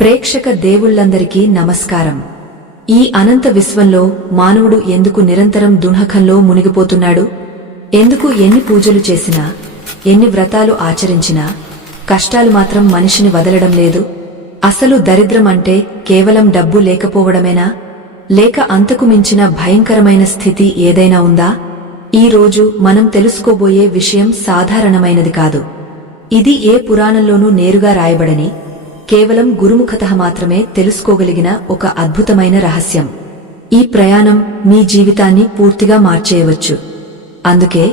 ప్రేక్షక దేవుళ్లందరికీ నమస్కారం. ఈ అనంత విశ్వంలో మానవుడు ఎందుకు నిరంతరం దుఃఖంలో మునిగిపోతున్నాడు? ఎందుకు ఎన్ని పూజలు చేసినా, ఎన్ని వ్రతాలు ఆచరించినా కష్టాలు మాత్రం మనిషిని వదలడం లేదు? అసలు దరిద్రం అంటే కేవలం డబ్బు లేకపోవడమేనా? లేక అంతకు మించిన భయంకరమైన స్థితి ఏదైనా ఉందా? ఈ రోజు మనం తెలుసుకోబోయే విషయం సాధారణమైనది కాదు. ఇది ఏ పురాణంలోనూ నేరుగా రాయబడని, కేవలం గురుముఖతః మాత్రమే తెలుసుకోగలిగిన ఒక అద్భుతమైన రహస్యం. ఈ ప్రయాణం మీ జీవితాన్ని పూర్తిగా మార్చేయవచ్చు. అందుకే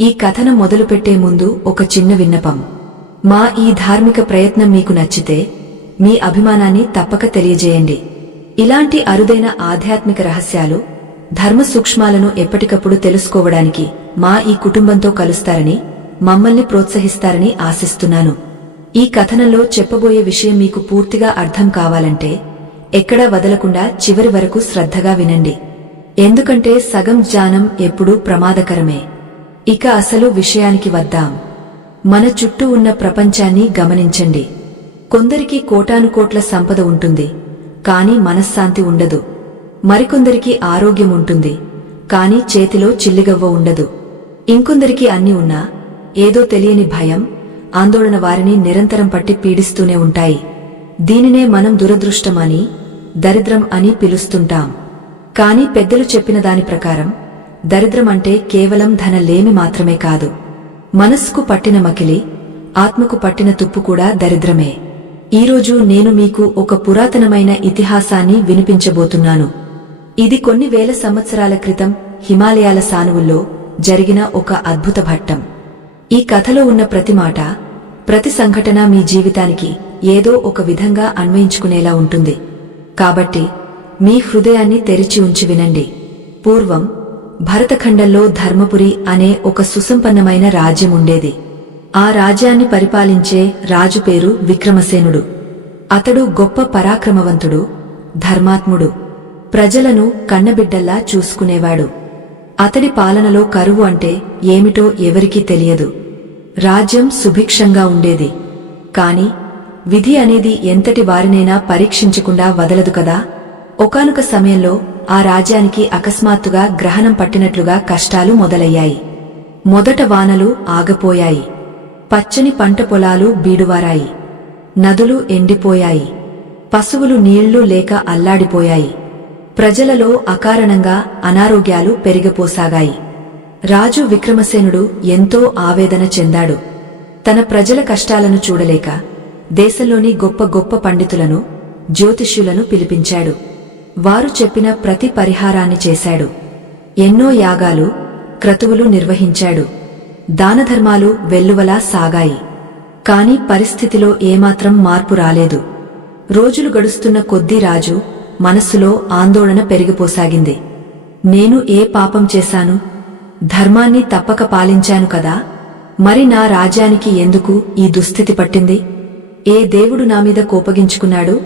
ఈ కథను మొదలుపెట్టే ముందు ఒక చిన్న విన్నపం. మా ఈ ధార్మిక ప్రయత్నం మీకు నచ్చితే మీ అభిమానాన్ని తప్పక తెలియజేయండి. ఇలాంటి అరుదైన ఆధ్యాత్మిక రహస్యాలు, ధర్మ సూక్ష్మాలను ఎప్పటికప్పుడు తెలుసుకోవడానికి మా ఈ కుటుంబంతో కలుస్తారని, మమ్మల్ని ప్రోత్సహిస్తారని ఆశిస్తున్నాను. ఈ కథనంలో చెప్పబోయే విషయం మీకు పూర్తిగా అర్థం కావాలంటే ఎక్కడా వదలకుండా చివరి వరకు శ్రద్ధగా వినండి. ఎందుకంటే సగం జ్ఞానం ఎప్పుడూ ప్రమాదకరమే. ఇక అసలు విషయానికి వద్దాం. మన చుట్టూ ఉన్న ప్రపంచాన్ని గమనించండి. కొందరికి కోటానుకోట్ల సంపద ఉంటుంది, కాని మనశ్శాంతి ఉండదు. మరికొందరికి ఆరోగ్యం ఉంటుంది, కాని చేతిలో చిల్లిగవ్వ ఉండదు. ఇంకొందరికి అన్ని ఉన్నా ఏదో తెలియని భయం, ఆందోళన వారిని నిరంతరం పట్టి పీడిస్తూనే ఉంటాయి. దీనినే మనం దురదృష్టమని, దరిద్రం అని పిలుస్తుంటాం. కాని పెద్దలు చెప్పిన దాని ప్రకారం దరిద్రం అంటే కేవలం ధనలేమి మాత్రమే కాదు. మనస్సుకు పట్టిన మకిలి, ఆత్మకు పట్టిన తుప్పు కూడా దరిద్రమే. ఈరోజు నేను మీకు ఒక పురాతనమైన ఇతిహాసాన్ని వినిపించబోతున్నాను. ఇది కొన్ని వేల సంవత్సరాల క్రితం హిమాలయాల సానువుల్లో జరిగిన ఒక అద్భుత ఘట్టం. ఈ కథలో ఉన్న ప్రతి మాట, ప్రతి సంఘటన మీ జీవితానికి ఏదో ఒక విధంగా అన్వయించుకునేలా ఉంటుంది. కాబట్టి మీ హృదయాన్ని తెరిచి ఉంచి వినండి. పూర్వం భరతఖండంలో ధర్మపురి అనే ఒక సుసంపన్నమైన రాజ్యం ఉండేది. ఆ రాజ్యాన్ని పరిపాలించే రాజు పేరు విక్రమసేనుడు. అతడు గొప్ప పరాక్రమవంతుడు, ధర్మాత్ముడు. ప్రజలను కన్నబిడ్డల్లా చూసుకునేవాడు. అతడి పాలనలో కరువు అంటే ఏమిటో ఎవరికీ తెలియదు. రాజ్యం సుభిక్షంగా ఉండేది. కాని విధి అనేది ఎంతటి వారినైనా పరీక్షించకుండా వదలదు కదా. ఒకానొక సమయంలో ఆ రాజ్యానికి అకస్మాత్తుగా గ్రహణం పట్టినట్లుగా కష్టాలు మొదలయ్యాయి. మొదట వానలు ఆగపోయాయి. పచ్చని పంట పొలాలు బీడువారాయి. నదులు ఎండిపోయాయి. పశువులు నీళ్లు లేక అల్లాడిపోయాయి. ప్రజలలో అకారణంగా అనారోగ్యాలు పెరిగిపోసాగాయి. రాజు విక్రమసేనుడు ఎంతో ఆవేదన చెందాడు. తన ప్రజల కష్టాలను చూడలేక దేశంలోని గొప్ప గొప్ప పండితులను, జ్యోతిష్యులను పిలిపించాడు. వారు చెప్పిన ప్రతి పరిహారాన్ని చేశాడు. ఎన్నో యాగాలు, క్రతువులు నిర్వహించాడు. దానధర్మాలు వెల్లువలా సాగాయి. కాని పరిస్థితిలో ఏమాత్రం మార్పు రాలేదు. రోజులు గడుస్తున్న కొద్దీ రాజు మనస్సులో ఆందోళన పెరిగిపోసాగింది. నేను ఏ పాపం చేశాను? ధర్మాన్ని తప్పక పాలించాను కదా. మరి నా రాజ్యానికి ఎందుకు ఈ దుస్థితి పట్టింది? ఏ దేవుడు నామీద కోపగించుకున్నాడు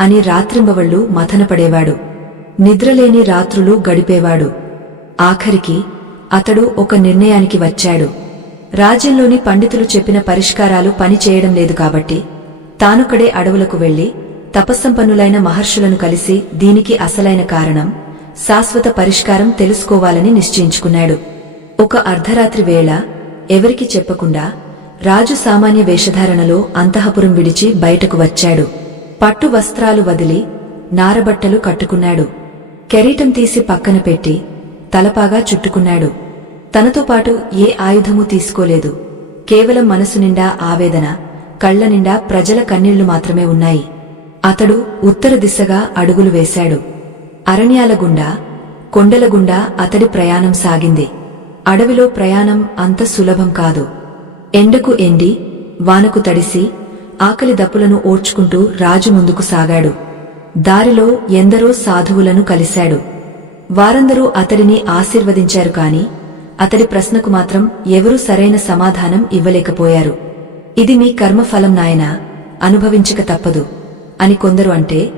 అని రాత్రింబవళ్లు మథనపడేవాడు. నిద్రలేని రాత్రులు గడిపేవాడు. ఆఖరికి అతడు ఒక నిర్ణయానికి వచ్చాడు. రాజ్యంలోని పండితులు చెప్పిన పరిష్కారాలు పనిచేయడం లేదు కాబట్టి తానొక్కడే అడవులకు వెళ్లి తపస్సంపన్నులైన మహర్షులను కలిసి దీనికి అసలైన కారణం, శాశ్వత పరిష్కారం తెలుసుకోవాలని నిశ్చయించుకున్నాడు. ఒక అర్ధరాత్రి వేళ ఎవరికి చెప్పకుండా రాజు సామాన్య వేషధారణలో అంతఃపురం విడిచి బయటకు వచ్చాడు. పట్టు వస్త్రాలు వదిలి నారబట్టలు కట్టుకున్నాడు. కెరీటం తీసి పక్కన పెట్టి తలపాగా చుట్టుకున్నాడు. తనతో పాటు ఏ ఆయుధమూ తీసుకోలేదు. కేవలం మనసు నిండా ఆవేదన, కళ్ల నిండా ప్రజల కన్నీళ్లు మాత్రమే ఉన్నాయి. అతడు ఉత్తర దిశగా అడుగులు వేశాడు. అరణ్యాల గుండా, కొండల గుండా అతడి ప్రయాణం సాగింది. అడవిలో ప్రయాణం అంత సులభం కాదు. ఎండకు ఎండి, వానకు తడిసి, ఆకలి దప్పులను ఓర్చుకుంటూ రాజు ముందుకు సాగాడు. దారిలో ఎందరో సాధువులను కలిశాడు. వారందరూ అతడిని ఆశీర్వదించారు కాని అతడి ప్రశ్నకు మాత్రం ఎవరూ సరైన సమాధానం ఇవ్వలేకపోయారు. ఇది మీ కర్మఫలం నాయనా, అనుభవించక తప్పదు అని కొందరు అంటే,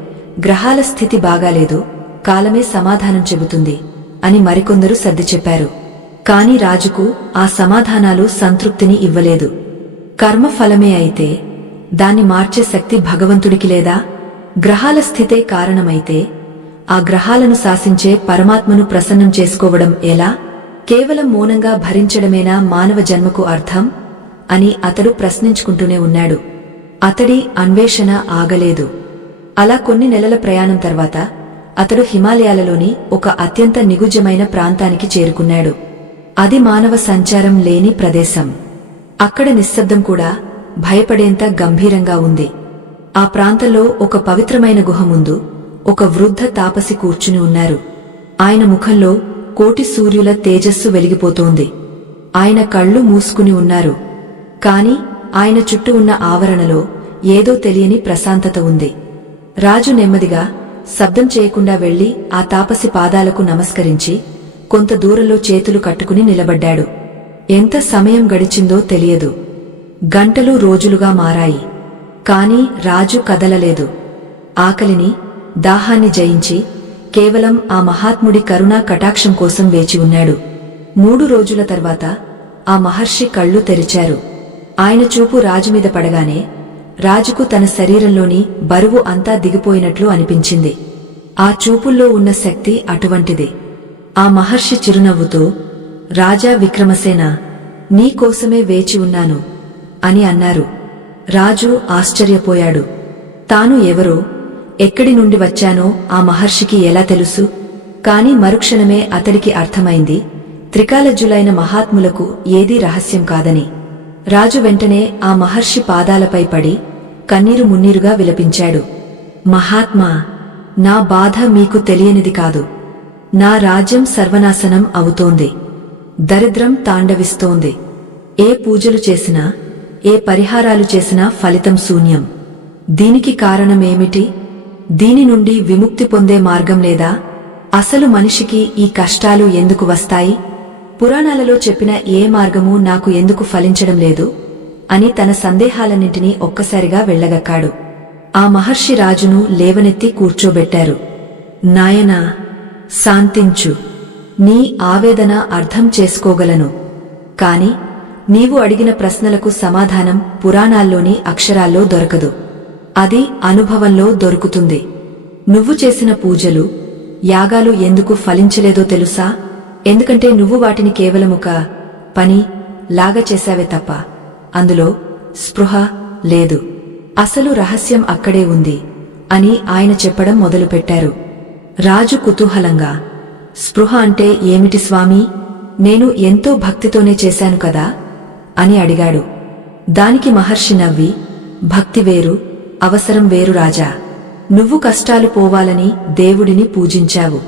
గ్రహాల స్థితి బాగాలేదు, కాలమే సమాధానం చెబుతుంది అని మరికొందరు సర్ది చెప్పారు. కాని రాజుకు ఆ సమాధానాలు సంతృప్తిని ఇవ్వలేదు. కర్మఫలమే అయితే దాన్ని మార్చే శక్తి భగవంతుడికి లేదా? గ్రహాల స్థితే కారణమైతే ఆ గ్రహాలను శాసించే పరమాత్మను ప్రసన్నం చేసుకోవడం ఎలా? కేవలం మౌనంగా భరించడమేనా మానవ జన్మకు అర్థం అని అతడు ప్రశ్నించుకుంటూనే ఉన్నాడు. అతడి అన్వేషణ ఆగలేదు. అలా కొన్ని నెలల ప్రయాణం తర్వాత అతడు హిమాలయాలలోని ఒక అత్యంత నిగుజ్జమైన ప్రాంతానికి చేరుకున్నాడు. అది మానవ సంచారం లేని ప్రదేశం. అక్కడ నిశ్శబ్దం కూడా భయపడేంత గంభీరంగా ఉంది. ఆ ప్రాంతంలో ఒక పవిత్రమైన గుహ ముందు ఒక వృద్ధ తాపసి కూర్చుని ఉన్నారు. ఆయన ముఖంలో కోటి సూర్యుల తేజస్సు వెలిగిపోతోంది. ఆయన కళ్ళు మూసుకుని ఉన్నారు. కాని ఆయన చుట్టూ ఉన్న ఆవరణలో ఏదో తెలియని ప్రశాంతత ఉంది. రాజు నెమ్మదిగా శబ్దం చేయకుండా వెళ్లి ఆ తాపసి పాదాలకు నమస్కరించి కొంత దూరంలో చేతులు కట్టుకుని నిలబడ్డాడు. ఎంత సమయం గడిచిందో తెలియదు. గంటలు రోజులుగా మారాయి. కాని రాజు కదలలేదు. ఆకలిని, దాహాన్ని జయించి కేవలం ఆ మహాత్ముడి కరుణా కటాక్షం కోసం వేచి ఉన్నాడు. 3 రోజుల తర్వాత ఆ మహర్షి కళ్ళు తెరిచారు. ఆయన చూపు రాజుమీద పడగానే రాజుకు తన శరీరంలోని బరువు అంతా దిగిపోయినట్లు అనిపించింది. ఆ చూపుల్లో ఉన్న శక్తి అటువంటిది. ఆ మహర్షి చిరునవ్వుతో, రాజా విక్రమసేన, నీకోసమే వేచి ఉన్నాను అని అన్నారు. రాజు ఆశ్చర్యపోయాడు. తాను ఎవరో, ఎక్కడి నుండి వచ్చానో ఆ మహర్షికి ఎలా తెలుసు? కాని మరుక్షణమే అతడికి అర్థమైంది, త్రికాలజ్జులైన మహాత్ములకు ఏదీ రహస్యం కాదని. రాజు వెంటనే ఆ మహర్షి పాదాలపై పడి కన్నీరు మున్నీరుగా విలపించాడు. మహాత్మా, నా బాధ మీకు తెలియనిది కాదు. నా రాజ్యం సర్వనాశనం అవుతోంది. దరిద్రం తాండవిస్తోంది. ఏ పూజలు చేసినా, ఏ పరిహారాలు చేసినా ఫలితం శూన్యం. దీనికి కారణమేమిటి? దీని నుండి విముక్తి పొందే మార్గం లేదా? అసలు మనిషికి ఈ కష్టాలు ఎందుకు వస్తాయి? పురాణాలలో చెప్పిన ఏ మార్గమూ నాకు ఎందుకు ఫలించడం లేదు అని తన సందేహాలన్నింటినీ ఒక్కసారిగా వెళ్లగక్కాడు. ఆ మహర్షి రాజును లేవనెత్తి కూర్చోబెట్టారు. నాయనా, శాంతించు. నీ ఆవేదన అర్థం చేసుకోగలను. కాని నీవు అడిగిన ప్రశ్నలకు సమాధానం పురాణాల్లోని అక్షరాల్లో దొరకదు. అది అనుభవంలో దొరుకుతుంది. నువ్వు చేసిన పూజలు, యాగాలు ఎందుకు ఫలించలేదో తెలుసా? ఎందుకంటే నువ్వు వాటిని కేవలం ఒక పని లాగా చేశావే తప్ప అందులో స్పృహ లేదు. అసలు రహస్యం అక్కడే ఉంది అని ఆయన చెప్పడం మొదలుపెట్టారు. రాజు కుతూహలంగా, స్పృహ అంటే ఏమిటి స్వామీ? నేను ఎంతో భక్తితోనే చేశాను కదా అని అడిగాడు. దానికి మహర్షి నవ్వి, భక్తి వేరు, అవసరం వేరు రాజా. నువ్వు కష్టాలు పోవాలని దేవుడిని పూజించావు.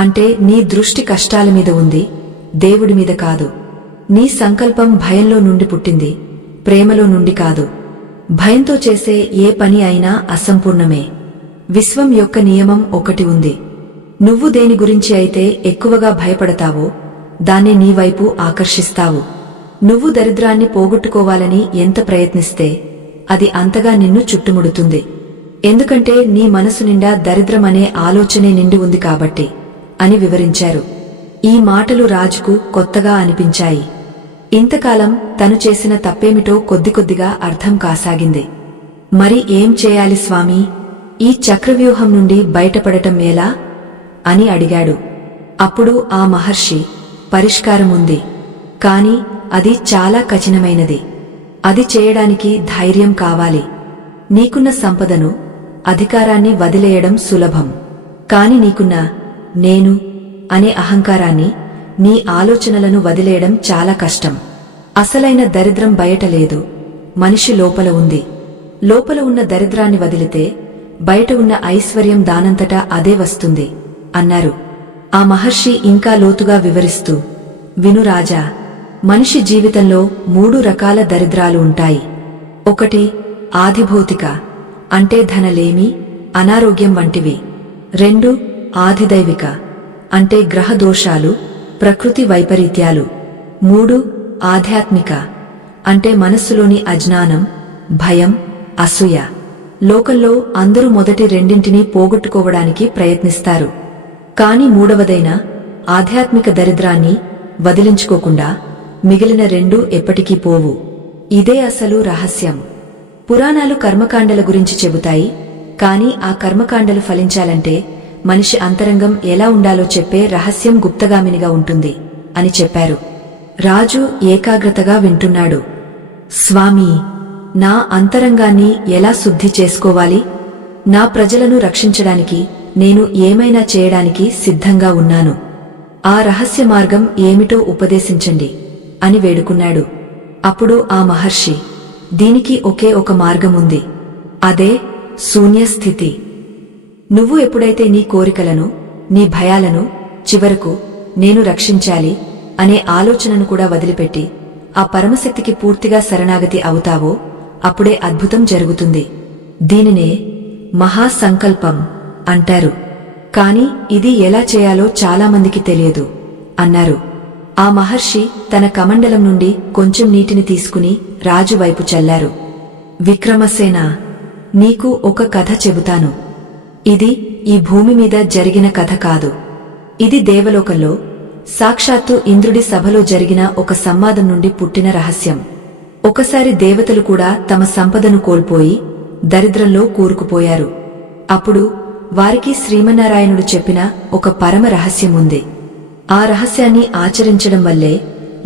అంటే నీ దృష్టి కష్టాల మీద ఉంది, దేవుడి మీద కాదు. నీ సంకల్పం భయంలో నుండి పుట్టింది, ప్రేమలో నుండి కాదు. భయంతో చేసే ఏ పని అయినా అసంపూర్ణమే. విశ్వం యొక్క నియమం ఒకటి ఉంది. నువ్వు దేని గురించి అయితే ఎక్కువగా భయపడతావో దాన్నే నీవైపు ఆకర్షిస్తావు. నువ్వు దరిద్రాన్ని పోగొట్టుకోవాలని ఎంత ప్రయత్నిస్తే అది అంతగా నిన్ను చుట్టుముడుతుంది. ఎందుకంటే నీ మనసు నిండా దరిద్రమనే ఆలోచనే నిండి ఉంది కాబట్టి అని వివరించారు. ఈ మాటలు రాజుకు కొత్తగా అనిపించాయి. ఇంతకాలం తను చేసిన తప్పేమిటో కొద్దికొద్దిగా అర్థం కాసాగింది. మరి ఏం చేయాలి స్వామీ? ఈ చక్రవ్యూహం నుండి బయటపడటం ఎలా అని అడిగాడు. అప్పుడు ఆ మహర్షి, పరిష్కారముంది. కాని అది చాలా కఠినమైనది. అది చేయడానికి ధైర్యం కావాలి. నీకున్న సంపదను, అధికారాన్ని వదిలేయడం సులభం. కాని నీకున్న నేను అనే అహంకారాన్ని, నీ ఆలోచనలను వదిలేయడం చాలా కష్టం. అసలైన దరిద్రం బయట లేదు, మనిషి లోపల ఉంది. లోపల ఉన్న దరిద్రాన్ని వదిలితే బయట ఉన్న ఐశ్వర్యం దానంతటా అదే వస్తుంది అన్నారు. ఆ మహర్షి ఇంకా లోతుగా వివరిస్తూ, విను రాజా, మనిషి జీవితంలో 3 రకాల దరిద్రాలు ఉంటాయి. ఒకటి ఆధిభౌతిక, అంటే ధనలేమి, అనారోగ్యం వంటివి. 2 ఆధిదైవిక, అంటే గ్రహదోషాలు, ప్రకృతి వైపరీత్యాలు. 3 ఆధ్యాత్మిక, అంటే మనస్సులోని అజ్ఞానం, భయం, అసూయ. లోకంలో అందరూ మొదటి రెండింటినీ పోగొట్టుకోవడానికి ప్రయత్నిస్తారు. కాని మూడవదైన ఆధ్యాత్మిక దరిద్రాన్ని వదిలించుకోకుండా మిగిలిన 2 ఎప్పటికీ పోవు. ఇదే అసలు రహస్యం. పురాణాలు కర్మకాండల గురించి చెబుతాయి, కాని ఆ కర్మకాండలు ఫలించాలంటే మనిషి అంతరంగం ఎలా ఉండాలో చెప్పే రహస్యం గుప్తగామినిగా ఉంటుంది అని చెప్పారు. రాజు ఏకాగ్రతగా వింటున్నాడు. స్వామీ, నా అంతరంగాన్ని ఎలా శుద్ధి చేసుకోవాలి? నా ప్రజలను రక్షించడానికి నేను ఏమైనా చేయడానికి సిద్ధంగా ఉన్నాను. ఆ రహస్య మార్గం ఏమిటో ఉపదేశించండి అని వేడుకున్నాడు. అప్పుడు ఆ మహర్షి, దీనికి ఒకే ఒక మార్గముంది. అదే శూన్యస్థితి. నువ్వు ఎప్పుడైతే నీ కోరికలను, నీ భయాలను, చివరకు నేను రక్షించాలి అనే ఆలోచనను కూడా వదిలిపెట్టి ఆ పరమశక్తికి పూర్తిగా శరణాగతి అవుతావో అప్పుడే అద్భుతం జరుగుతుంది. దీనినే మహాసంకల్పం అంటారు. కాని ఇది ఎలా చేయాలో చాలామందికి తెలియదు అన్నారు. ఆ మహర్షి తన కమండలం నుండి కొంచెం నీటిని తీసుకుని రాజు వైపు చల్లారు. విక్రమసేన, నీకు ఒక కథ చెబుతాను. ఇది ఈ భూమి మీద జరిగిన కథ కాదు. ఇది దేవలోకంలో సాక్షాత్తు ఇంద్రుడి సభలో జరిగిన ఒక సంవాదం నుండి పుట్టిన రహస్యం. ఒకసారి దేవతలు కూడా తమ సంపదను కోల్పోయి దరిద్రంలో కూరుకుపోయారు. అప్పుడు వారికి శ్రీమన్నారాయణుడు చెప్పిన ఒక పరమ రహస్యం ఉంది. ఆ రహస్యాన్ని ఆచరించడం వల్లే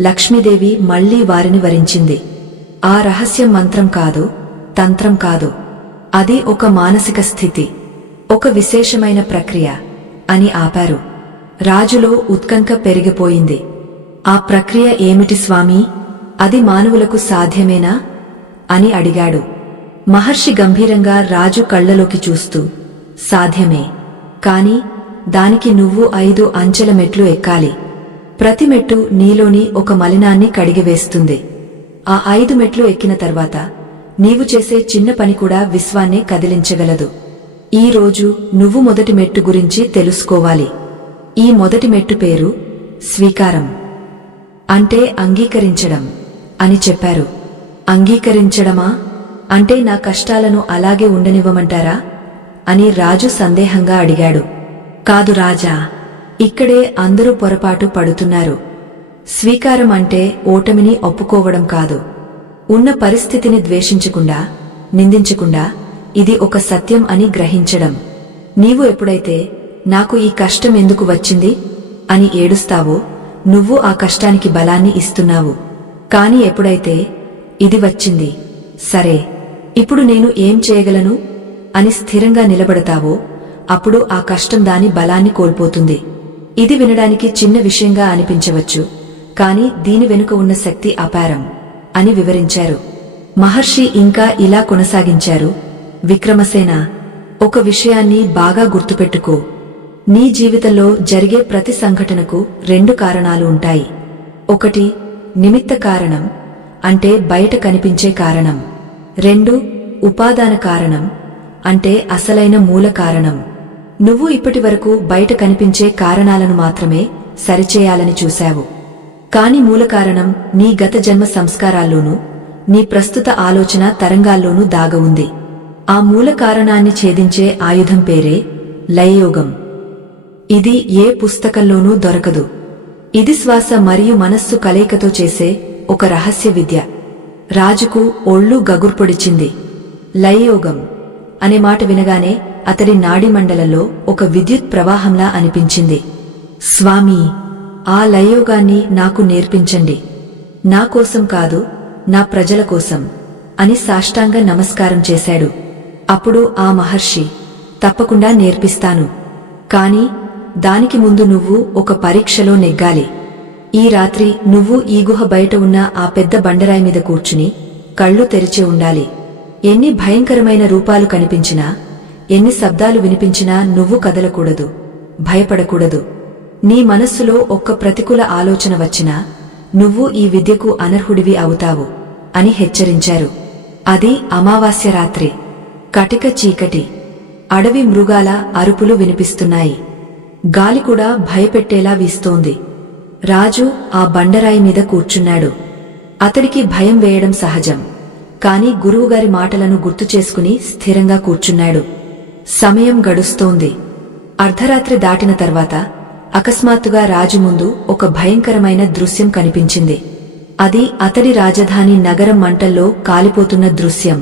లక్ష్మీదేవి మళ్లీ వారిని వరించింది. ఆ రహస్యం మంత్రం కాదు, తంత్రం కాదు. అది ఒక మానసిక స్థితి, ఒక విశేషమైన ప్రక్రియ అని ఆపారు. రాజులో ఉత్కంఠ పెరిగిపోయింది. ఆ ప్రక్రియ ఏమిటి స్వామీ? అది మానవులకు సాధ్యమేనా అని అడిగాడు. మహర్షి గంభీరంగా రాజు కళ్లలోకి చూస్తూ, సాధ్యమే. కాని దానికి నువ్వు 5 అంచెల మెట్లు ఎక్కాలి. ప్రతి మెట్టు నీలోని ఒక మలినాన్ని కడిగివేస్తుంది. ఆ 5 మెట్లు ఎక్కిన తర్వాత నీవు చేసే చిన్న పని కూడా విశ్వాన్నే కదిలించగలదు. ఈ రోజు నువ్వు మొదటి మెట్టు గురించి తెలుసుకోవాలి. ఈ మొదటి మెట్టు పేరు స్వీకారం, అంటే అంగీకరించడం అని చెప్పారు. అంగీకరించడమా అంటే నా కష్టాలను అలాగే ఉండనివ్వమంటారా అని రాజు సందేహంగా అడిగాడు. కాదు రాజా, ఇక్కడే అందరూ పొరపాటు పడుతున్నారు. స్వీకారం అంటే ఓటమిని ఒప్పుకోవడం కాదు. ఉన్న పరిస్థితిని ద్వేషించకుండా, నిందించకుండా ఇది ఒక సత్యం అని గ్రహించడం. నీవు ఎప్పుడైతే నాకు ఈ కష్టం ఎందుకు వచ్చింది అని ఏడుస్తావో నువ్వు ఆ కష్టానికి బలాన్ని ఇస్తున్నావు. కాని ఎప్పుడైతే ఇది వచ్చింది, సరే ఇప్పుడు నేను ఏం చేయగలను అని స్థిరంగా నిలబడతావో అప్పుడు ఆ కష్టం దాని బలాన్ని కోల్పోతుంది. ఇది వినడానికి చిన్న విషయంగా అనిపించవచ్చు, కాని దీని వెనుక ఉన్న శక్తి అపారం అని వివరించారు. మహర్షి ఇంకా ఇలా కొనసాగించారు. విక్రమసేన, ఒక విషయాన్ని బాగా గుర్తుపెట్టుకో. నీ జీవితంలో జరిగే ప్రతి సంఘటనకు 2 కారణాలు ఉంటాయి. ఒకటి నిమిత్త కారణం, అంటే బయట కనిపించే కారణం. 2 ఉపాదాన కారణం, అంటే అసలైన మూల కారణం. నువ్వు ఇప్పటివరకు బయట కనిపించే కారణాలను మాత్రమే సరిచేయాలని చూశావు. కాని మూల కారణం నీ గత జన్మ సంస్కారాల్లోనూ నీ ప్రస్తుత ఆలోచన తరంగాల్లోనూ దాగ ఉంది. ఆ మూల కారణాన్ని ఛేదించే ఆయుధం పేరే లయయోగం. ఇది ఏ పుస్తకంలోనూ దొరకదు. ఇది శ్వాస మరియు మనస్సు కలయికతో చేసే ఒక రహస్య విద్య. రాజుకు ఒళ్ళు గగుర్పొడిచింది. లయయోగం అనే మాట వినగానే అతడి నాడీమండలంలో ఒక విద్యుత్ ప్రవాహంలా అనిపించింది. స్వామీ, ఆ లయయోగాన్ని నాకు నేర్పించండి. నా కోసం కాదు, నా ప్రజల కోసం అని సాష్టాంగ నమస్కారం చేశాడు. అప్పుడు ఆ మహర్షి, తప్పకుండా నేర్పిస్తాను. కాని దానికి ముందు నువ్వు ఒక పరీక్షలో నెగ్గాలి. ఈ రాత్రి నువ్వు ఈ గుహ బయట ఉన్న ఆ పెద్ద బండరాయి మీద కూర్చుని కళ్ళు తెరిచి ఉండాలి. ఎన్ని భయంకరమైన రూపాలు కనిపించినా, ఎన్ని శబ్దాలు వినిపించినా నువ్వు కదలకూడదు, భయపడకూడదు. నీ మనస్సులో ఒక్క ప్రతికూల ఆలోచన వచ్చినా నువ్వు ఈ విద్యకు అనర్హుడివి అవుతావు అని హెచ్చరించారు. అది అమావాస్య రాత్రి. కటిక చీకటి. అడవి మృగాల అరుపులు వినిపిస్తున్నాయి. గాలి కూడా భయపెట్టేలా వీస్తోంది. రాజు ఆ బండరాయి మీద కూర్చున్నాడు. అతడికి భయం వేయడం సహజం. కాని గురువుగారి మాటలను గుర్తుచేసుకుని స్థిరంగా కూర్చున్నాడు. సమయం గడుస్తోంది. అర్ధరాత్రి దాటిన తర్వాత అకస్మాత్తుగా రాజు ముందు ఒక భయంకరమైన దృశ్యం కనిపించింది. అది అతడి రాజధాని నగరం మంటల్లో కాలిపోతున్న దృశ్యం.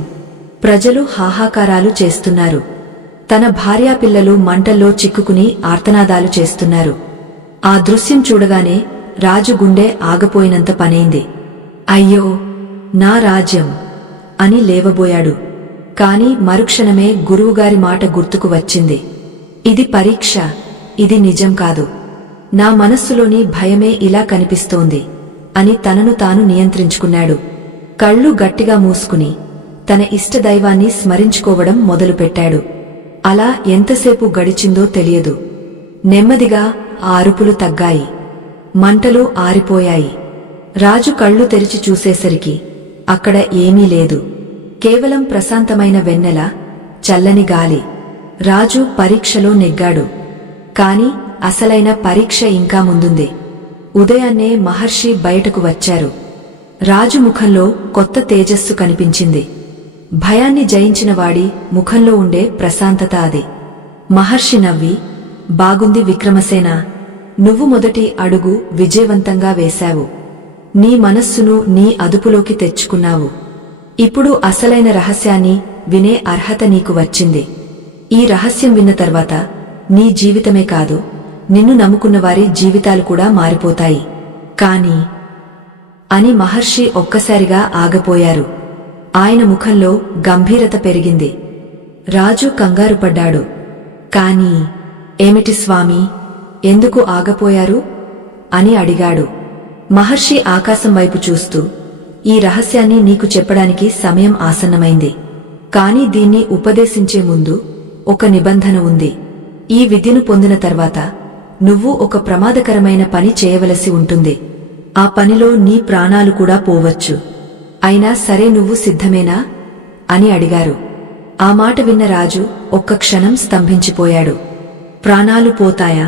ప్రజలు హాహాకారాలు చేస్తున్నారు. తన భార్యాపిల్లలు మంటల్లో చిక్కుకుని ఆర్తనాదాలు చేస్తున్నారు. ఆ దృశ్యం చూడగానే రాజు గుండె ఆగపోయినంత పనైంది. అయ్యో, నా రాజ్యం అని లేవబోయాడు. కాని మరుక్షణమే గురువుగారి మాట గుర్తుకు వచ్చింది. ఇది పరీక్ష, ఇది నిజం కాదు. నా మనస్సులోని భయమే ఇలా కనిపిస్తోంది అని తనను తాను నియంత్రించుకున్నాడు. కళ్ళు గట్టిగా మూసుకుని తన ఇష్టదైవాన్ని స్మరించుకోవడం మొదలుపెట్టాడు. అలా ఎంతసేపు గడిచిందో తెలియదు. నెమ్మదిగా ఆ అరుపులు తగ్గాయి. మంటలు ఆరిపోయాయి. రాజు కళ్ళు తెరిచి చూసేసరికి అక్కడ ఏమీ లేదు. కేవలం ప్రశాంతమైన వెన్నెల, చల్లని గాలి. రాజు పరీక్షలో నెగ్గాడు. కాని అసలైన పరీక్ష ఇంకా ముందుంది. ఉదయాన్నే మహర్షి బయటకు వచ్చారు. రాజు ముఖంలో కొత్త తేజస్సు కనిపించింది. భయాన్ని జయించిన వాడి ముఖంలో ఉండే ప్రశాంతత అది. మహర్షి నవ్వి, బాగుంది విక్రమసేన, నువ్వు మొదటి అడుగు విజయవంతంగా వేశావు. నీ మనస్సును నీ అదుపులోకి తెచ్చుకున్నావు. ఇప్పుడు అసలైన రహస్యాన్ని వినే అర్హత నీకు వచ్చింది. ఈ రహస్యం విన్న తర్వాత నీ జీవితమే కాదు, నిన్ను నమ్ముకున్న వారి జీవితాలు కూడా మారిపోతాయి. కాని అని మహర్షి ఒక్కసారిగా ఆగపోయారు. ఆయన ముఖంలో గంభీరత పెరిగింది. రాజు కంగారుపడ్డాడు. కాని ఏమిటి స్వామీ, ఎందుకు ఆగపోయారు అని అడిగాడు. మహర్షి ఆకాశం వైపు చూస్తూ, ఈ రహస్యాన్ని నీకు చెప్పడానికి సమయం ఆసన్నమైంది. కాని దీన్ని ఉపదేశించే ముందు ఒక నిబంధన ఉంది. ఈ విద్యను పొందిన తర్వాత నువ్వు ఒక ప్రమాదకరమైన పని చేయవలసి ఉంటుంది. ఆ పనిలో నీ ప్రాణాలు కూడా పోవచ్చు. అయినా సరే, నువ్వు సిద్ధమేనా అని అడిగారు. ఆ మాట విన్న రాజు ఒక్క క్షణం స్తంభించిపోయాడు. ప్రాణాలు పోతాయా?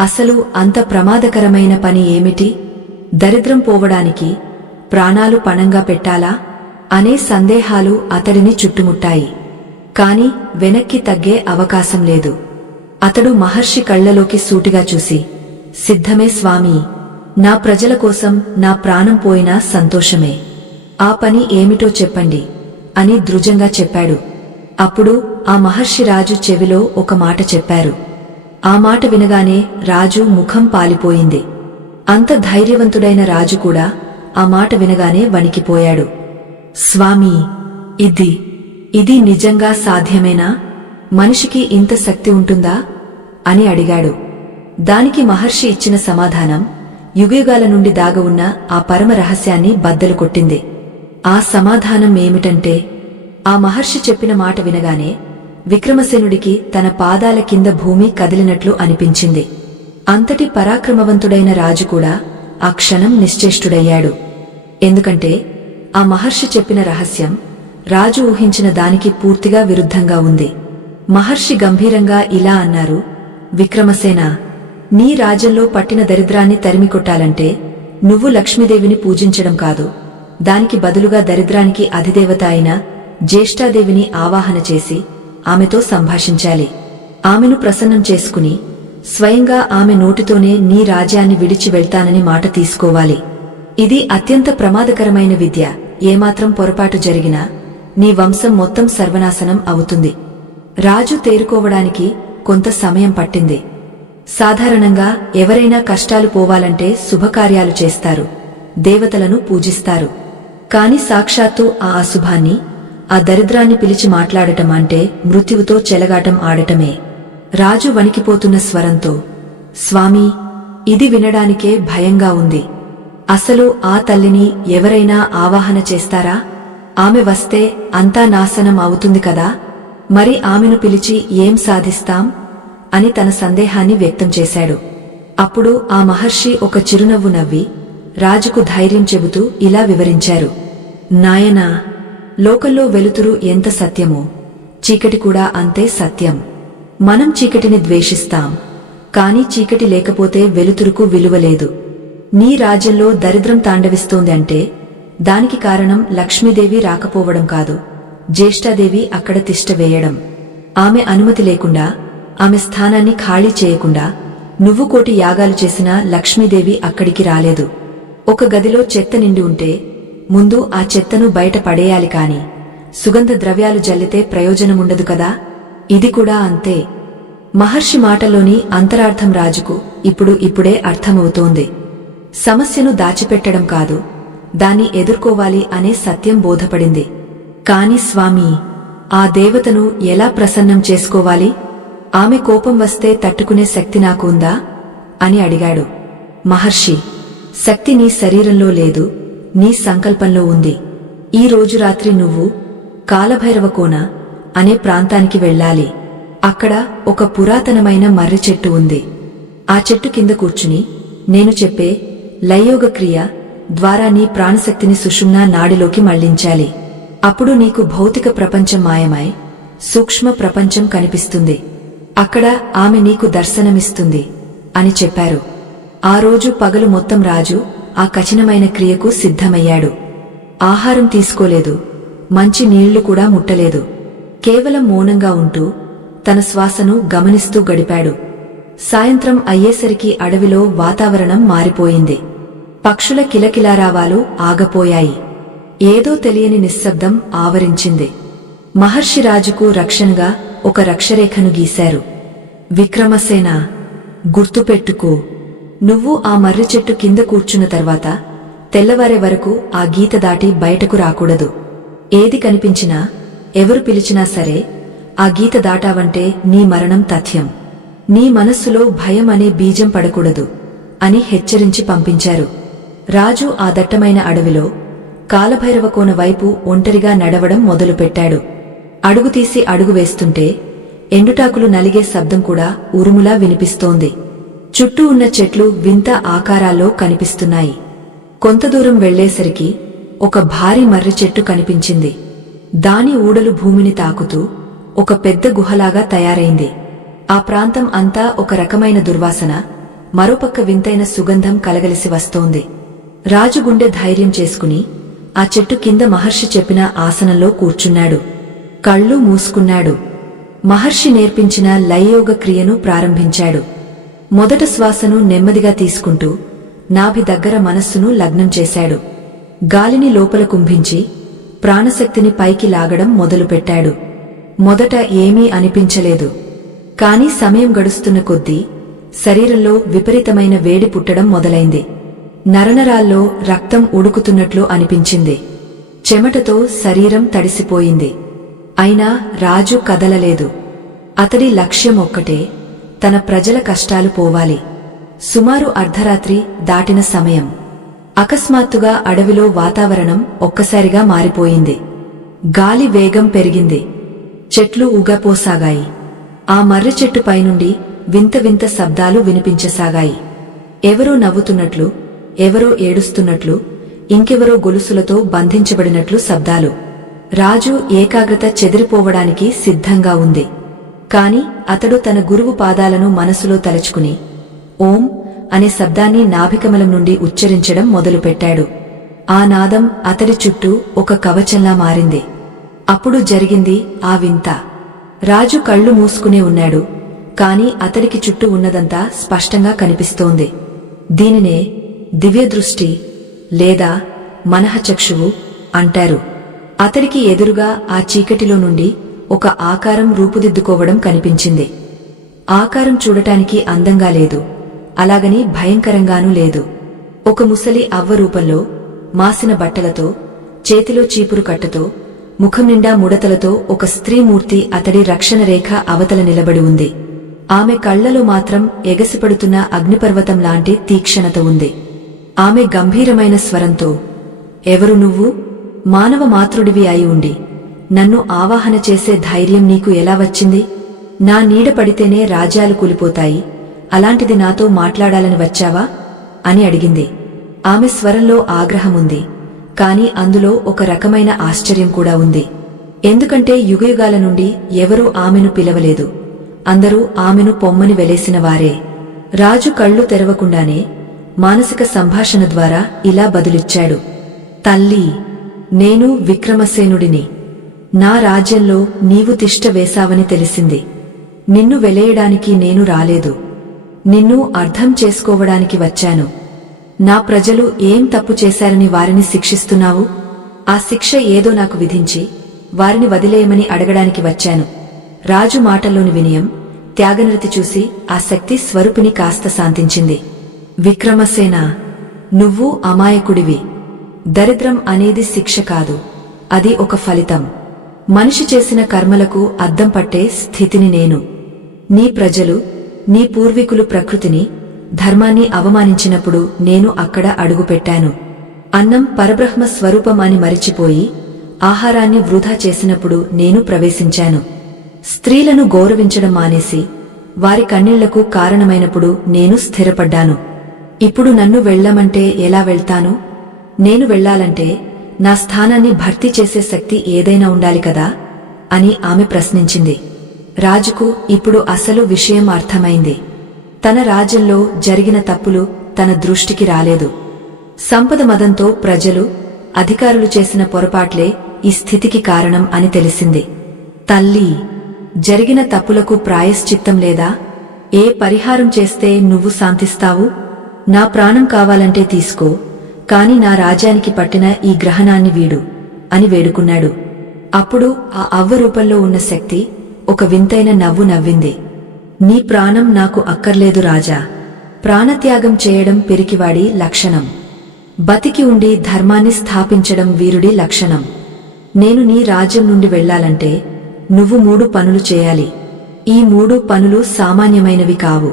అసలు అంత ప్రమాదకరమైన పని ఏమిటి? దరిద్రం పోవడానికి ప్రాణాలు పణంగా పెట్టాలా అనే సందేహాలు అతడిని చుట్టుముట్టాయి. కాని వెనక్కి తగ్గే అవకాశం లేదు. అతడు మహర్షి కళ్లలోకి సూటిగా చూసి, సిద్ధమే స్వామీ, నా ప్రజల కోసం నా ప్రాణం పోయినా సంతోషమే. ఆ పని ఏమిటో చెప్పండి అని దృఢంగా చెప్పాడు. అప్పుడు ఆ మహర్షి రాజు చెవిలో ఒక మాట చెప్పారు. ఆ మాట వినగానే రాజు ముఖం పాలిపోయింది. అంత ధైర్యవంతుడైన రాజు కూడా ఆ మాట వినగానే వణికిపోయాడు. స్వామీ, ఇది నిజంగా సాధ్యమేనా? మనిషికి ఇంత శక్తి ఉంటుందా అని అడిగాడు. దానికి మహర్షి ఇచ్చిన సమాధానం యుగయుగాల నుండి దాగ ఉన్న ఆ పరమ రహస్యాన్ని బద్దలు కొట్టింది. ఆ సమాధానం ఏమిటంటే, ఆ మహర్షి చెప్పిన మాట వినగానే విక్రమసేనుడికి తన పాదాల కింద భూమి కదిలినట్లు అనిపించింది. అంతటి పరాక్రమవంతుడైన రాజు కూడా ఆ క్షణం నిశ్చేష్టుడయ్యాడు. ఎందుకంటే ఆ మహర్షి చెప్పిన రహస్యం రాజు ఊహించిన దానికి పూర్తిగా విరుద్ధంగా ఉంది. మహర్షి గంభీరంగా ఇలా అన్నారు, విక్రమసేన, నీ రాజ్యంలో పట్టిన దరిద్రాన్ని తరిమికొట్టాలంటే నువ్వు లక్ష్మీదేవిని పూజించడం కాదు, దానికి బదులుగా దరిద్రానికి అధిదేవత అయిన జ్యేష్ఠాదేవిని ఆవాహన చేసి ఆమెతో సంభాషించాలి. ఆమెను ప్రసన్నం చేసుకుని స్వయంగా ఆమె నోటితోనే నీ రాజ్యాన్ని విడిచి వెళ్తానని మాట తీసుకోవాలి. ఇది అత్యంత ప్రమాదకరమైన విద్య. ఏమాత్రం పొరపాటు జరిగినా నీ వంశం మొత్తం సర్వనాశనం అవుతుంది. రాజు తేరుకోవడానికి కొంత సమయం పట్టింది. సాధారణంగా ఎవరైనా కష్టాలు పోవాలంటే శుభకార్యాలు చేస్తారు, దేవతలను పూజిస్తారు. కాని సాక్షాత్తు ఆ అశుభాన్ని, ఆ దరిద్రాన్ని పిలిచి మాట్లాడటం అంటే మృత్యువుతో చెలగాటం ఆడటమే. రాజు వణికిపోతున్న స్వరంతో, స్వామీ, ఇది వినడానికే భయంగా ఉంది. అసలు ఆ తల్లిని ఎవరైనా ఆవాహన చేస్తారా? ఆమె వస్తే అంతా నాశనం అవుతుంది కదా, మరి ఆమెను పిలిచి ఏం సాధిస్తాం అని తన సందేహాన్ని వ్యక్తం చేశాడు. అప్పుడు ఆ మహర్షి ఒక చిరునవ్వు నవ్వి రాజుకు ధైర్యం చెబుతూ ఇలా వివరించారు. నాయనా, లోకంలో వెలుతురు ఎంత సత్యమో చీకటి కూడా అంతే సత్యం. మనం చీకటిని ద్వేషిస్తాం, కాని చీకటి లేకపోతే వెలుతురుకు విలువలేదు. నీ రాజ్యంలో దరిద్రం తాండవిస్తోంది అంటే దానికి కారణం లక్ష్మీదేవి రాకపోవడం కాదు, జ్యేష్ఠాదేవి అక్కడ తిష్ట వేయడం. ఆమె అనుమతి లేకుండా, ఆమె స్థానాన్ని ఖాళీ చేయకుండా నువ్వు కోటి యాగాలు చేసినా లక్ష్మీదేవి అక్కడికి రాలేదు. ఒక గదిలో చెత్త నిండి ఉంటే ముందు ఆ చెత్తను బయట పడేయాలి, కాని సుగంధ ద్రవ్యాలు జల్లితే ప్రయోజనముండదు కదా. ఇది కూడా అంతే. మహర్షి మాటలోని అంతరార్థం రాజుకు ఇప్పుడే అర్థమవుతోంది. సమస్యను దాచిపెట్టడం కాదు, దాన్ని ఎదుర్కోవాలి అనే సత్యం బోధపడింది. కాని స్వామీ, ఆ దేవతను ఎలా ప్రసన్నం చేసుకోవాలి? ఆమె కోపం వస్తే తట్టుకునే శక్తి నాకు ఉందా అని అడిగాడు. మహర్షి, శక్తి నీ శరీరంలో లేదు, నీ సంకల్పంలో ఉంది. ఈ రోజు రాత్రి నువ్వు కాలభైరవకోన అనే ప్రాంతానికి వెళ్ళాలి. అక్కడ ఒక పురాతనమైన మర్రి చెట్టు ఉంది. ఆ చెట్టు కింద కూర్చుని నేను చెప్పే లయయోగ క్రియ ద్వారా నీ ప్రాణశక్తిని సుషుమ్నా నాడిలోకి మళ్లించాలి. అప్పుడు నీకు భౌతిక ప్రపంచం మాయమై సూక్ష్మ ప్రపంచం కనిపిస్తుంది. అక్కడ ఆమె నీకు దర్శనమిస్తుంది అని చెప్పారు. ఆ రోజు పగలు మొత్తం రాజు ఆ కఠినమైన క్రియకు సిద్ధమయ్యాడు. ఆహారం తీసుకోలేదు, మంచి నీళ్లు కూడా ముట్టలేదు. కేవలం మౌనంగా ఉంటూ తన శ్వాసను గమనిస్తూ గడిపాడు. సాయంత్రం అయ్యేసరికి అడవిలో వాతావరణం మారిపోయింది. పక్షుల కిలకిలారావాలు ఆగపోయాయి. ఏదో తెలియని నిశ్శబ్దం ఆవరించింది. మహర్షి రాజుకు రక్షణగా ఒక రక్షరేఖను గీశారు. విక్రమసేన, గుర్తుపెట్టుకో, నువ్వు ఆ మర్రి చెట్టు కింద కూర్చున్న తర్వాత తెల్లవారే వరకు ఆ గీత దాటి బయటకు రాకూడదు. ఏది కనిపించినా, ఎవరు పిలిచినా సరే ఆ గీత దాటావంటే నీ మరణం తథ్యం. నీ మనస్సులో భయం అనే బీజం పడకూడదు అని హెచ్చరించి పంపించారు. రాజు ఆ దట్టమైన అడవిలో కాలభైరవకోన వైపు ఒంటరిగా నడవడం మొదలుపెట్టాడు. అడుగుతీసి అడుగు వేస్తుంటే ఎండుటాకులు నలిగే శబ్దం కూడా ఉరుములా వినిపిస్తోంది. చుట్టూ ఉన్న చెట్లు వింత ఆకారాల్లో కనిపిస్తున్నాయి. కొంత దూరం వెళ్లేసరికి ఒక భారీ మర్రి చెట్టు కనిపించింది. దాని ఊడలు భూమిని తాకుతూ ఒక పెద్ద గుహలాగా తయారైంది. ఆ ప్రాంతం అంతా ఒక రకమైన దుర్వాసన, మరోపక్క వింతైన సుగంధం కలగలిసి వస్తోంది. రాజు గుండె ధైర్యం చేసుకుని ఆ చెట్టు కింద మహర్షి చెప్పిన ఆసనంలో కూర్చున్నాడు. కళ్ళు మూసుకున్నాడు. మహర్షి నేర్పించిన లయయోగ క్రియను ప్రారంభించాడు. మొదట శ్వాసను నెమ్మదిగా తీసుకుంటూ నాభి దగ్గర మనస్సును లగ్నం చేశాడు. గాలిని లోపల కుంభించి ప్రాణశక్తిని పైకి లాగడం మొదలుపెట్టాడు. మొదట ఏమీ అనిపించలేదు. కాని సమయం గడుస్తున్న కొద్దీ శరీరంలో విపరీతమైన వేడి పుట్టడం మొదలైంది. నరనరాల్లో రక్తం ఉడుకుతున్నట్లు అనిపించింది. చెమటతో శరీరం తడిసిపోయింది. అయినా రాజు కదలలేదు. అతడి లక్ష్యం ఒక్కటే, తన ప్రజల కష్టాలు పోవాలి. సుమారు అర్ధరాత్రి దాటిన సమయం. అకస్మాత్తుగా అడవిలో వాతావరణం ఒక్కసారిగా మారిపోయింది. గాలి వేగం పెరిగింది. చెట్లు ఊగపోసాగాయి. ఆ మర్రి చెట్టు పైనుండి వింత వింత శబ్దాలు వినిపించసాగాయి. ఎవరో నవ్వుతున్నట్లు, ఎవరో ఏడుస్తున్నట్లు, ఇంకెవరో గొలుసులతో బంధించబడినట్లు శబ్దాలు. రాజు ఏకాగ్రత చెదిరిపోవడానికి సిద్ధంగా ఉంది. కాని అతడు తన గురువు పాదాలను మనసులో తలచుకుని ఓం అనే శబ్దాన్ని నాభికమలం నుండి ఉచ్చరించడం మొదలుపెట్టాడు. ఆ నాదం అతడి చుట్టూ ఒక కవచంలా మారింది. అప్పుడు జరిగింది ఆ వింత. రాజు కళ్ళు మూసుకునే ఉన్నాడు, కాని అతడికి చుట్టూ ఉన్నదంతా స్పష్టంగా కనిపిస్తోంది. దీనినే దివ్యదృష్టి లేదా మనఃచక్షువు అంటారు. అతడికి ఎదురుగా ఆ చీకటిలో నుండి ఒక ఆకారం రూపుదిద్దుకోవడం కనిపించింది. ఆకారం చూడటానికి అందంగా లేదు, అలాగని భయంకరంగానూ లేదు. ఒక ముసలి అవ్వ రూపంలో, మాసిన బట్టలతో, చేతిలో చీపురు కట్టతో, ముఖం నిండా ముడతలతో ఒక స్త్రీమూర్తి అతడి రక్షణ రేఖ అవతల నిలబడి ఉంది. ఆమె కళ్లలో మాత్రం ఎగసిపడుతున్న అగ్నిపర్వతం లాంటి తీక్షణత ఉంది. ఆమె గంభీరమైన స్వరంతో, ఎవరు నువ్వు? మానవ మాతృడివి అయి ఉండి నన్ను ఆవాహన చేసే ధైర్యం నీకు ఎలా వచ్చింది? నా నీడ పడితేనే రాజ్యాలు కూలిపోతాయి, అలాంటిది నాతో మాట్లాడాలని వచ్చావా అని అడిగింది. ఆమె స్వరంలో ఆగ్రహముంది, కాని అందులో ఒక రకమైన ఆశ్చర్యం కూడా ఉంది. ఎందుకంటే యుగయుగాల నుండి ఎవరూ ఆమెను పిలవలేదు, అందరూ ఆమెను పొమ్మని వెలేసిన వారే. రాజు కళ్ళు తెరవకుండానే మానసిక సంభాషణ ద్వారా ఇలా బదులిచ్చాడు. తల్లీ, నేను విక్రమసేనుడిని. నా రాజ్యంలో నీవు తిష్ట వేశావని తెలిసింది. నిన్ను వెలేయడానికి నేను రాలేదు, నిన్ను అర్థం చేసుకోవడానికి వచ్చాను. నా ప్రజలు ఏం తప్పు చేశారని వారిని శిక్షిస్తున్నావు? ఆ శిక్ష ఏదో నాకు విధించి వారిని వదిలేయమని అడగడానికి వచ్చాను. రాజు మాటల్లోని వినయం, త్యాగనిరతి చూసి ఆ శక్తి స్వరూపిణి కాస్త శాంతించింది. విక్రమసేన, నువ్వు అమాయకుడివి. దరిద్రం అనేది శిక్ష కాదు, అది ఒక ఫలితం. మనిషి చేసిన కర్మలకు అద్దం పట్టే స్థితిని నేను. నీ ప్రజలు, నీ పూర్వీకులు ప్రకృతిని, ధర్మాన్ని అవమానించినప్పుడు నేను అక్కడ అడుగుపెట్టాను. అన్నం పరబ్రహ్మ స్వరూపం అని మరిచిపోయి ఆహారాన్ని వృధా చేసినప్పుడు నేను ప్రవేశించాను. స్త్రీలను గౌరవించడం మానేసి వారి కన్నీళ్లకు కారణమైనప్పుడు నేను స్థిరపడ్డాను. ఇప్పుడు నన్ను వెళ్ళమంటే ఎలా వెళ్తాను? నేను వెళ్లాలంటే నా స్థానాన్ని భర్తీ చేసే శక్తి ఏదైనా ఉండాలి కదా అని ఆమె ప్రశ్నించింది. రాజుకు ఇప్పుడు అసలు విషయం అర్థమైంది. తన రాజ్యంలో జరిగిన తప్పులు తన దృష్టికి రాలేదు. సంపద మదంతో ప్రజలు, అధికారులు చేసిన పొరపాట్లే ఈ స్థితికి కారణం అని తెలిసింది. తల్లీ, జరిగిన తప్పులకు ప్రాయశ్చిత్తం లేదా? ఏ పరిహారం చేస్తే నువ్వు శాంతిస్తావు? నా ప్రాణం కావాలంటే తీసుకో, కాని నా రాజ్యానికి పట్టిన ఈ గ్రహణాన్ని వీడు అని వేడుకున్నాడు. అప్పుడు ఆ అవ్వ రూపంలో ఉన్న శక్తి ఒక వింతైన నవ్వు నవ్వింది. నీ ప్రాణం నాకు అక్కర్లేదు రాజా. ప్రాణత్యాగం చేయడం పిరికివాడి లక్షణం. బతికి ఉండి ధర్మాన్ని స్థాపించడం వీరుడి లక్షణం. నేను నీ రాజ్యం నుండి వెళ్లాలంటే నువ్వు 3 పనులు చేయాలి. ఈ 3 పనులు సామాన్యమైనవి కావు.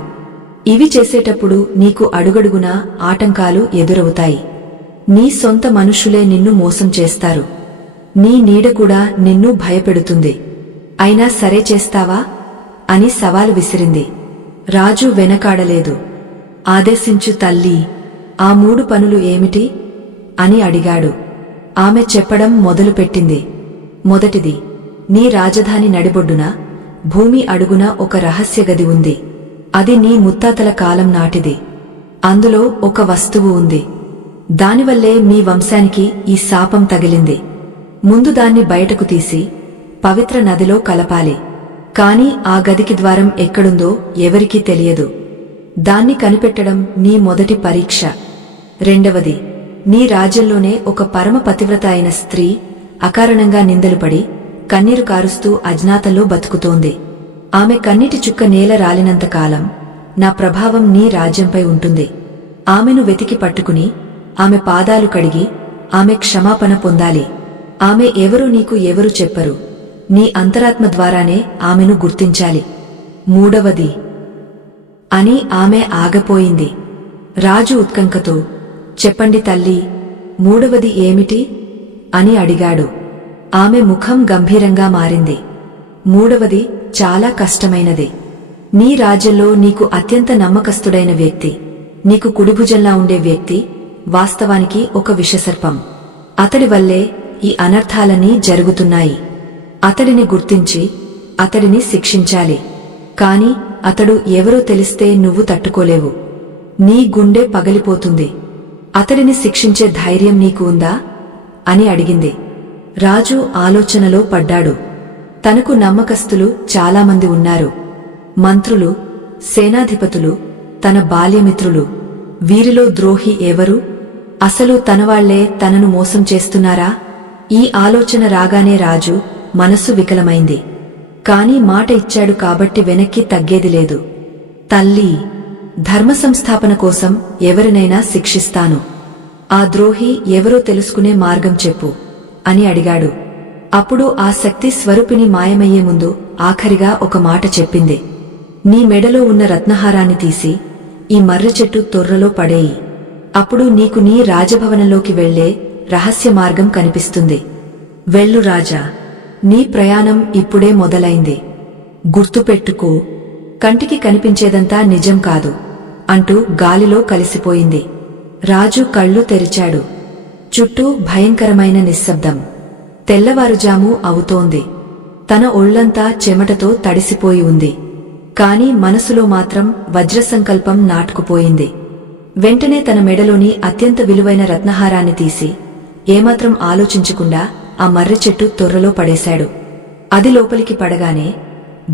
ఇవి చేసేటప్పుడు నీకు అడుగడుగునా ఆటంకాలు ఎదురవుతాయి. నీ సొంత మనుషులే నిన్ను మోసం చేస్తారు. నీ నీడ కూడా నిన్ను భయపెడుతుంది. అయినా సరే చేస్తావా అని సవాలు విసిరింది. రాజు వెనకాడలేదు. ఆదేశించు తల్లీ, ఆ 3 పనులు ఏమిటి అని అడిగాడు. ఆమె చెప్పడం మొదలుపెట్టింది. మొదటిది, నీ రాజధాని నడిబొడ్డున భూమి అడుగున ఒక రహస్య గది ఉంది. అది నీ ముత్తాతల కాలం నాటిది. అందులో ఒక వస్తువు ఉంది. దానివల్లే మీ వంశానికి ఈ శాపం తగిలింది. ముందు దాన్ని బయటకు తీసి పవిత్ర నదిలో కలపాలి. కాని ఆ గదికి ద్వారం ఎక్కడుందో ఎవరికీ తెలియదు. దాన్ని కనిపెట్టడం నీ మొదటి పరీక్ష. రెండవది, నీ రాజ్యంలోనే ఒక పరమ పతివ్రత అయిన స్త్రీ అకారణంగా నిందలుపడి కన్నీరు కారుస్తూ అజ్ఞాతంలో బతుకుతోంది. ఆమె కన్నీటి చుక్క నేల రాలినంతకాలం నా ప్రభావం నీ రాజ్యంపై ఉంటుంది. ఆమెను వెతికి పట్టుకుని ఆమె పాదాలు కడిగి ఆమె క్షమాపణ పొందాలి. ఆమె ఎవరో నీకు ఎవరు చెప్పరు. నీ అంతరాత్మ ద్వారానే ఆమెను గుర్తించాలి. మూడవది అని ఆమె ఆగపోయింది. రాజు ఉత్కంఠతో, చెప్పండి తల్లీ, మూడవది ఏమిటి అని అడిగాడు. ఆమె ముఖం గంభీరంగా మారింది. మూడవది చాలా కష్టమైనది. నీ రాజ్యంలో నీకు అత్యంత నమ్మకస్తుడైన వ్యక్తి, నీకు కుడిభుజంలా ఉండే వ్యక్తి వాస్తవానికి ఒక విషసర్పం. అతడి వల్లే ఈ అనర్థాలన్నీ జరుగుతున్నాయి. అతడిని గుర్తించి అతడిని శిక్షించాలి. కాని అతడు ఎవరో తెలిస్తే నువ్వు తట్టుకోలేవు. నీ గుండె పగిలిపోతుంది. అతడిని శిక్షించే ధైర్యం నీకు ఉందా అని అడిగింది. రాజు ఆలోచనలో పడ్డాడు. తనకు నమ్మకస్తులు చాలామంది ఉన్నారు. మంత్రులు, సేనాధిపతులు, తన బాల్యమిత్రులు. వీరిలో ద్రోహి ఎవరు? అసలు తనవాళ్లే తనను మోసం చేస్తున్నారా? ఈ ఆలోచన రాగానే రాజు మనస్సు వికలమైంది. కాని మాట ఇచ్చాడు కాబట్టి వెనక్కి తగ్గేది లేదు. తల్లీ, ధర్మ సంస్థాపన కోసం ఎవరినైనా శిక్షిస్తాను. ఆ ద్రోహి ఎవరో తెలుసుకునే మార్గం చెప్పు అని అడిగాడు. అప్పుడు ఆ శక్తి స్వరూపిణి మాయమయ్యే ముందు ఆఖరిగా ఒక మాట చెప్పింది. నీ మెడలో ఉన్న రత్నహారాన్ని తీసి ఈ మర్రి చెట్టు తొర్రలో పడేయి. అప్పుడు నీకు నీ రాజభవనంలోకి వెళ్లే రహస్య మార్గం కనిపిస్తుంది. వెళ్ళు రాజా, నీ ప్రయాణం ఇప్పుడే మొదలైంది. గుర్తుపెట్టుకో, కంటికి కనిపించేదంతా నిజం కాదు అంటూ గాలిలో కలిసిపోయింది. రాజు కళ్ళు తెరిచాడు. చుట్టూ భయంకరమైన నిశ్శబ్దం. తెల్లవారుజాము అవుతోంది. తన ఒళ్లంతా చెమటతో తడిసిపోయి ఉంది. కాని మనసులో మాత్రం వజ్రసంకల్పం నాటుకుపోయింది. వెంటనే తన మెడలోని అత్యంత విలువైన రత్నహారాన్ని తీసి ఏమాత్రం ఆలోచించకుండా ఆ మర్రి చెట్టు తొర్రలో పడేశాడు. అది లోపలికి పడగానే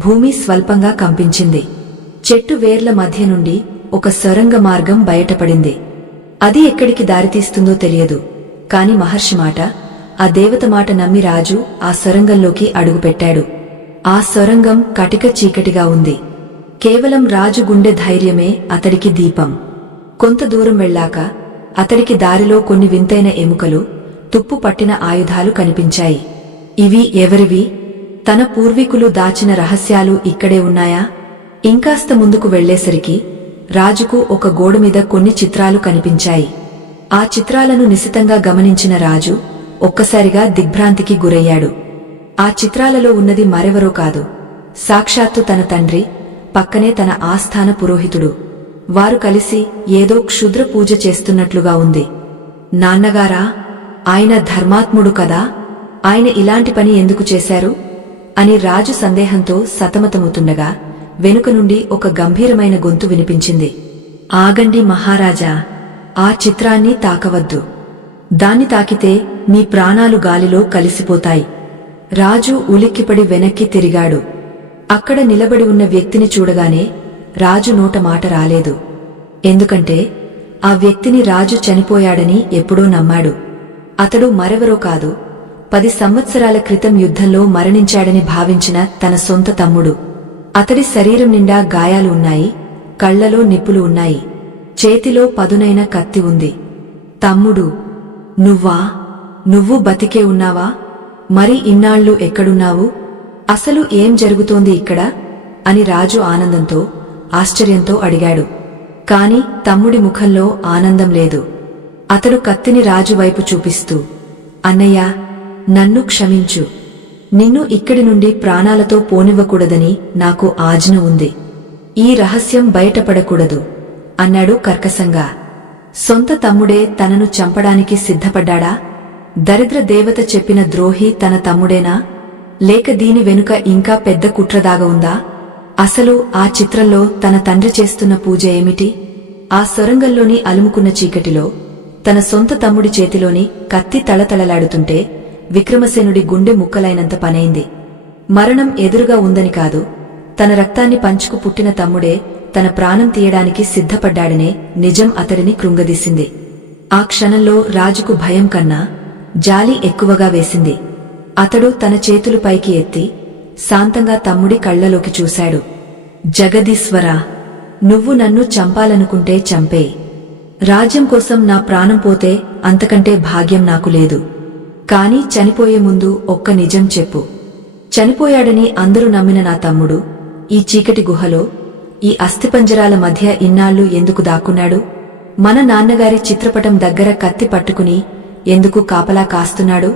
భూమి స్వల్పంగా కంపించింది. చెట్టు వేర్ల మధ్య నుండి ఒక సొరంగ మార్గం బయటపడింది. అది ఎక్కడికి దారితీస్తుందో తెలియదు. కాని మహర్షి మాట, ఆ దేవత మాట నమ్మి రాజు ఆ సొరంగంలోకి అడుగుపెట్టాడు. ఆ సొరంగం కటిక చీకటిగా ఉంది. కేవలం రాజు గుండె ధైర్యమే అతడికి దీపం. కొంత దూరం వెళ్ళాక అతడికి దారిలో కొన్ని వింతైన ఎముకలు, తుప్పు పట్టిన ఆయుధాలు కనిపించాయి. ఇవి ఎవరివి? తన పూర్వీకులు దాచిన రహస్యాలు ఇక్కడే ఉన్నాయా? ఇంకాస్త ముందుకు వెళ్లేసరికి రాజుకు ఒక గోడమీద కొన్ని చిత్రాలు కనిపించాయి. ఆ చిత్రాలను నిశితంగా గమనించిన రాజు ఒక్కసారిగా దిగ్భ్రాంతికి గురయ్యాడు. ఆ చిత్రాలలో ఉన్నది మరెవరో కాదు, సాక్షాత్తు తన తండ్రి, పక్కనే తన ఆస్థాన పురోహితుడు. వారు కలిసి ఏదో క్షుద్ర పూజ చేస్తున్నట్లుగా ఉంది. నాన్నగారా? ఆయన ధర్మాత్ముడు కదా, ఆయన ఇలాంటి పని ఎందుకు చేశారు అని రాజు సందేహంతో సతమతమవుతుండగా వెనుక నుండి ఒక గంభీరమైన గొంతు వినిపించింది. ఆగండి మహారాజా, ఆ చిత్రాన్ని తాకవద్దు. దాన్ని తాకితే మీ ప్రాణాలు గాలిలో కలిసిపోతాయి. రాజు ఉలిక్కిపడి వెనక్కి తిరిగాడు. అక్కడ నిలబడి ఉన్న వ్యక్తిని చూడగానే రాజు నోట మాట రాలేదు. ఎందుకంటే ఆ వ్యక్తిని రాజు చనిపోయాడని ఎప్పుడో నమ్మాడు. అతడు మరెవరో కాదు, 10 సంవత్సరాల క్రితం యుద్ధంలో మరణించాడని భావించిన తన సొంత తమ్ముడు. అతడి శరీరం నిండా గాయాలు ఉన్నాయి, కళ్లలో నిప్పులు ఉన్నాయి, చేతిలో పదునైన కత్తి ఉంది. తమ్ముడు, నువ్వా? నువ్వు బతికే ఉన్నావా? మరి ఇన్నాళ్లు ఎక్కడున్నావు? అసలు ఏం జరుగుతోంది ఇక్కడ అని రాజు ఆనందంతో, ఆశ్చర్యంతో అడిగాడు. కాని తమ్ముడి ముఖంలో ఆనందం లేదు. అతడు కత్తిని రాజు వైపు చూపిస్తూ, అన్నయ్యా, నన్ను క్షమించు. నిన్ను ఇక్కడి నుండి ప్రాణాలతో పోనివ్వకూడదని నాకు ఆజ్ఞ ఉంది. ఈ రహస్యం బయటపడకూడదు అన్నాడు కర్కశంగా. సొంత తమ్ముడే తనను చంపడానికి సిద్ధపడ్డాడా? దరిద్ర దేవత చెప్పిన ద్రోహి తన తమ్ముడేనా? లేక దీని వెనుక ఇంకా పెద్ద కుట్రదాగ ఉందా? అసలు ఆ చిత్రంలో తన తండ్రి చేస్తున్న పూజ ఏమిటి? ఆ సొరంగంలోని అలుముకున్న చీకటిలో తన సొంత తమ్ముడి చేతిలోని కత్తి తళతళలాడుతుంటే విక్రమసేనుడి గుండె ముక్కలైనంత పనైంది. మరణం ఎదురుగా ఉందని కాదు, తన రక్తాన్ని పంచుకు పుట్టిన తమ్ముడే తన ప్రాణం తీయడానికి సిద్ధపడ్డాడనే నిజం అతడిని కృంగదీసింది. ఆ క్షణంలో రాజుకు భయం కన్నా జాలి ఎక్కువగా వేసింది. అతడు తన చేతులు పైకి ఎత్తి శాంతంగా తమ్ముడి కళ్లలోకి చూశాడు. జగదీశ్వరా, నువ్వు నన్ను చంపాలనుకుంటే చంపేయ్. రాజ్యం కోసం నా ప్రాణం పోతే అంతకంటే భాగ్యం నాకు లేదు. కాని చనిపోయే ముందు ఒక్క నిజం చెప్పు. చనిపోయాడని అందరూ నమ్మిన నా తమ్ముడు ఈ చీకటి గుహలో, ఈ అస్థిపంజరాల మధ్య ఇన్నాళ్లు ఎందుకు దాక్కున్నాడు? మన నాన్నగారి చిత్రపటం దగ్గర కత్తి పట్టుకుని ఎందుకు కాపలా కాస్తున్నాడు?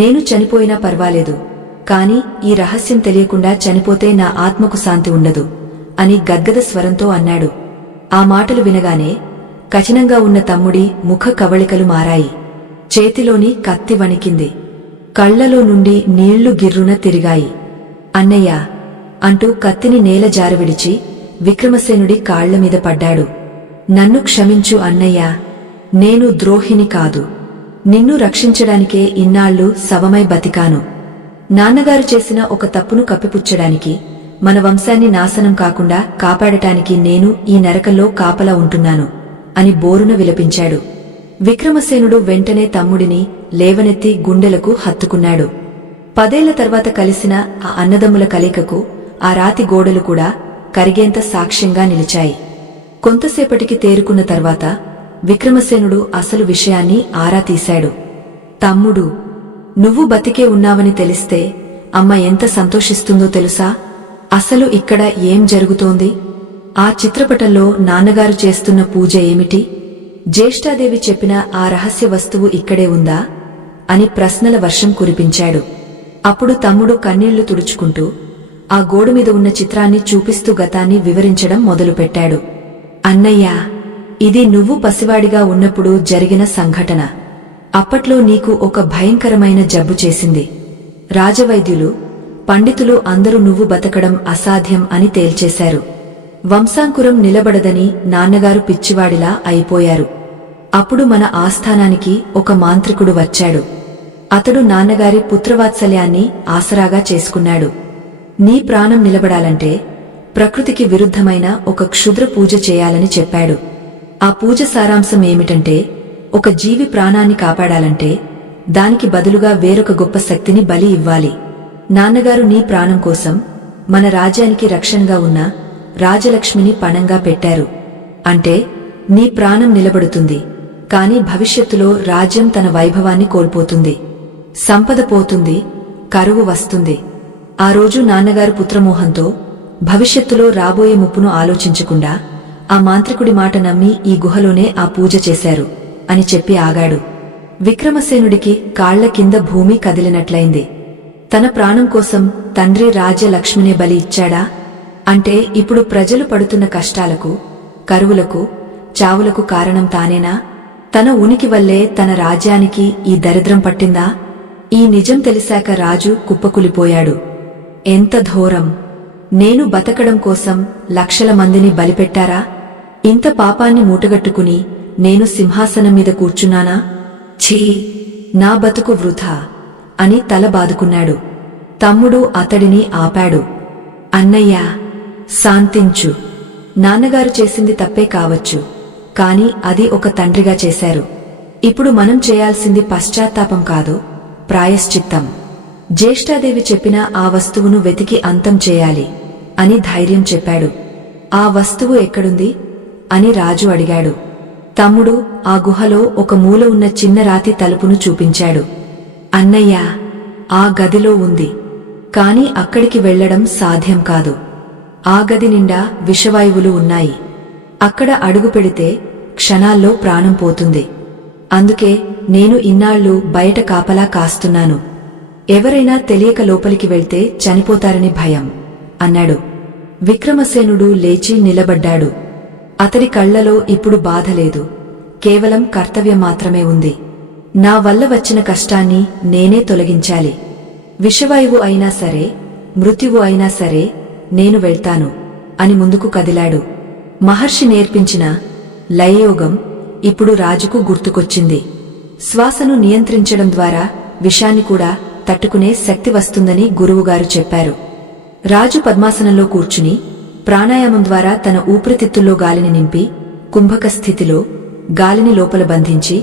నేను చనిపోయినా పర్వాలేదు, కాని ఈ రహస్యం తెలియకుండా చనిపోతే నా ఆత్మకు శాంతి ఉండదు అని గద్గద స్వరంతో అన్నాడు. ఆ మాటలు వినగానే కఠినంగా ఉన్న తమ్ముడి ముఖ కవళికలు మారాయి. చేతిలోని కత్తి వణికింది. కళ్లలో నుండి నీళ్లు గిర్రున తిరిగాయి. అన్నయ్యా అంటూ కత్తిని నేల జారవిడిచి విక్రమసేనుడి కాళ్లమీద పడ్డాడు. నన్ను క్షమించు అన్నయ్యా, నేను ద్రోహిని కాదు. నిన్ను రక్షించడానికే ఇన్నాళ్లు శవమై బతికాను. నాన్నగారు చేసిన ఒక తప్పును కప్పిపుచ్చడానికి, మన వంశాన్ని నాశనం కాకుండా కాపాడటానికి నేను ఈ నరకంలో కాపలా ఉంటున్నాను అని బోరున విలపించాడు. విక్రమసేనుడు వెంటనే తమ్ముడిని లేవనెత్తి గుండెలకు హత్తుకున్నాడు. 10 ఏళ్ల తర్వాత కలిసిన ఆ అన్నదమ్ముల కలయికకు ఆ రాతి గోడలు కూడా కరిగేంత సాక్ష్యంగా నిలిచాయి. కొంతసేపటికి తేరుకున్న తర్వాత విక్రమసేనుడు అసలు విషయాన్ని ఆరా తీశాడు. తమ్ముడు, నువ్వు బతికే ఉన్నావని తెలిస్తే అమ్మ ఎంత సంతోషిస్తుందో తెలుసా? అసలు ఇక్కడ ఏం జరుగుతోంది? ఆ చిత్రపటంలో నాన్నగారు చేస్తున్న పూజ ఏమిటి? జ్యేష్ఠాదేవి చెప్పిన ఆ రహస్య వస్తువు ఇక్కడే ఉందా అని ప్రశ్నల వర్షం కురిపించాడు. అప్పుడు తమ్ముడు కన్నీళ్లు తుడుచుకుంటూ ఆ గోడమీద ఉన్న చిత్రాన్ని చూపిస్తూ గతాన్ని వివరించడం మొదలుపెట్టాడు. అన్నయ్యా, ఇది నువ్వు పసివాడిగా ఉన్నప్పుడు జరిగిన సంఘటన. అప్పట్లో నీకు ఒక భయంకరమైన జబ్బు చేసింది. రాజవైద్యులు, పండితులు అందరూ నువ్వు బతకడం అసాధ్యం అని తేల్చేశారు. వంశాంకురం నిలబడదని నాన్నగారు పిచ్చివాడిలా అయిపోయారు. అప్పుడు మన ఆస్థానానికి ఒక మాంత్రికుడు వచ్చాడు. అతడు నాన్నగారి పుత్రవాత్సల్యాన్ని ఆసరాగా చేసుకున్నాడు. నీ ప్రాణం నిలబడాలంటే ప్రకృతికి విరుద్ధమైన ఒక క్షుద్ర పూజ చేయాలని చెప్పాడు. ఆ పూజ సారాంశం ఏమిటంటే, ఒక జీవి ప్రాణాన్ని కాపాడాలంటే దానికి బదులుగా వేరొక గొప్ప శక్తిని బలి ఇవ్వాలి. నాన్నగారు నీ ప్రాణం కోసం మన రాజ్యానికి రక్షణగా ఉన్న రాజలక్ష్మిని పణంగా పెట్టారు. అంటే నీ ప్రాణం నిలబడుతుంది, కాని భవిష్యత్తులో రాజ్యం తన వైభవాన్ని కోల్పోతుంది. సంపద పోతుంది, కరువు వస్తుంది. ఆ రోజు నాన్నగారు పుత్రమోహంతో భవిష్యత్తులో రాబోయే ముప్పును ఆలోచించకుండా ఆ మాంత్రికుడి మాట నమ్మి ఈ గుహలోనే ఆ పూజ చేశారు అని చెప్పి ఆగాడు. విక్రమసేనుడికి కాళ్ల కింద భూమి కదిలినట్లయింది. తన ప్రాణం కోసం తండ్రి రాజ్యలక్ష్మినే బలి ఇచ్చాడా? అంటే ఇప్పుడు ప్రజలు పడుతున్న కష్టాలకు, కరువులకు, చావులకు కారణం తానేనా? తన ఉనికి వల్లే తన రాజ్యానికి ఈ దరిద్రం పట్టిందా? ఈ నిజం తెలిసాక రాజు కుప్పకులిపోయాడు. ఎంత ఘోరం! నేను బతకడం కోసం లక్షల మందిని బలిపెట్టారా? ఇంత పాపాన్ని మూటగట్టుకుని నేను సింహాసనం మీద కూర్చున్నానా? ఛీ, నా బతుకు వృథా అని తల బాదుకున్నాడు. తమ్ముడు అతడిని ఆపాడు. అన్నయ్యా, శాంతించు. నాన్నగారు చేసింది తప్పే కావచ్చు, కాని అది ఒక తండ్రిగా చేశారు. ఇప్పుడు మనం చేయాల్సింది పశ్చాత్తాపం కాదు, ప్రాయశ్చిత్తం. జ్యేష్ఠాదేవి చెప్పిన ఆ వస్తువును వెతికి అంతం చేయాలి అని ధైర్యం చెప్పాడు. ఆ వస్తువు ఎక్కడుంది అని రాజు అడిగాడు. తమ్ముడు ఆ గుహలో ఒక మూల ఉన్న చిన్న రాతి తలుపును చూపించాడు. అన్నయ్యా, ఆ గదిలో ఉంది, కాని అక్కడికి వెళ్లడం సాధ్యం కాదు. ఆ గది నిండా విషవాయువులు ఉన్నాయి. అక్కడ అడుగు పెడితే క్షణాల్లో ప్రాణం పోతుంది. అందుకే నేను ఇన్నాళ్లు బయట కాపలా కాస్తున్నాను. ఎవరైనా తెలియక లోపలికి వెళ్తే చనిపోతారని భయం అన్నాడు. విక్రమసేనుడు లేచి నిలబడ్డాడు. అతడి కళ్లలో ఇప్పుడు బాధలేదు, కేవలం కర్తవ్యం మాత్రమే ఉంది. నా వల్ల వచ్చిన కష్టాన్ని నేనే తొలగించాలి. విషవాయువు అయినా సరే, మృత్యువు అయినా సరే నేను వెళ్తాను అని ముందుకు కదిలాడు. మహర్షి నేర్పించిన లయయోగం ఇప్పుడు రాజుకు గుర్తుకొచ్చింది. శ్వాసను నియంత్రించడం ద్వారా విషాన్ని కూడా తట్టుకునే శక్తి వస్తుందని గురువుగారు చెప్పారు. రాజు పద్మాసనంలో కూర్చుని ప్రాణాయామం ద్వారా తన ఊపిరితిత్తుల్లో గాలిని నింపి కుంభక స్థితిలో గాలిని లోపల బంధించి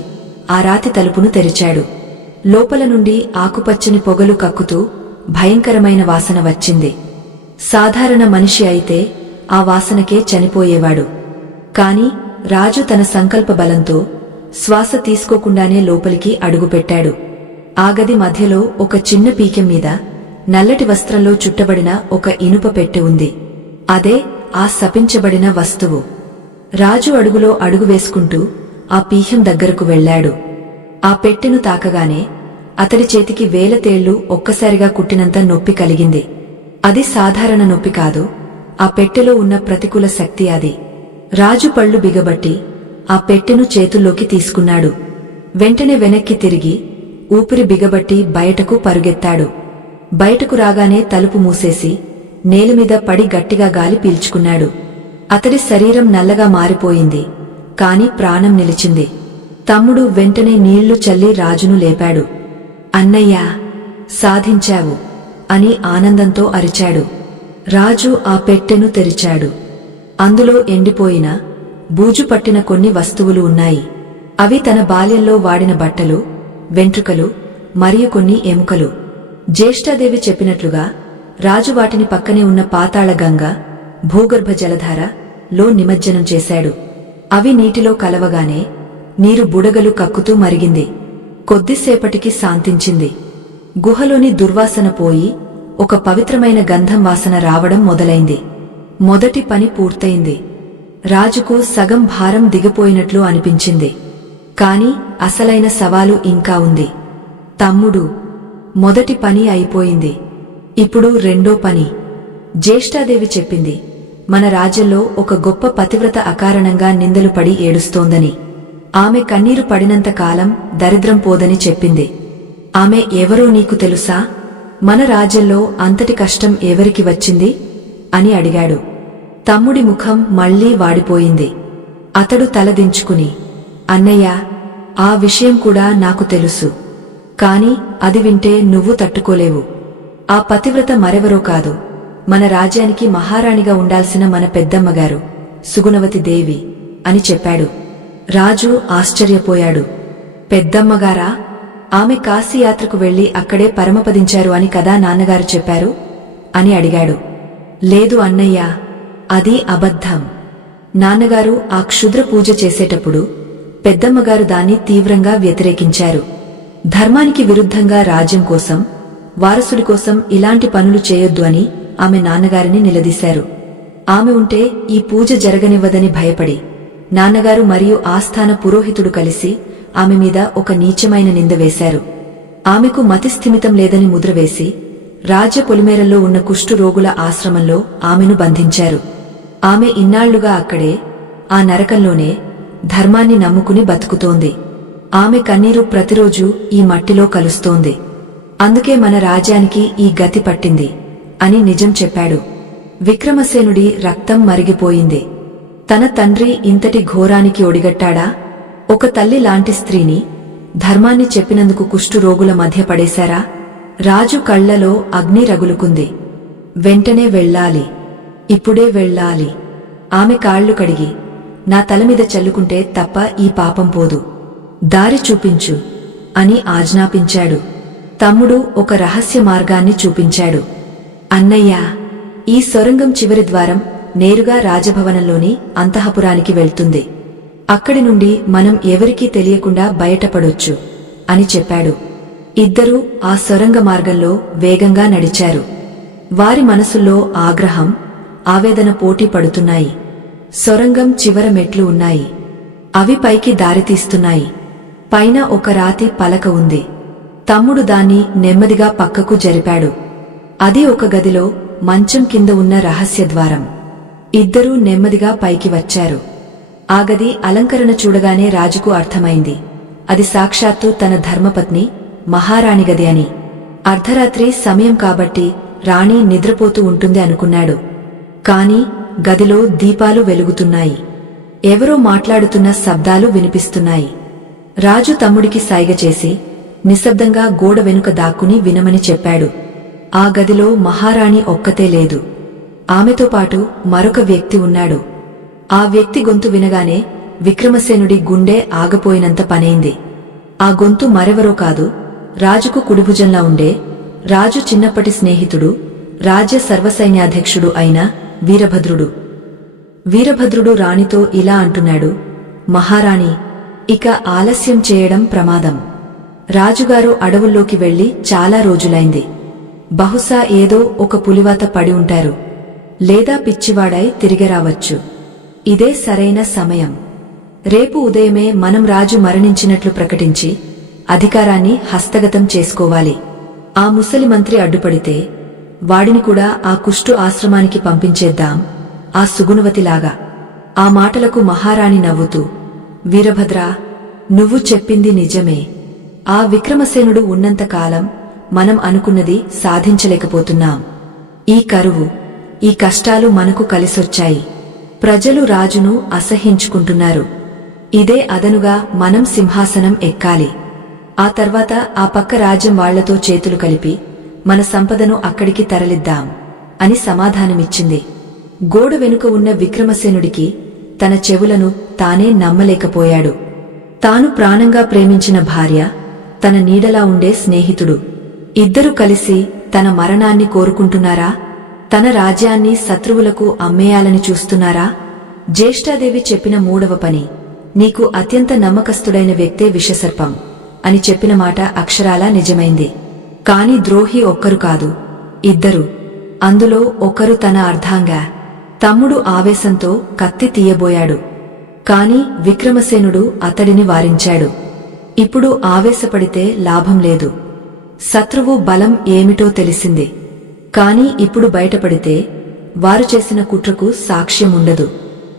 ఆ రాతి తలుపును తెరిచాడు. లోపల నుండి ఆకుపచ్చని పొగలు కక్కుతూ భయంకరమైన వాసన వచ్చింది. సాధారణ మనిషి అయితే ఆ వాసనకే చనిపోయేవాడు. కాని రాజు తన సంకల్ప బలంతో శ్వాస తీసుకోకుండానే లోపలికి అడుగుపెట్టాడు. ఆ గది మధ్యలో ఒక చిన్న పీకెం మీద నల్లటి వస్త్రంలో చుట్టబడిన ఒక ఇనుప పెట్టె ఉంది. అదే ఆ శపించబడిన వస్తువు. రాజు అడుగులో అడుగు వేసుకుంటూ ఆ పీహం దగ్గరకు వెళ్లాడు. ఆ పెట్టెను తాకగానే అతడి చేతికి వేల తేళ్లు ఒక్కసారిగా కుట్టినంత నొప్పి కలిగింది. అది సాధారణ నొప్పి కాదు, ఆ పెట్టెలో ఉన్న ప్రతికూల శక్తి అది. రాజు పళ్ళు బిగబట్టి ఆ పెట్టెను చేతుల్లోకి తీసుకున్నాడు. వెంటనే వెనక్కి తిరిగి ఊపిరి బిగబట్టి బయటకు పరుగెత్తాడు. బయటకు రాగానే తలుపు మూసేసి నేలమీద పడి గట్టిగా గాలి పీల్చుకున్నాడు. అతడి శరీరం నల్లగా మారిపోయింది, కాని ప్రాణం నిలిచింది. తమ్ముడు వెంటనే నీళ్లు చల్లి రాజును లేపాడు. అన్నయ్యా, సాధించావు అని ఆనందంతో అరిచాడు. రాజు ఆ పెట్టెను తెరిచాడు. అందులో ఎండిపోయిన, బూజు పట్టిన కొన్ని వస్తువులు ఉన్నాయి. అవి తన బాల్యంలో వాడిన బట్టలు, వెంట్రుకలు మరియు కొన్ని ఎముకలు. జ్యేష్ఠాదేవి చెప్పినట్లుగా రాజు వాటిని పక్కనే ఉన్న పాతాళ గంగ, భూగర్భ జలధార లో నిమజ్జనం చేశాడు. అవి నీటిలో కలవగానే నీరు బుడగలు కక్కుతూ మరిగింది. కొద్దిసేపటికి శాంతించింది. గుహలోని దుర్వాసన పోయి ఒక పవిత్రమైన గంధం వాసన రావడం మొదలైంది. మొదటి పని పూర్తయింది. రాజుకు సగం భారం దిగిపోయినట్లు అనిపించింది. కాని అసలైన సవాలు ఇంకా ఉంది. తమ్ముడు, మొదటి పని అయిపోయింది, ఇప్పుడు రెండో పని. జ్యేష్ఠాదేవి చెప్పింది, మన రాజ్యంలో ఒక గొప్ప పతివ్రత అకారణంగా నిందలు పడి ఏడుస్తోందని. ఆమె కన్నీరు పడినంత కాలం దరిద్రం పోదని చెప్పింది. ఆమె ఎవరో నీకు తెలుసా? మన రాజ్యంలో అంతటి కష్టం ఎవరికి వచ్చింది అని అడిగాడు. తమ్ముడి ముఖం మళ్లీ వాడిపోయింది. అతడు తలదించుకుని, అన్నయ్యా, ఆ విషయం కూడా నాకు తెలుసు, కాని అది వింటే నువ్వు తట్టుకోలేవు. ఆ పతివ్రత మరెవరో కాదు, మన రాజ్యానికి మహారాణిగా ఉండాల్సిన మన పెద్దమ్మగారు సుగుణవతి దేవి అని చెప్పాడు. రాజు ఆశ్చర్యపోయాడు. పెద్దమ్మగారా? ఆమె కాశీయాత్రకు వెళ్లి అక్కడే పరమపదించారు అని కదా నాన్నగారు చెప్పారు అని అడిగాడు. లేదు అన్నయ్యా, అది అబద్ధం. నాన్నగారు ఆ క్షుద్ర పూజ చేసేటప్పుడు పెద్దమ్మగారు దాన్ని తీవ్రంగా వ్యతిరేకించారు. ధర్మానికి విరుద్ధంగా రాజ్యం కోసం, వారసుడి కోసం ఇలాంటి పనులు చేయొద్దు అని ఆమె నాన్నగారిని నిలదీశారు. ఆమె ఉంటే ఈ పూజ జరగనివ్వదని భయపడి నాన్నగారు మరియు ఆస్థాన పురోహితుడు కలిసి ఆమె మీద ఒక నీచమైన నింద వేశారు. ఆమెకు మతిస్థిమితం లేదని ముద్రవేసి రాజ్య పొలిమేరల్లో ఉన్న కుష్టు రోగుల ఆశ్రమంలో ఆమెను బంధించారు. ఆమె ఇన్నాళ్లుగా అక్కడే, ఆ నరకంలోనే ధర్మాన్ని నమ్ముకుని బతుకుతోంది. ఆమె కన్నీరు ప్రతిరోజూ ఈ మట్టిలో కలుస్తోంది. అందుకే మన రాజ్యానికి ఈ గతి పట్టింది అని నిజం చెప్పాడు. విక్రమసేనుడి రక్తం మరిగిపోయింది. తన తండ్రి ఇంతటి ఘోరానికి ఒడిగట్టాడా? ఒక తల్లి లాంటి స్త్రీని ధర్మాన్ని చెప్పినందుకు కుష్టు రోగుల మధ్య పడేశారా? రాజు కళ్లలో అగ్ని రగులుకుంది. వెంటనే వెళ్ళాలి, ఇప్పుడే వెళ్ళాలి. ఆమె కాళ్లు కడిగి నా తలమీద చల్లుకుంటే తప్ప ఈ పాపం పోదు, దారి చూపించు అని ఆజ్ఞాపించాడు. తమ్ముడు ఒక రహస్య మార్గాన్ని చూపించాడు. అన్నయ్యా, ఈ సొరంగం చివరి ద్వారం నేరుగా రాజభవనంలోని అంతఃపురానికి వెళ్తుంది. అక్కడి నుండి మనం ఎవరికీ తెలియకుండా బయటపడొచ్చు అని చెప్పాడు. ఇద్దరూ ఆ సొరంగ మార్గంలో వేగంగా నడిచారు. వారి మనసుల్లో ఆగ్రహం, ఆవేదన పోటీ పడుతున్నాయి. సొరంగం చివర మెట్లు ఉన్నాయి. అవి పైకి దారితీస్తున్నాయి. పైన ఒక రాతి పలక ఉంది. తమ్ముడు దాన్ని నెమ్మదిగా పక్కకు జరిపాడు. అది ఒక గదిలో మంచం కింద ఉన్న రహస్య ద్వారం. ఇద్దరూ నెమ్మదిగా పైకి వచ్చారు. ఆ గది అలంకరణ చూడగానే రాజుకు అర్థమైంది. అది సాక్షాత్తు తన ధర్మపత్ని మహారాణి గది అని. అర్ధరాత్రి సమయం కాబట్టి రాణి నిద్రపోతూ ఉంటుంది అనుకున్నాడు. కాని గదిలో దీపాలు వెలుగుతున్నాయి. ఎవరో మాట్లాడుతున్న శబ్దాలు వినిపిస్తున్నాయి. రాజు తమ్ముడికి సైగ చేసి నిశ్శబ్దంగా గోడ వెనుక దాక్కుని వినమని చెప్పాడు. ఆ గదిలో మహారాణి ఒక్కతే లేదు. ఆమెతో పాటు మరొక వ్యక్తి ఉన్నాడు. ఆ వ్యక్తి గొంతు వినగానే విక్రమసేనుడి గుండె ఆగపోయినంత పనైంది. ఆ గొంతు మరెవరో కాదు, రాజుకు కుడిభుజంలా ఉండే, రాజు చిన్నప్పటి స్నేహితుడు, రాజ్య సర్వసైన్యాధ్యక్షుడు అయిన వీరభద్రుడు. వీరభద్రుడు రాణితో ఇలా అంటున్నాడు. మహారాణి, ఇక ఆలస్యం చేయడం ప్రమాదం. రాజుగారు అడవుల్లోకి వెళ్లి చాలా రోజులైంది. బహుశా ఏదో ఒక పులివాత పడి ఉంటారు, లేదా పిచ్చివాడై తిరిగి రావచ్చు. ఇదే సరైన సమయం. రేపు ఉదయమే మనం రాజు మరణించినట్లు ప్రకటించి అధికారాన్ని హస్తగతం చేసుకోవాలి. ఆ ముసలి మంత్రి అడ్డుపడితే వాడిని కూడా ఆ కుష్టు ఆశ్రమానికి పంపించేద్దాం, ఆ సుగుణవతిలాగా. ఆ మాటలకు మహారాణి నవ్వుతూ, వీరభద్రా, నువ్వు చెప్పింది నిజమే. ఆ విక్రమసేనుడు ఉన్నంతకాలం మనం అనుకున్నది సాధించలేకపోతున్నాం. ఈ కరువు, ఈ కష్టాలు మనకు కలిసొచ్చాయి. ప్రజలు రాజును అసహ్యించుకుంటున్నారు. ఇదే అదనుగా మనం సింహాసనం ఎక్కాలి. ఆ తర్వాత ఆ పక్క రాజ్యం వాళ్లతో చేతులు కలిపి మన సంపదను అక్కడికి తరలిద్దాం అని సమాధానమిచ్చింది. గోడ వెనుక ఉన్న విక్రమసేనుడికి తన చెవులను తానే నమ్మలేకపోయాడు. తాను ప్రాణంగా ప్రేమించిన భార్య, తన నీడలా ఉండే స్నేహితుడు, ఇద్దరు కలిసి తన మరణాన్ని కోరుకుంటున్నారా? తన రాజ్యాన్ని శత్రువులకు అమ్మేయాలని చూస్తున్నారా? జ్యేష్ఠాదేవి చెప్పిన మూడవ పని, నీకు అత్యంత నమ్మకస్తుడైన వ్యక్తే విషసర్పం అని చెప్పిన మాట అక్షరాలా నిజమైంది. కాని ద్రోహి ఒక్కరు కాదు, ఇద్దరు. అందులో ఒకరు తన అర్ధాంగా. తమ్ముడు ఆవేశంతో కత్తి తీయబోయాడు. కాని విక్రమసేనుడు అతడిని వారించాడు. ఇప్పుడు ఆవేశపడితే లాభం లేదు. శత్రువు బలం ఏమిటో తెలిసింది. కాని ఇప్పుడు బయటపడితే వారు చేసిన కుట్రకు సాక్ష్యముండదు.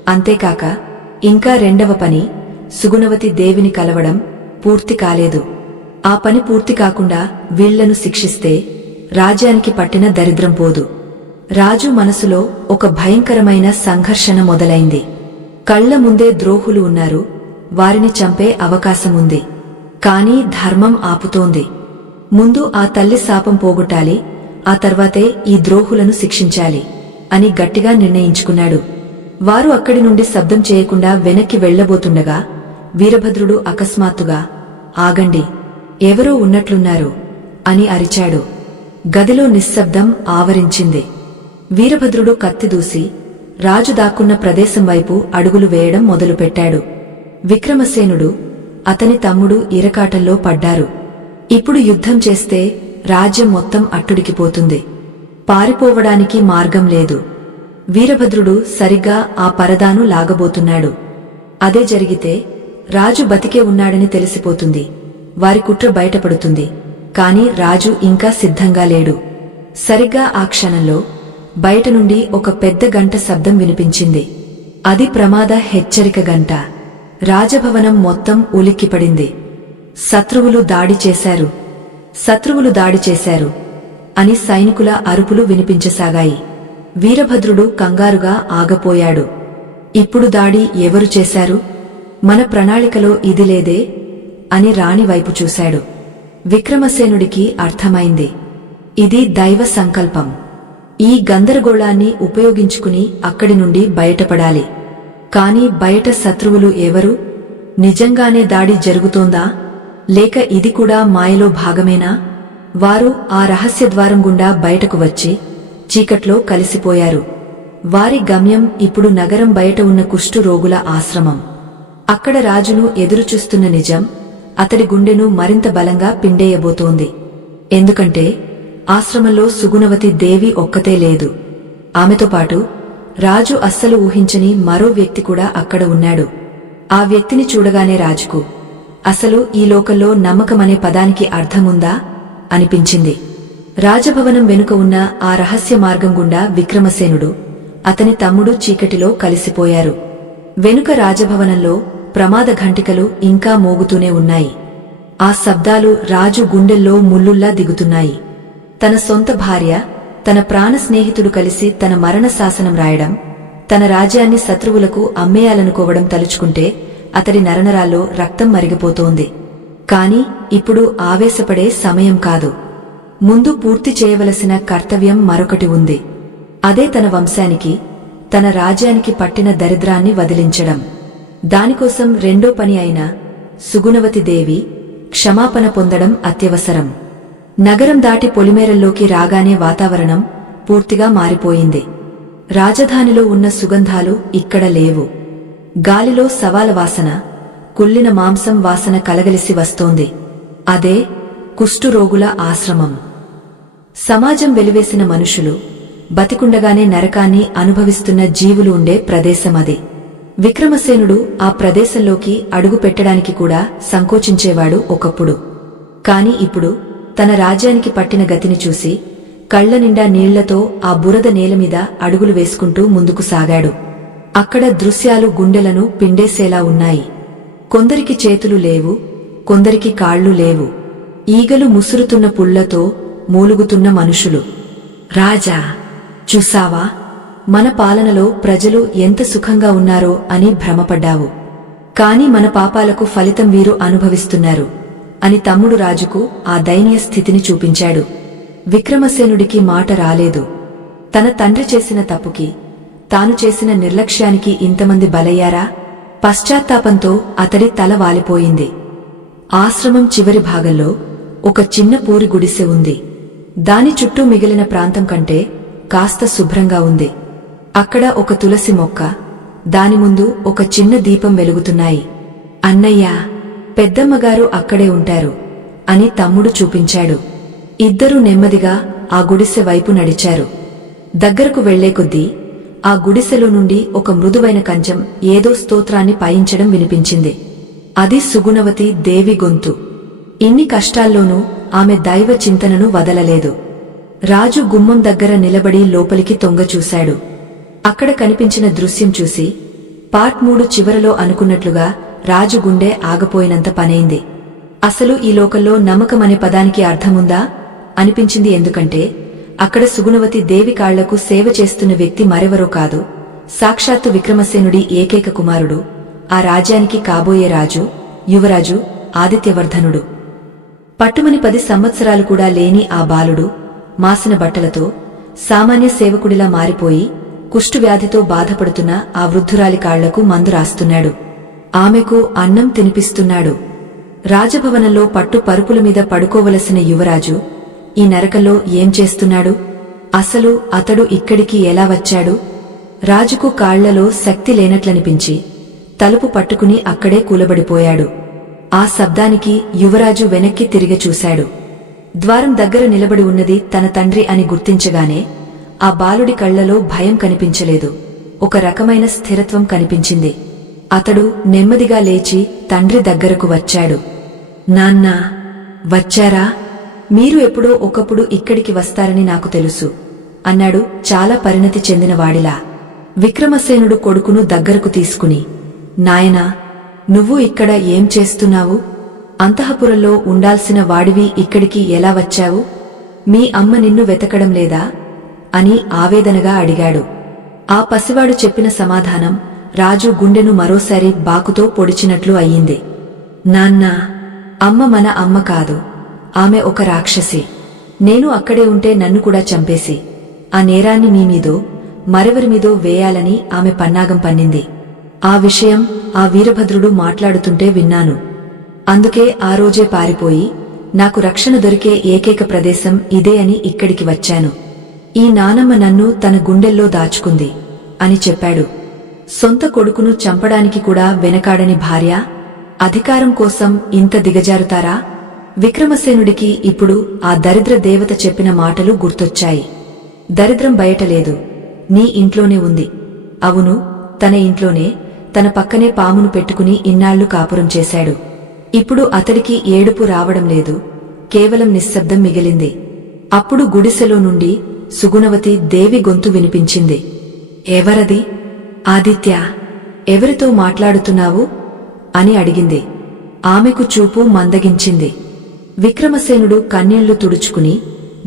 అంతేకాక ఇంకా రెండవ పని, సుగుణవతి దేవిని కలవడం పూర్తి కాలేదు. ఆ పని పూర్తి కాకుండా వీళ్లను శిక్షిస్తే రాజ్యానికి పట్టిన దరిద్రం పోదు. రాజు మనసులో ఒక భయంకరమైన సంఘర్షణ మొదలైంది. కళ్ల ముందే ద్రోహులు ఉన్నారు, వారిని చంపే అవకాశముంది. కాని ధర్మం ఆపుతోంది. ముందు ఆ తల్లి శాపం పోగొట్టాలి, ఆ తర్వాతే ఈ ద్రోహులను శిక్షించాలి అని గట్టిగా నిర్ణయించుకున్నాడు. వారు అక్కడి నుండి శబ్దం చేయకుండా వెనక్కి వెళ్లబోతుండగా వీరభద్రుడు అకస్మాత్తుగా, ఆగండి, ఎవరో ఉన్నట్లున్నారు అని అరిచాడు. గదిలో నిశ్శబ్దం ఆవరించింది. వీరభద్రుడు కత్తి దూసి రాజు దాక్కున్న ప్రదేశం వైపు అడుగులు వేయడం మొదలుపెట్టాడు. విక్రమసేనుడు, అతని తమ్ముడు ఇరకాటంలో పడ్డారు. ఇప్పుడు యుద్ధం చేస్తే రాజ్యం మొత్తం అట్టుడికిపోతుంది. పారిపోవడానికి మార్గం లేదు. వీరభద్రుడు సరిగ్గా ఆ పరదాను లాగబోతున్నాడు. అదే జరిగితే రాజు బతికే ఉన్నాడని తెలిసిపోతుంది. వారి కుట్ర బయటపడుతుంది. కాని రాజు ఇంకా సిద్ధంగా లేడు. సరిగ్గా ఆ క్షణంలో బయట నుండి ఒక పెద్ద గంట శబ్దం వినిపించింది. అది ప్రమాద హెచ్చరిక గంట. రాజభవనం మొత్తం ఉలిక్కిపడింది. శత్రువులు దాడి చేశారు, శత్రువులు దాడి చేశారు అని సైనికుల అరుపులు వినిపించసాగాయి. వీరభద్రుడు కంగారుగా ఆగపోయాడు. ఇప్పుడు దాడి ఎవరు చేశారు? మన ప్రణాళికలో ఇది లేదే అని రాణి వైపు చూశాడు. విక్రమసేనుడికి అర్థమైంది. ఇది దైవ సంకల్పం. ఈ గందరగోళాన్ని ఉపయోగించుకుని అక్కడి నుండి బయటపడాలి. కాని బయట శత్రువులు ఎవరు? నిజంగానే దాడి జరుగుతోందా, లేక ఇది కూడా మాయలో భాగమేనా? వారు ఆ రహస్యద్వారం గుండా బయటకు వచ్చి చీకట్లో కలిసిపోయారు. వారి గమ్యం ఇప్పుడు నగరం బయట ఉన్న కుష్టు రోగుల ఆశ్రమం. అక్కడ రాజును ఎదురుచూస్తున్న నిజం అతడి గుండెను మరింత బలంగా పిండేయబోతోంది. ఎందుకంటే ఆశ్రమంలో సుగుణవతి దేవి ఒక్కతే లేదు. ఆమెతో పాటు రాజు అస్సలు ఊహించని మరో వ్యక్తి కూడా అక్కడ ఉన్నాడు. ఆ వ్యక్తిని చూడగానే రాజుకు అసలు ఈ లోకంలో నమ్మకమనే పదానికి అర్థముందా అనిపించింది. రాజభవనం వెనుక ఉన్న ఆ రహస్య మార్గం గుండా విక్రమసేనుడు, అతని తమ్ముడు చీకటిలో కలిసిపోయారు. వెనుక రాజభవనంలో ప్రమాద ఘంటికలు ఇంకా మోగుతూనే ఉన్నాయి. ఆ శబ్దాలు రాజు గుండెల్లో ముల్లుల్లా దిగుతున్నాయి. తన సొంత భార్య, తన ప్రాణ స్నేహితుడు కలిసి తన మరణ శాసనం రాయడం, తన రాజ్యాన్ని శత్రువులకు అమ్మేయాలనుకోవడం తలుచుకుంటే అతడి నరనరాల్లో రక్తం మరిగిపోతోంది. కాని ఇప్పుడు ఆవేశపడే సమయం కాదు. ముందు పూర్తి చేయవలసిన కర్తవ్యం మరొకటి ఉంది. అదే తన వంశానికి, తన రాజ్యానికి పట్టిన దరిద్రాన్ని వదిలించడం. దానికోసం రెండో పని అయిన సుగుణవతి దేవి క్షమాపణ పొందడం అత్యవసరం. నగరం దాటి పొలిమేరల్లోకి రాగానే వాతావరణం పూర్తిగా మారిపోయింది. రాజధానిలో ఉన్న సుగంధాలు ఇక్కడ లేవు. గాలిలో సవాల వాసన, కుళ్ళిన మాంసం వాసన కలగలిసి వస్తోంది. అదే కుష్ఠురోగుల ఆశ్రమం. సమాజం వెలివేసిన మనుషులు బతికుండగానే నరకాన్ని అనుభవిస్తున్న జీవులు ఉండే ప్రదేశమది. విక్రమసేనుడు ఆ ప్రదేశంలోకి అడుగు పెట్టడానికి కూడా సంకోచించేవాడు ఒకప్పుడు. కాని ఇప్పుడు తన రాజ్యానికి పట్టిన గతిని చూసి కళ్ల నిండా నీళ్లతో ఆ బురద నేలమీద అడుగులు వేసుకుంటూ ముందుకు సాగాడు. అక్కడ దృశ్యాలు గుండెలను పిండేసేలా ఉన్నాయి. కొందరికి చేతులు లేవు, కొందరికి కాళ్లు లేవు. ఈగలు ముసురుతున్న పుళ్లతో మూలుగుతున్న మనుషులు. రాజా, చూసావా, మన పాలనలో ప్రజలు ఎంత సుఖంగా ఉన్నారో అని భ్రమపడ్డావు. కాని మన పాపాలకు ఫలితం వీరు అనుభవిస్తున్నారు అని తమ్ముడు రాజుకు ఆ దయనీయ స్థితిని చూపించాడు. విక్రమసేనుడికి మాట రాలేదు. తన తండ్రి చేసిన తప్పుకి, తాను చేసిన నిర్లక్ష్యానికి ఇంతమంది బలయ్యారా? పశ్చాత్తాపంతో అతడి తల వాలిపోయింది. ఆశ్రమం చివరి భాగంలో ఒక చిన్న పూరి గుడిసె ఉంది. దాని చుట్టూ మిగిలిన ప్రాంతం కంటే కాస్త శుభ్రంగా ఉంది. అక్కడ ఒక తులసి మొక్క, దాని ముందు ఒక చిన్న దీపం వెలుగుతున్నాయి. అన్నయ్యా, పెద్దమ్మగారు అక్కడే ఉంటారు అని తమ్ముడు చూపించాడు. ఇద్దరూ నెమ్మదిగా ఆ గుడిసె వైపు నడిచారు. దగ్గరకు వెళ్లే కొద్దీ ఆ గుడిసెలో నుండి ఒక మృదువైన కంచం ఏదో స్తోత్రాన్ని పాయించడం వినిపించింది. అది సుగుణవతి దేవి గొంతు. ఇన్ని కష్టాల్లోనూ ఆమె దైవ చింతనను వదలలేదు. రాజు గుమ్మం దగ్గర నిలబడి లోపలికి తొంగచూశాడు. అక్కడ కనిపించిన దృశ్యం చూసి పార్ట్ 3 చివరలో అనుకున్నట్లుగా రాజు గుండె ఆగపోయినంత పనైంది. అసలు ఈ లోకంలో నమ్మకమనే పదానికి అర్థముందా అనిపించింది. ఎందుకంటే అక్కడ సుగుణవతి దేవి కాళ్లకు సేవ చేస్తున్న వ్యక్తి మరెవరో కాదు, సాక్షాత్తు విక్రమసేనుడి ఏకైక కుమారుడు, ఆ రాజ్యానికి కాబోయే రాజు, యువరాజు ఆదిత్యవర్ధనుడు. పట్టుమని 10 సంవత్సరాలు కూడా లేని ఆ బాలుడు మాసిన బట్టలతో సామాన్య సేవకుడిలా మారిపోయి కుష్ఠువ్యాధితో బాధపడుతున్న ఆ వృద్ధురాలి కాళ్లకు మందు రాస్తున్నాడు. ఆమెకు అన్నం తినిపిస్తున్నాడు. రాజభవనంలో పట్టు పరుపుల మీద పడుకోవలసిన యువరాజు ఈ నరకంలో ఏం చేస్తున్నాడు? అసలు అతడు ఇక్కడికి ఎలా వచ్చాడు? రాజుకు కాళ్లలో శక్తి లేనట్లనిపించి తలుపు పట్టుకుని అక్కడే కూలబడిపోయాడు. ఆ శబ్దానికి యువరాజు వెనక్కి తిరిగి చూశాడు. ద్వారం దగ్గర నిలబడి ఉన్నది తన తండ్రి అని గుర్తించగానే ఆ బాలుడి కళ్లలో భయం కనిపించలేదు, ఒక రకమైన స్థిరత్వం కనిపించింది. అతడు నెమ్మదిగా లేచి తండ్రి దగ్గరకు వచ్చాడు. నాన్నా, వచ్చారా? మీరు ఎప్పుడో ఒకప్పుడు ఇక్కడికి వస్తారని నాకు తెలుసు అన్నాడు చాలా పరిణతి చెందినవాడిలా. విక్రమసేనుడు కొడుకును దగ్గరకు తీసుకుని, నాయనా, నువ్వు ఇక్కడ ఏం చేస్తున్నావు? అంతఃపురంలో ఉండాల్సిన వాడివి ఇక్కడికి ఎలా వచ్చావు? మీ అమ్మ నిన్ను వెతకడం లేదా అని ఆవేదనగా అడిగాడు. ఆ పసివాడు చెప్పిన సమాధానం రాజు గుండెను మరోసారి బాకుతో పొడిచినట్లు అయ్యింది. నాన్నా, అమ్మ మన అమ్మ కాదు, ఆమె ఒక రాక్షసి. నేను అక్కడే ఉంటే నన్ను కూడా చంపేసి ఆ నేరాన్ని మీ మీదో మరెవరి మీదో వేయాలని ఆమె పన్నాగం పన్నింది. ఆ విషయం ఆ వీరభద్రుడు మాట్లాడుతుంటే విన్నాను. అందుకే ఆ రోజే పారిపోయి నాకు రక్షణ దొరికే ఏకైక ప్రదేశం ఇదే అని ఇక్కడికి వచ్చాను. ఈ నానమ్మ నన్ను తన గుండెల్లో దాచుకుంది అని చెప్పాడు. సొంత కొడుకును చంపడానికి కూడా వెనకాడని భార్య అధికారం కోసం ఇంత దిగజారుతారా? విక్రమసేనుడికి ఇప్పుడు ఆ దరిద్ర దేవత చెప్పిన మాటలు గుర్తొచ్చాయి. దరిద్రం బయటలేదు, నీ ఇంట్లోనే ఉంది. అవును, తన ఇంట్లోనే తన పక్కనే పామును పెట్టుకుని ఇన్నాళ్లు కాపురం చేశాడు. ఇప్పుడు అతడికి ఏడుపు రావడం లేదు, కేవలం నిశ్శబ్దం మిగిలింది. అప్పుడు గుడిసెలో నుండి సుగుణవతి దేవి గొంతు వినిపించింది. ఎవరది? ఆదిత్య, ఎవరితో మాట్లాడుతున్నావు అని అడిగింది. ఆమెకు చూపు మందగించింది. విక్రమసేనుడు కన్నీళ్లు తుడుచుకుని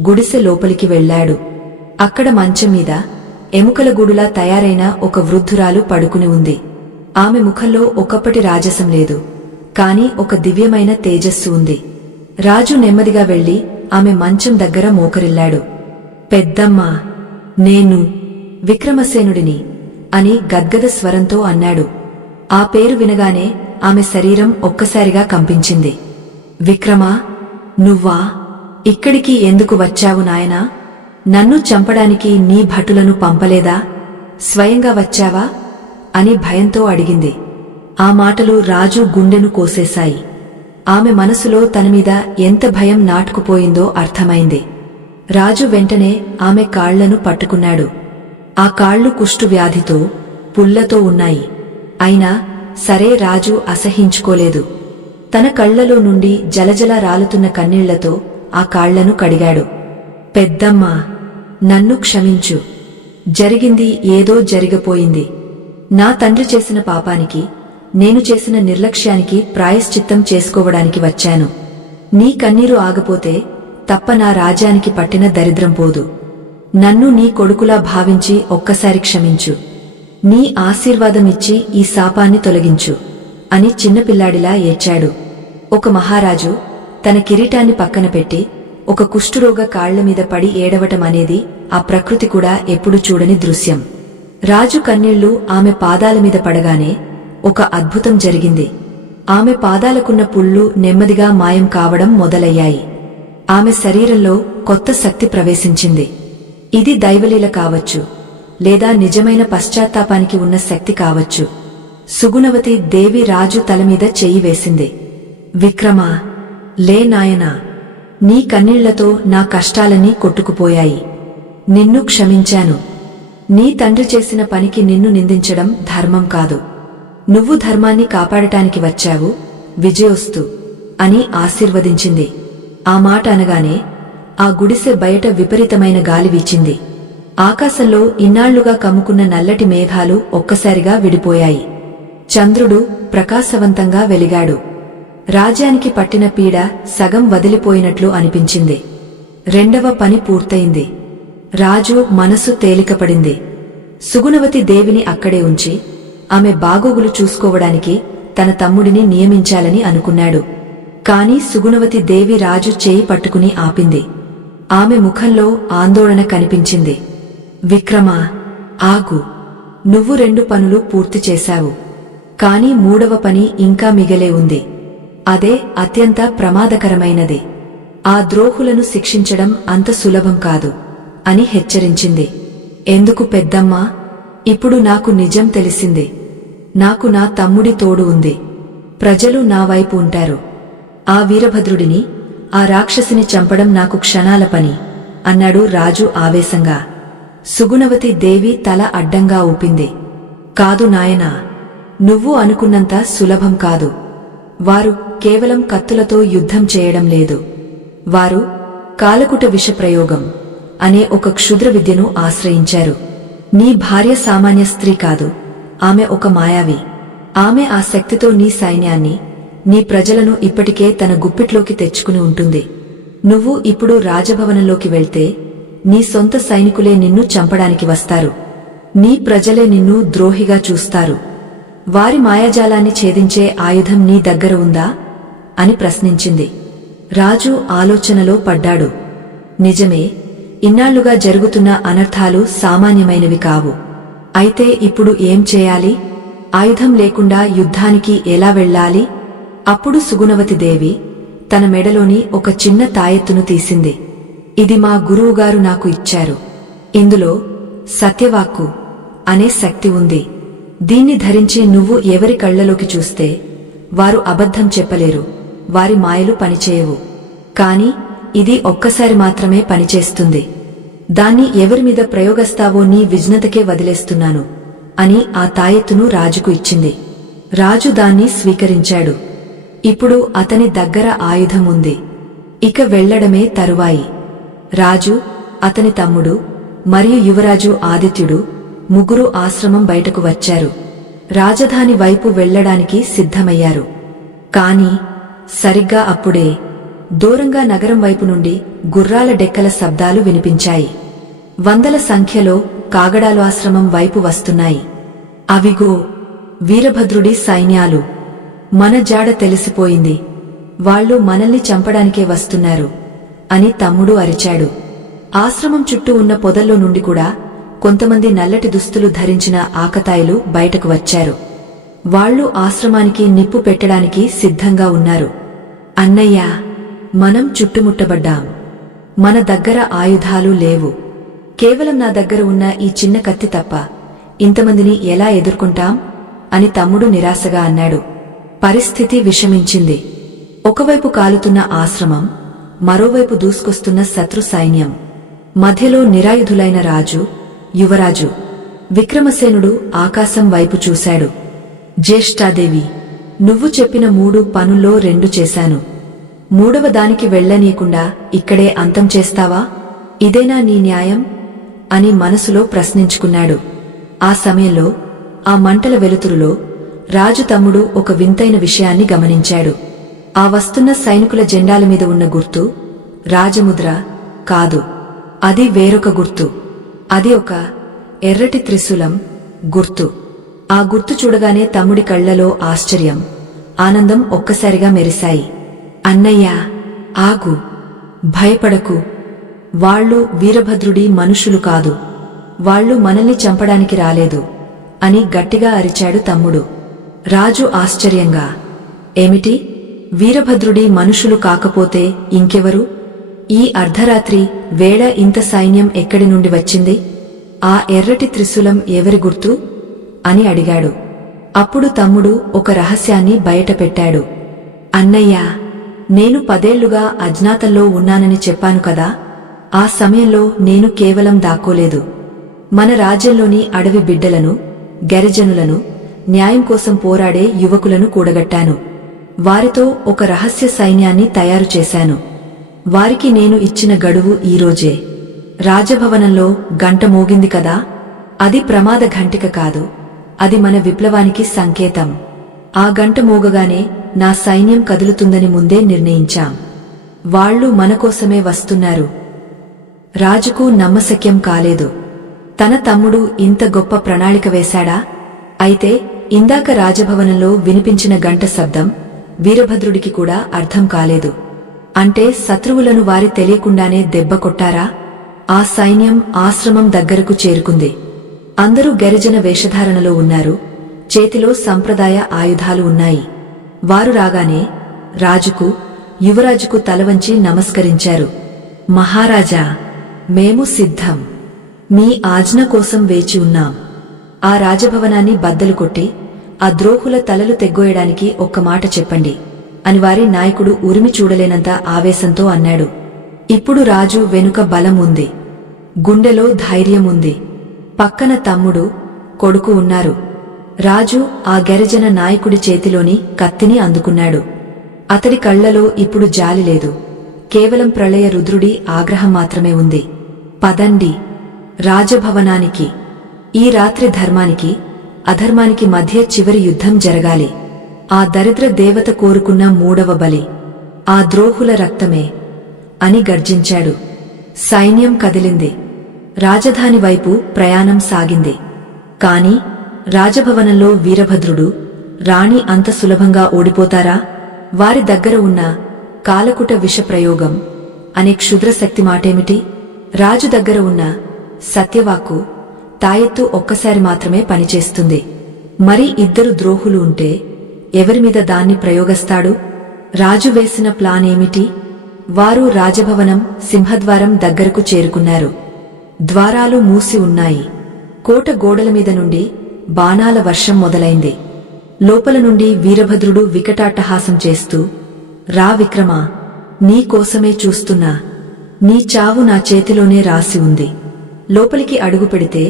గుడిసె లోపలికి వెళ్లాడు. అక్కడ మంచం మీద ఎముకల గూడులా తయారైన ఒక వృద్ధురాలు పడుకుని ఉంది. ఆమె ముఖంలో ఒకప్పటి రాజసం లేదు, కాని ఒక దివ్యమైన తేజస్సు ఉంది. రాజు నెమ్మదిగా వెళ్లి ఆమె మంచం దగ్గర మోకరిల్లాడు. పెద్దమ్మా, నేను విక్రమసేనుడిని అని గద్గద స్వరంతో అన్నాడు. ఆ పేరు వినగానే ఆమె శరీరం ఒక్కసారిగా కంపించింది. విక్రమా, నువ్వా? ఇక్కడికి ఎందుకు వచ్చావు నాయనా? నన్ను చంపడానికి నీ భటులను పంపలేదా? స్వయంగా వచ్చావా అని భయంతో అడిగింది. ఆ మాటలు రాజు గుండెను కోసేశాయి. ఆమె మనసులో తనమీద ఎంత భయం నాటుకుపోయిందో అర్థమైంది. రాజు వెంటనే ఆమె కాళ్లను పట్టుకున్నాడు. ఆ కాళ్లు కుష్టు వ్యాధితో పుల్లతో ఉన్నాయి. అయినా సరే రాజు అసహించుకోలేదు. తన కళ్లలో నుండి జలజల రాలుతున్న కన్నీళ్లతో ఆ కాళ్లను కడిగాడు. పెద్దమ్మా, నన్ను క్షమించు. జరిగింది ఏదో జరిగిపోయింది. నా తండ్రి చేసిన పాపానికి, నేను చేసిన నిర్లక్ష్యానికి ప్రాయశ్చిత్తం చేసుకోవడానికి వచ్చాను. నీ కన్నీరు ఆగపోతే తప్ప నా రాజ్యానికి పట్టిన దరిద్రం పోదు. నన్ను నీ కొడుకులా భావించి ఒక్కసారి క్షమించు. నీ ఆశీర్వాదమిచ్చి ఈ శాపాన్ని తొలగించు అని చిన్నపిల్లాడిలా ఏడ్చాడు. ఒక మహారాజు తన కిరీటాన్ని పక్కన పెట్టి ఒక కుష్ఠరోగ కాళ్లమీద పడి ఏడవటం అనేది ఆ ప్రకృతి కూడా ఎప్పుడు చూడని దృశ్యం. రాజు కన్నీళ్లు ఆమె పాదాలమీద పడగానే ఒక అద్భుతం జరిగింది. ఆమె పాదాలకున్న పుళ్ళు నెమ్మదిగా మాయం కావడం మొదలయ్యాయి. ఆమె శరీరంలో కొత్త శక్తి ప్రవేశించింది. ఇది దైవలీల కావచ్చు, లేదా నిజమైన పశ్చాత్తాపానికి ఉన్న శక్తి కావచ్చు. సుగుణవతి దేవి రాజు తలమీద చెయ్యి వేసింది. విక్రమా, లే నాయనా, నీ కన్నీళ్లతో నా కష్టాలన్నీ కొట్టుకుపోయాయి. నిన్ను క్షమించాను. నీ తండ్రి చేసిన పనికి నిన్ను నిందించడం ధర్మం కాదు. నువ్వు ధర్మాన్ని కాపాడటానికి వచ్చావు, విజయోస్తు అని ఆశీర్వదించింది. ఆ మాట అనగానే ఆ గుడిసె బయట విపరీతమైన గాలి వీచింది. ఆకాశంలో ఇన్నాళ్లుగా కమ్ముకున్న నల్లటి మేఘాలు ఒక్కసారిగా విడిపోయాయి. చంద్రుడు ప్రకాశవంతంగా వెలిగాడు. రాజ్యానికి పట్టిన పీడ సగం వదిలిపోయినట్లు అనిపించింది. రెండవ పని పూర్తయింది. రాజు మనసు తేలికపడింది. సుగుణవతి దేవిని అక్కడే ఉంచి ఆమె బాగోగులు చూసుకోవడానికి తన తమ్ముడిని నియమించాలని అనుకున్నాడు. కాని సుగుణవతి దేవి రాజు చేయి పట్టుకుని ఆపింది. ఆమె ముఖంలో ఆందోళన కనిపించింది. విక్రమా, ఆగు. నువ్వు 2 పనులు పూర్తి చేశావు, కాని 3వ పని ఇంకా మిగలే ఉంది. అదే అత్యంత ప్రమాదకరమైనది. ఆ ద్రోహులను శిక్షించడం అంత సులభం కాదు అని హెచ్చరించింది. ఎందుకు పెద్దమ్మా? ఇప్పుడు నాకు నిజం తెలిసింది. నాకు నా తమ్ముడి తోడు ఉంది. ప్రజలు నా వైపు ఉంటారు. ఆ వీరభద్రుడిని, ఆ రాక్షసిని చంపడం నాకు క్షణాల పని అన్నాడు రాజు ఆవేశంగా. సుగుణవతి దేవి తల అడ్డంగా ఊపింది. కాదు నాయనా, నువ్వు అనుకున్నంత సులభం కాదు. వారు కేవలం కత్తులతో యుద్ధం చేయడం లేదు. వారు కాలకుట విషప్రయోగం అనే ఒక క్షుద్ర విద్యను ఆశ్రయించారు. నీ భార్య సామాన్య స్త్రీ కాదు, ఆమె ఒక మాయావి. ఆమె ఆ శక్తితో నీ సైన్యాన్ని, నీ ప్రజలను ఇప్పటికే తన గుప్పిట్లోకి తెచ్చుకుని ఉంటుంది. నువ్వు ఇప్పుడు రాజభవనంలోకి వెళ్తే నీ సొంత సైనికులే నిన్ను చంపడానికి వస్తారు. నీ ప్రజలే నిన్ను ద్రోహిగా చూస్తారు. వారి మాయాజాలాన్ని ఛేదించే ఆయుధం నీ దగ్గర ఉందా అని ప్రశ్నించింది. రాజు ఆలోచనలో పడ్డాడు. నిజమే, ఇన్నాళ్లుగా జరుగుతున్న అనర్థాలు సామాన్యమైనవి కావు. అయితే ఇప్పుడు ఏం చేయాలి? ఆయుధం లేకుండా యుద్ధానికి ఎలా వెళ్ళాలి? అప్పుడు సుగుణవతి దేవి తన మెడలోని ఒక చిన్న తాయెత్తును తీసింది. ఇది మా గురువుగారు నాకు ఇచ్చారు. ఇందులో సత్యవాక్కు అనే శక్తి ఉంది. దీన్ని ధరించి నువ్వు ఎవరి కళ్లలోకి చూస్తే వారు అబద్ధం చెప్పలేరు. వారి మాయలు పనిచేయవు. కాని ఇది ఒక్కసారి మాత్రమే పనిచేస్తుంది. దాన్ని ఎవరిమీద ప్రయోగస్తావో నీ విజ్ఞతకే వదిలేస్తున్నాను అని ఆ తాయెత్తును రాజుకు ఇచ్చింది. రాజు దాన్ని స్వీకరించాడు. ఇప్పుడు అతని దగ్గర ఆయుధం ఉంది. ఇక వెళ్లడమే తరువాయి. రాజు, అతని తమ్ముడు మరియు యువరాజు ఆదిత్యుడు ముగ్గురు ఆశ్రమం బయటకు వచ్చారు. రాజధాని వైపు వెళ్లడానికి సిద్ధమయ్యారు. కాని సరిగ్గా అప్పుడే దూరంగా నగరం వైపు నుండి గుర్రాల డెక్కల శబ్దాలు వినిపించాయి. వందల సంఖ్యలో కాగడాలు ఆశ్రమం వైపు వస్తున్నాయి. అవిగో వీరభద్రుడి సైన్యాలు! మన జాడ తెలిసిపోయింది. వాళ్ళు మనల్ని చంపడానికే వస్తున్నారు అని తమ్ముడు అరిచాడు. ఆశ్రమం చుట్టూ ఉన్న పొదల్లో నుండి కూడా కొంతమంది నల్లటి దుస్తులు ధరించిన ఆకతాయిలు బయటకు వచ్చారు. వాళ్లు ఆశ్రమానికి నిప్పు పెట్టడానికి సిద్ధంగా ఉన్నారు. అన్నయ్యా, మనం చుట్టుముట్టబడ్డాం. మన దగ్గర ఆయుధాలు లేవు. కేవలం నా దగ్గర ఉన్న ఈ చిన్న కత్తి తప్ప ఇంతమందిని ఎలా ఎదుర్కొంటాం అని తమ్ముడు నిరాశగా అన్నాడు. పరిస్థితి విషమించింది. ఒకవైపు కాలుతున్న ఆశ్రమం, మరోవైపు దూసుకొస్తున్న శత్రు సైన్యం. మధ్యలో నిరాయుధులైన రాజు, యువరాజు. విక్రమసేనుడు ఆకాశం వైపు చూశాడు. జ్యేష్ఠాదేవి, నువ్వు చెప్పిన 3 పనుల్లో 2 చేశాను. 3వ దానికి వెళ్లనీయకుండా ఇక్కడే అంతం చేస్తావా? ఇదేనా నీ న్యాయం అని మనసులో ప్రశ్నించుకున్నాడు. ఆ సమయంలో ఆ మంటల వెలుతురులో రాజు తమ్ముడు ఒక వింతైన విషయాన్ని గమనించాడు. ఆ వస్తున్న సైనికుల జెండాల మీద ఉన్న గుర్తు రాజముద్ర కాదు, అది వేరొక గుర్తు. అది ఒక ఎర్రటి త్రిశూలం గుర్తు. ఆ గుర్తు చూడగానే తమ్ముడి కళ్లలో ఆశ్చర్యం, ఆనందం ఒక్కసారిగా మెరిశాయి. అన్నయ్యా, ఆగు, భయపడకు. వాళ్ళు వీరభద్రుడి మనుషులు కాదు. వాళ్ళు మనల్ని చంపడానికి రాలేదు అని గట్టిగా అరిచాడు తమ్ముడు. రాజు ఆశ్చర్యంగా, ఏమిటి? వీరభద్రుడి మనుషులు కాకపోతే ఇంకెవరు? ఈ అర్ధరాత్రి వేళ ఇంత సైన్యం ఎక్కడి నుండి వచ్చింది? ఆ ఎర్రటి త్రిశూలం ఎవరి గుర్తు అని అడిగాడు. అప్పుడు తమ్ముడు ఒక రహస్యాన్ని బయటపెట్టాడు. అన్నయ్యా, నేను 10 ఏళ్లుగా అజ్ఞాతంలో ఉన్నానని చెప్పాను కదా. ఆ సమయంలో నేను కేవలం దాక్కోలేదు. మన రాజ్యంలోని అడవి బిడ్డలను, గిరిజనులను, న్యాయం కోసం పోరాడే యువకులను కూడగట్టాను. వారితో ఒక రహస్య సైన్యాన్ని తయారు చేశాను. వారికి నేను ఇచ్చిన గడువు ఈరోజే. రాజభవనంలో గంట మోగింది కదా, అది ప్రమాద ఘంటిక కాదు, అది మన విప్లవానికి సంకేతం. ఆ గంట మోగగానే నా సైన్యం కదులుతుందని ముందే నిర్ణయించాం. వాళ్ళు మనకోసమే వస్తున్నారు. రాజుకు నమ్మశక్యం కాలేదు. తన తమ్ముడు ఇంత గొప్ప ప్రణాళిక వేశాడా? అయితే ఇందాక రాజభవనంలో వినిపించిన గంట శబ్దం వీరభద్రుడికి కూడా అర్థం కాలేదు. అంటే శత్రువులను వారి తెలియకుండానే దెబ్బ కొట్టారా? ఆ సైన్యం ఆశ్రమం దగ్గరకు చేరుకుంది. అందరూ గిరిజన వేషధారణలో ఉన్నారు. చేతిలో సంప్రదాయ ఆయుధాలు ఉన్నాయి. వారు రాగానే రాజుకు యువరాజుకు తలవంచి నమస్కరించారు. మహారాజా, మేము సిద్ధం. మీ ఆజ్ఞ కోసం వేచి ఉన్నాం. ఆ రాజభవనాన్ని బద్దలు కొట్టి ఆ ద్రోహుల తలలు తెగ్గోయడానికి ఒక్క మాట చెప్పండి అని వారి నాయకుడు ఉరిమి చూడలేనంత ఆవేశంతో అన్నాడు. ఇప్పుడు రాజు వెనుక బలం ఉంది, గుండెలో ధైర్యం ఉంది. పక్కన తమ్ముడు, కొడుకు ఉన్నారు. రాజు ఆ గిరిజన నాయకుడి చేతిలోని కత్తిని అందుకున్నాడు. అతడి కళ్లలో ఇప్పుడు జాలి లేదు, కేవలం ప్రళయ రుద్రుడి ఆగ్రహం మాత్రమే ఉంది. పదండి, రాజభవనానికి. ఈ రాత్రి ధర్మానికి అధర్మానికి మధ్య చివరి యుద్ధం జరగాలి. ఆ దరిద్ర దేవత కోరుకున్న మూడవ బలి ఆ ద్రోహుల రక్తమే అని గర్జించాడు. సైన్యం కదిలింది. రాజధాని వైపు ప్రయాణం సాగింది. కాని రాజభవనంలో వీరభద్రుడు, రాణి అంత సులభంగా ఓడిపోతారా? వారి దగ్గర ఉన్న కాలకుట విషప్రయోగం అనే క్షుద్రశక్తి మాటేమిటి? రాజు దగ్గర ఉన్న సత్యవాక్కు తాయెత్తు ఒక్కసారి మాత్రమే పనిచేస్తుంది. మరి ఇద్దరు ద్రోహులు ఉంటే ఎవరిమీద దాన్ని ప్రయోగిస్తాడు? రాజు వేసిన ప్లానేమిటి? వారు రాజభవనం సింహద్వారం దగ్గరకు చేరుకున్నారు. ద్వారాలు మూసి ఉన్నాయి. కోట గోడల మీద నుండి బాణాల వర్షం మొదలైంది. లోపల నుండి వీరభద్రుడు వికటాట్టహాసం చేస్తూ, రా విక్రమా, నీ కోసమే చూస్తున్నా. నీ చావు నా చేతిలోనే రాసి ఉంది. లోపలికి అడుగు పెడితే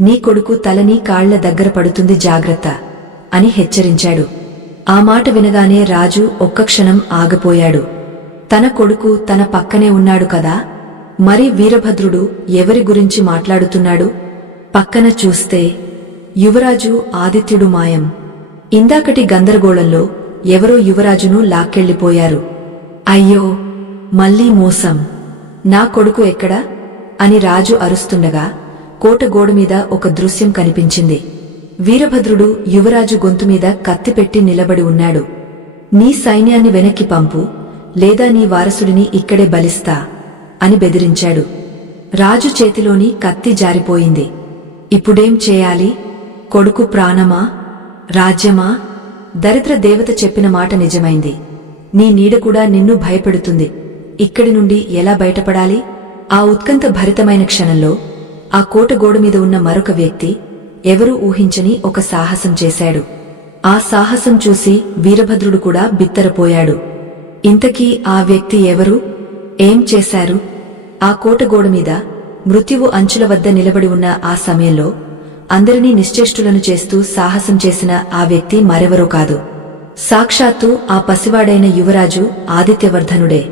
నీ కొడుకు తలని కాళ్ల దగ్గర పడుతుంది, జాగ్రత్త అని హెచ్చరించాడు. ఆ మాట వినగానే రాజు ఒక్క క్షణం ఆగిపోయాడు. తన కొడుకు తన పక్కనే ఉన్నాడు కదా, మరి వీరభద్రుడు ఎవరి గురించి మాట్లాడుతున్నాడు? పక్కన చూస్తే యువరాజు ఆదిత్యుడు మాయం. ఇందాకటి గందరగోళంలో ఎవరో యువరాజును లాక్కెళ్లిపోయారు. అయ్యో, మళ్లీ మోసం. నా కొడుకు ఎక్కడా అని రాజు అరుస్తుండగా కోట గోడమీద ఒక దృశ్యం కనిపించింది. వీరభద్రుడు యువరాజు గొంతుమీద కత్తిపెట్టి నిలబడి ఉన్నాడు. నీ సైన్యాన్ని వెనక్కి పంపు, లేదా నీ వారసుడిని ఇక్కడే బలిస్తా అని బెదిరించాడు. రాజు చేతిలోని కత్తి జారిపోయింది. ఇప్పుడేం చేయాలి? కొడుకు ప్రాణమా, రాజ్యమా? దరిద్ర దేవత చెప్పిన మాట నిజమైంది. నీ నీడ కూడా నిన్ను భయపెడుతుంది. ఇక్కడి నుండి ఎలా బయటపడాలి? ఆ ఉత్కంఠ భరితమైన క్షణంలో ఆ కోట గోడమీద ఉన్న మరొక వ్యక్తి ఎవరూ ఊహించని ఒక సాహసం చేశాడు. ఆ సాహసం చూసి వీరభద్రుడు కూడా బిత్తరపోయాడు. ఇంతకీ ఆ వ్యక్తి ఎవరు? ఏం చేశారు? ఆ కోట గోడమీద మృత్యువు అంచుల వద్ద నిలబడి ఉన్న ఆ సమయంలో అందరినీ నిశ్చేష్టులను చేస్తూ సాహసం చేసిన ఆ వ్యక్తి మరెవరో కాదు, సాక్షాత్తు ఆ పసివాడైన యువరాజు ఆదిత్యవర్ధనుడే.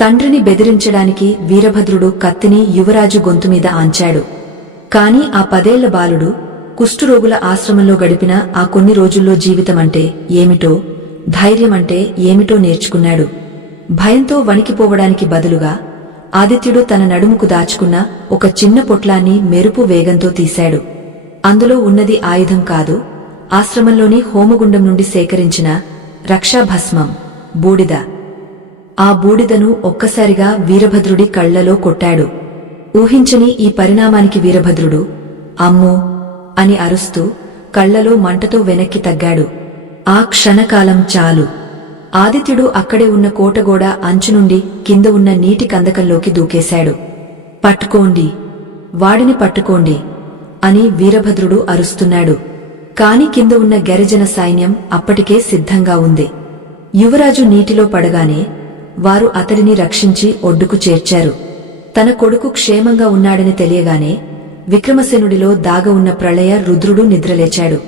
తండ్రిని బెదిరించడానికి వీరభద్రుడు కత్తిని యువరాజు గొంతుమీద ఆంచాడు. కాని ఆ 10 ఏళ్ల బాలుడు కుష్ఠరోగుల ఆశ్రమంలో గడిపిన ఆ కొన్ని రోజుల్లో జీవితమంటే ఏమిటో, ధైర్యమంటే ఏమిటో నేర్చుకున్నాడు. భయంతో వణికిపోవడానికి బదులుగా ఆదిత్యుడు తన నడుముకు దాచుకున్న ఒక చిన్న పొట్లాన్ని మెరుపు వేగంతో తీశాడు. అందులో ఉన్నది ఆయుధం కాదు, ఆశ్రమంలోని హోమగుండం నుండి సేకరించిన రక్షాభస్మం, బూడిద. ఆ బూడిదను ఒక్కసారిగా వీరభద్రుడి కళ్లలో కొట్టాడు. ఊహించని ఈ పరిణామానికి వీరభద్రుడు అమ్మో అని అరుస్తూ కళ్లలో మంటతో వెనక్కి తగ్గాడు. ఆ క్షణకాలం చాలు. ఆదిత్యుడు అక్కడే ఉన్న కోటగోడ అంచు నుండి కింద ఉన్న నీటి కందకంలోకి దూకేశాడు. పట్టుకోండి, వాడిని పట్టుకోండి అని వీరభద్రుడు అరుస్తున్నాడు. కాని కింద ఉన్న గిరిజన సైన్యం అప్పటికే సిద్ధంగా ఉంది. యువరాజు నీటిలో పడగానే వారు అతడిని రక్షించి ఒడ్డుకు చేర్చారు. తన కొడుకు క్షేమంగా ఉన్నాడని తెలియగానే విక్రమసేనుడిలో దాగ ఉన్న ప్రళయ రుద్రుడు నిద్రలేచాడు.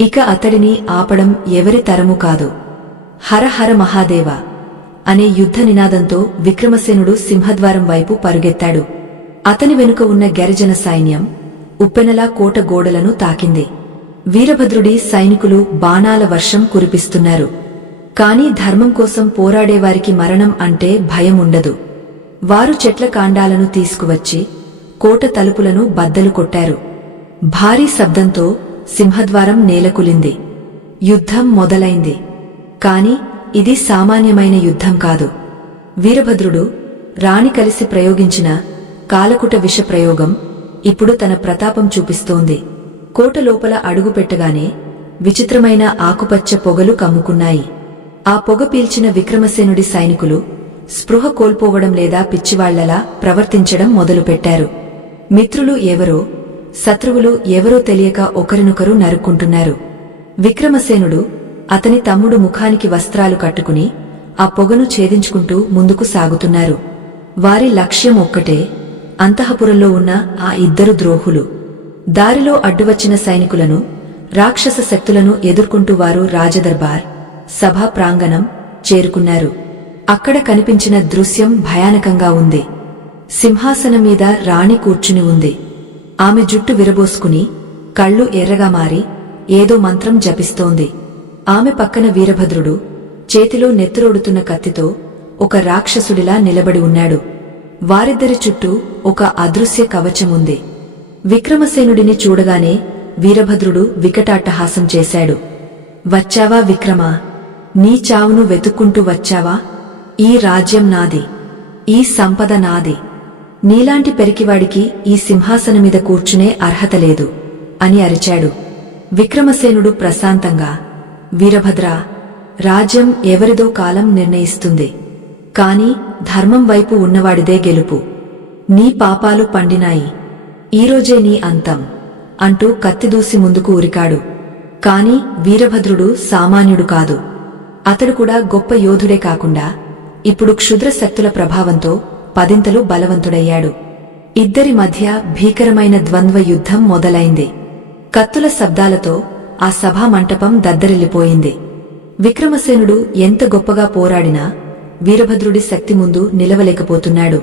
ఇక అతడిని ఆపడం ఎవరి తరమూ కాదు. హర హర మహాదేవ అనే యుద్ధ నినాదంతో విక్రమసేనుడు సింహద్వారం వైపు పరుగెత్తాడు. అతని వెనుక ఉన్న గిరిజన సైన్యం ఉప్పెనలా కోట గోడలను తాకింది. వీరభద్రుడి సైనికులు బాణాల వర్షం కురిపిస్తున్నారు. కాని ధర్మం కోసం పోరాడేవారికి మరణం అంటే భయం ఉండదు. వారు చెట్ల కాండాలను తీసుకువచ్చి కోట తలుపులను బద్దలు కొట్టారు. భారీ శబ్దంతో సింహద్వారం నేలకులింది. యుద్ధం మొదలైంది. కాని ఇది సామాన్యమైన యుద్ధం కాదు. వీరభద్రుడు, రాణి కలిసి ప్రయోగించిన కాలకుట విషప్రయోగం ఇప్పుడు తన ప్రతాపం చూపిస్తోంది. కోట లోపల అడుగుపెట్టగానే విచిత్రమైన ఆకుపచ్చ పొగలు కమ్ముకున్నాయి. ఆ పొగ పీల్చిన విక్రమసేనుడి సైనికులు స్పృహ కోల్పోవడం లేదా పిచ్చివాళ్లలా ప్రవర్తించడం మొదలుపెట్టారు. మిత్రులు ఎవరో శత్రువులు ఎవరో తెలియక ఒకరినొకరు నరుక్కుంటున్నారు. విక్రమసేనుడు అతని తమ్ముడు ముఖానికి వస్త్రాలు కట్టుకుని ఆ పొగను ఛేదించుకుంటూ ముందుకు సాగుతున్నారు. వారి లక్ష్యం ఒక్కటే, అంతఃపురంలో ఉన్న ఆ ఇద్దరు ద్రోహులు. దారిలో అడ్డువచ్చిన సైనికులను, రాక్షస శక్తులను ఎదుర్కొంటూ వారు రాజదర్బార్ సభా ప్రాంగణం చేరుకున్నారు. అక్కడ కనిపించిన దృశ్యం భయానకంగా ఉంది. సింహాసనం మీద రాణి కూర్చుని ఉంది. ఆమె జుట్టు విరబోసుకుని కళ్ళు ఎర్రగా మారి ఏదో మంత్రం జపిస్తోంది. ఆమె పక్కన వీరభద్రుడు చేతిలో నెత్తురోడుతున్న కత్తితో ఒక రాక్షసుడిలా నిలబడి ఉన్నాడు. వారిద్దరి చుట్టూ ఒక అదృశ్య కవచముంది. విక్రమసేనుడిని చూడగానే వీరభద్రుడు వికటాట్టహాసం చేశాడు. వచ్చావా విక్రమా? నీ చావును వెతుక్కుంటూ వచ్చావా? ఈ రాజ్యం నాది, ఈ సంపద నాది. నీలాంటి పెరికివాడికి ఈ సింహాసనమీద కూర్చునే అర్హత లేదు అని అరిచాడు. విక్రమసేనుడు ప్రశాంతంగా, వీరభద్రా, రాజ్యం ఎవరిదో కాలం నిర్ణయిస్తుంది. కాని ధర్మం వైపు ఉన్నవాడిదే గెలుపు. నీ పాపాలు పండినాయి. ఈరోజే నీ అంతం అంటూ కత్తిదూసి ముందుకు ఉరికాడు. కాని వీరభద్రుడు సామాన్యుడు కాదు. అతడు కూడా గొప్ప యోధుడే కాకుండా ఇప్పుడు క్షుద్ర శక్తుల ప్రభావంతో పదింతలు బలవంతుడయ్యాడు. ఇద్దరి మధ్య భీకరమైన ద్వంద్వ యుద్ధం మొదలైంది. కత్తుల శబ్దాలతో ఆ సభా మంటపం దద్దరిల్లిపోయింది. విక్రమసేనుడు ఎంత గొప్పగా పోరాడినా వీరభద్రుడి శక్తి ముందు నిలవలేకపోతున్నాడు.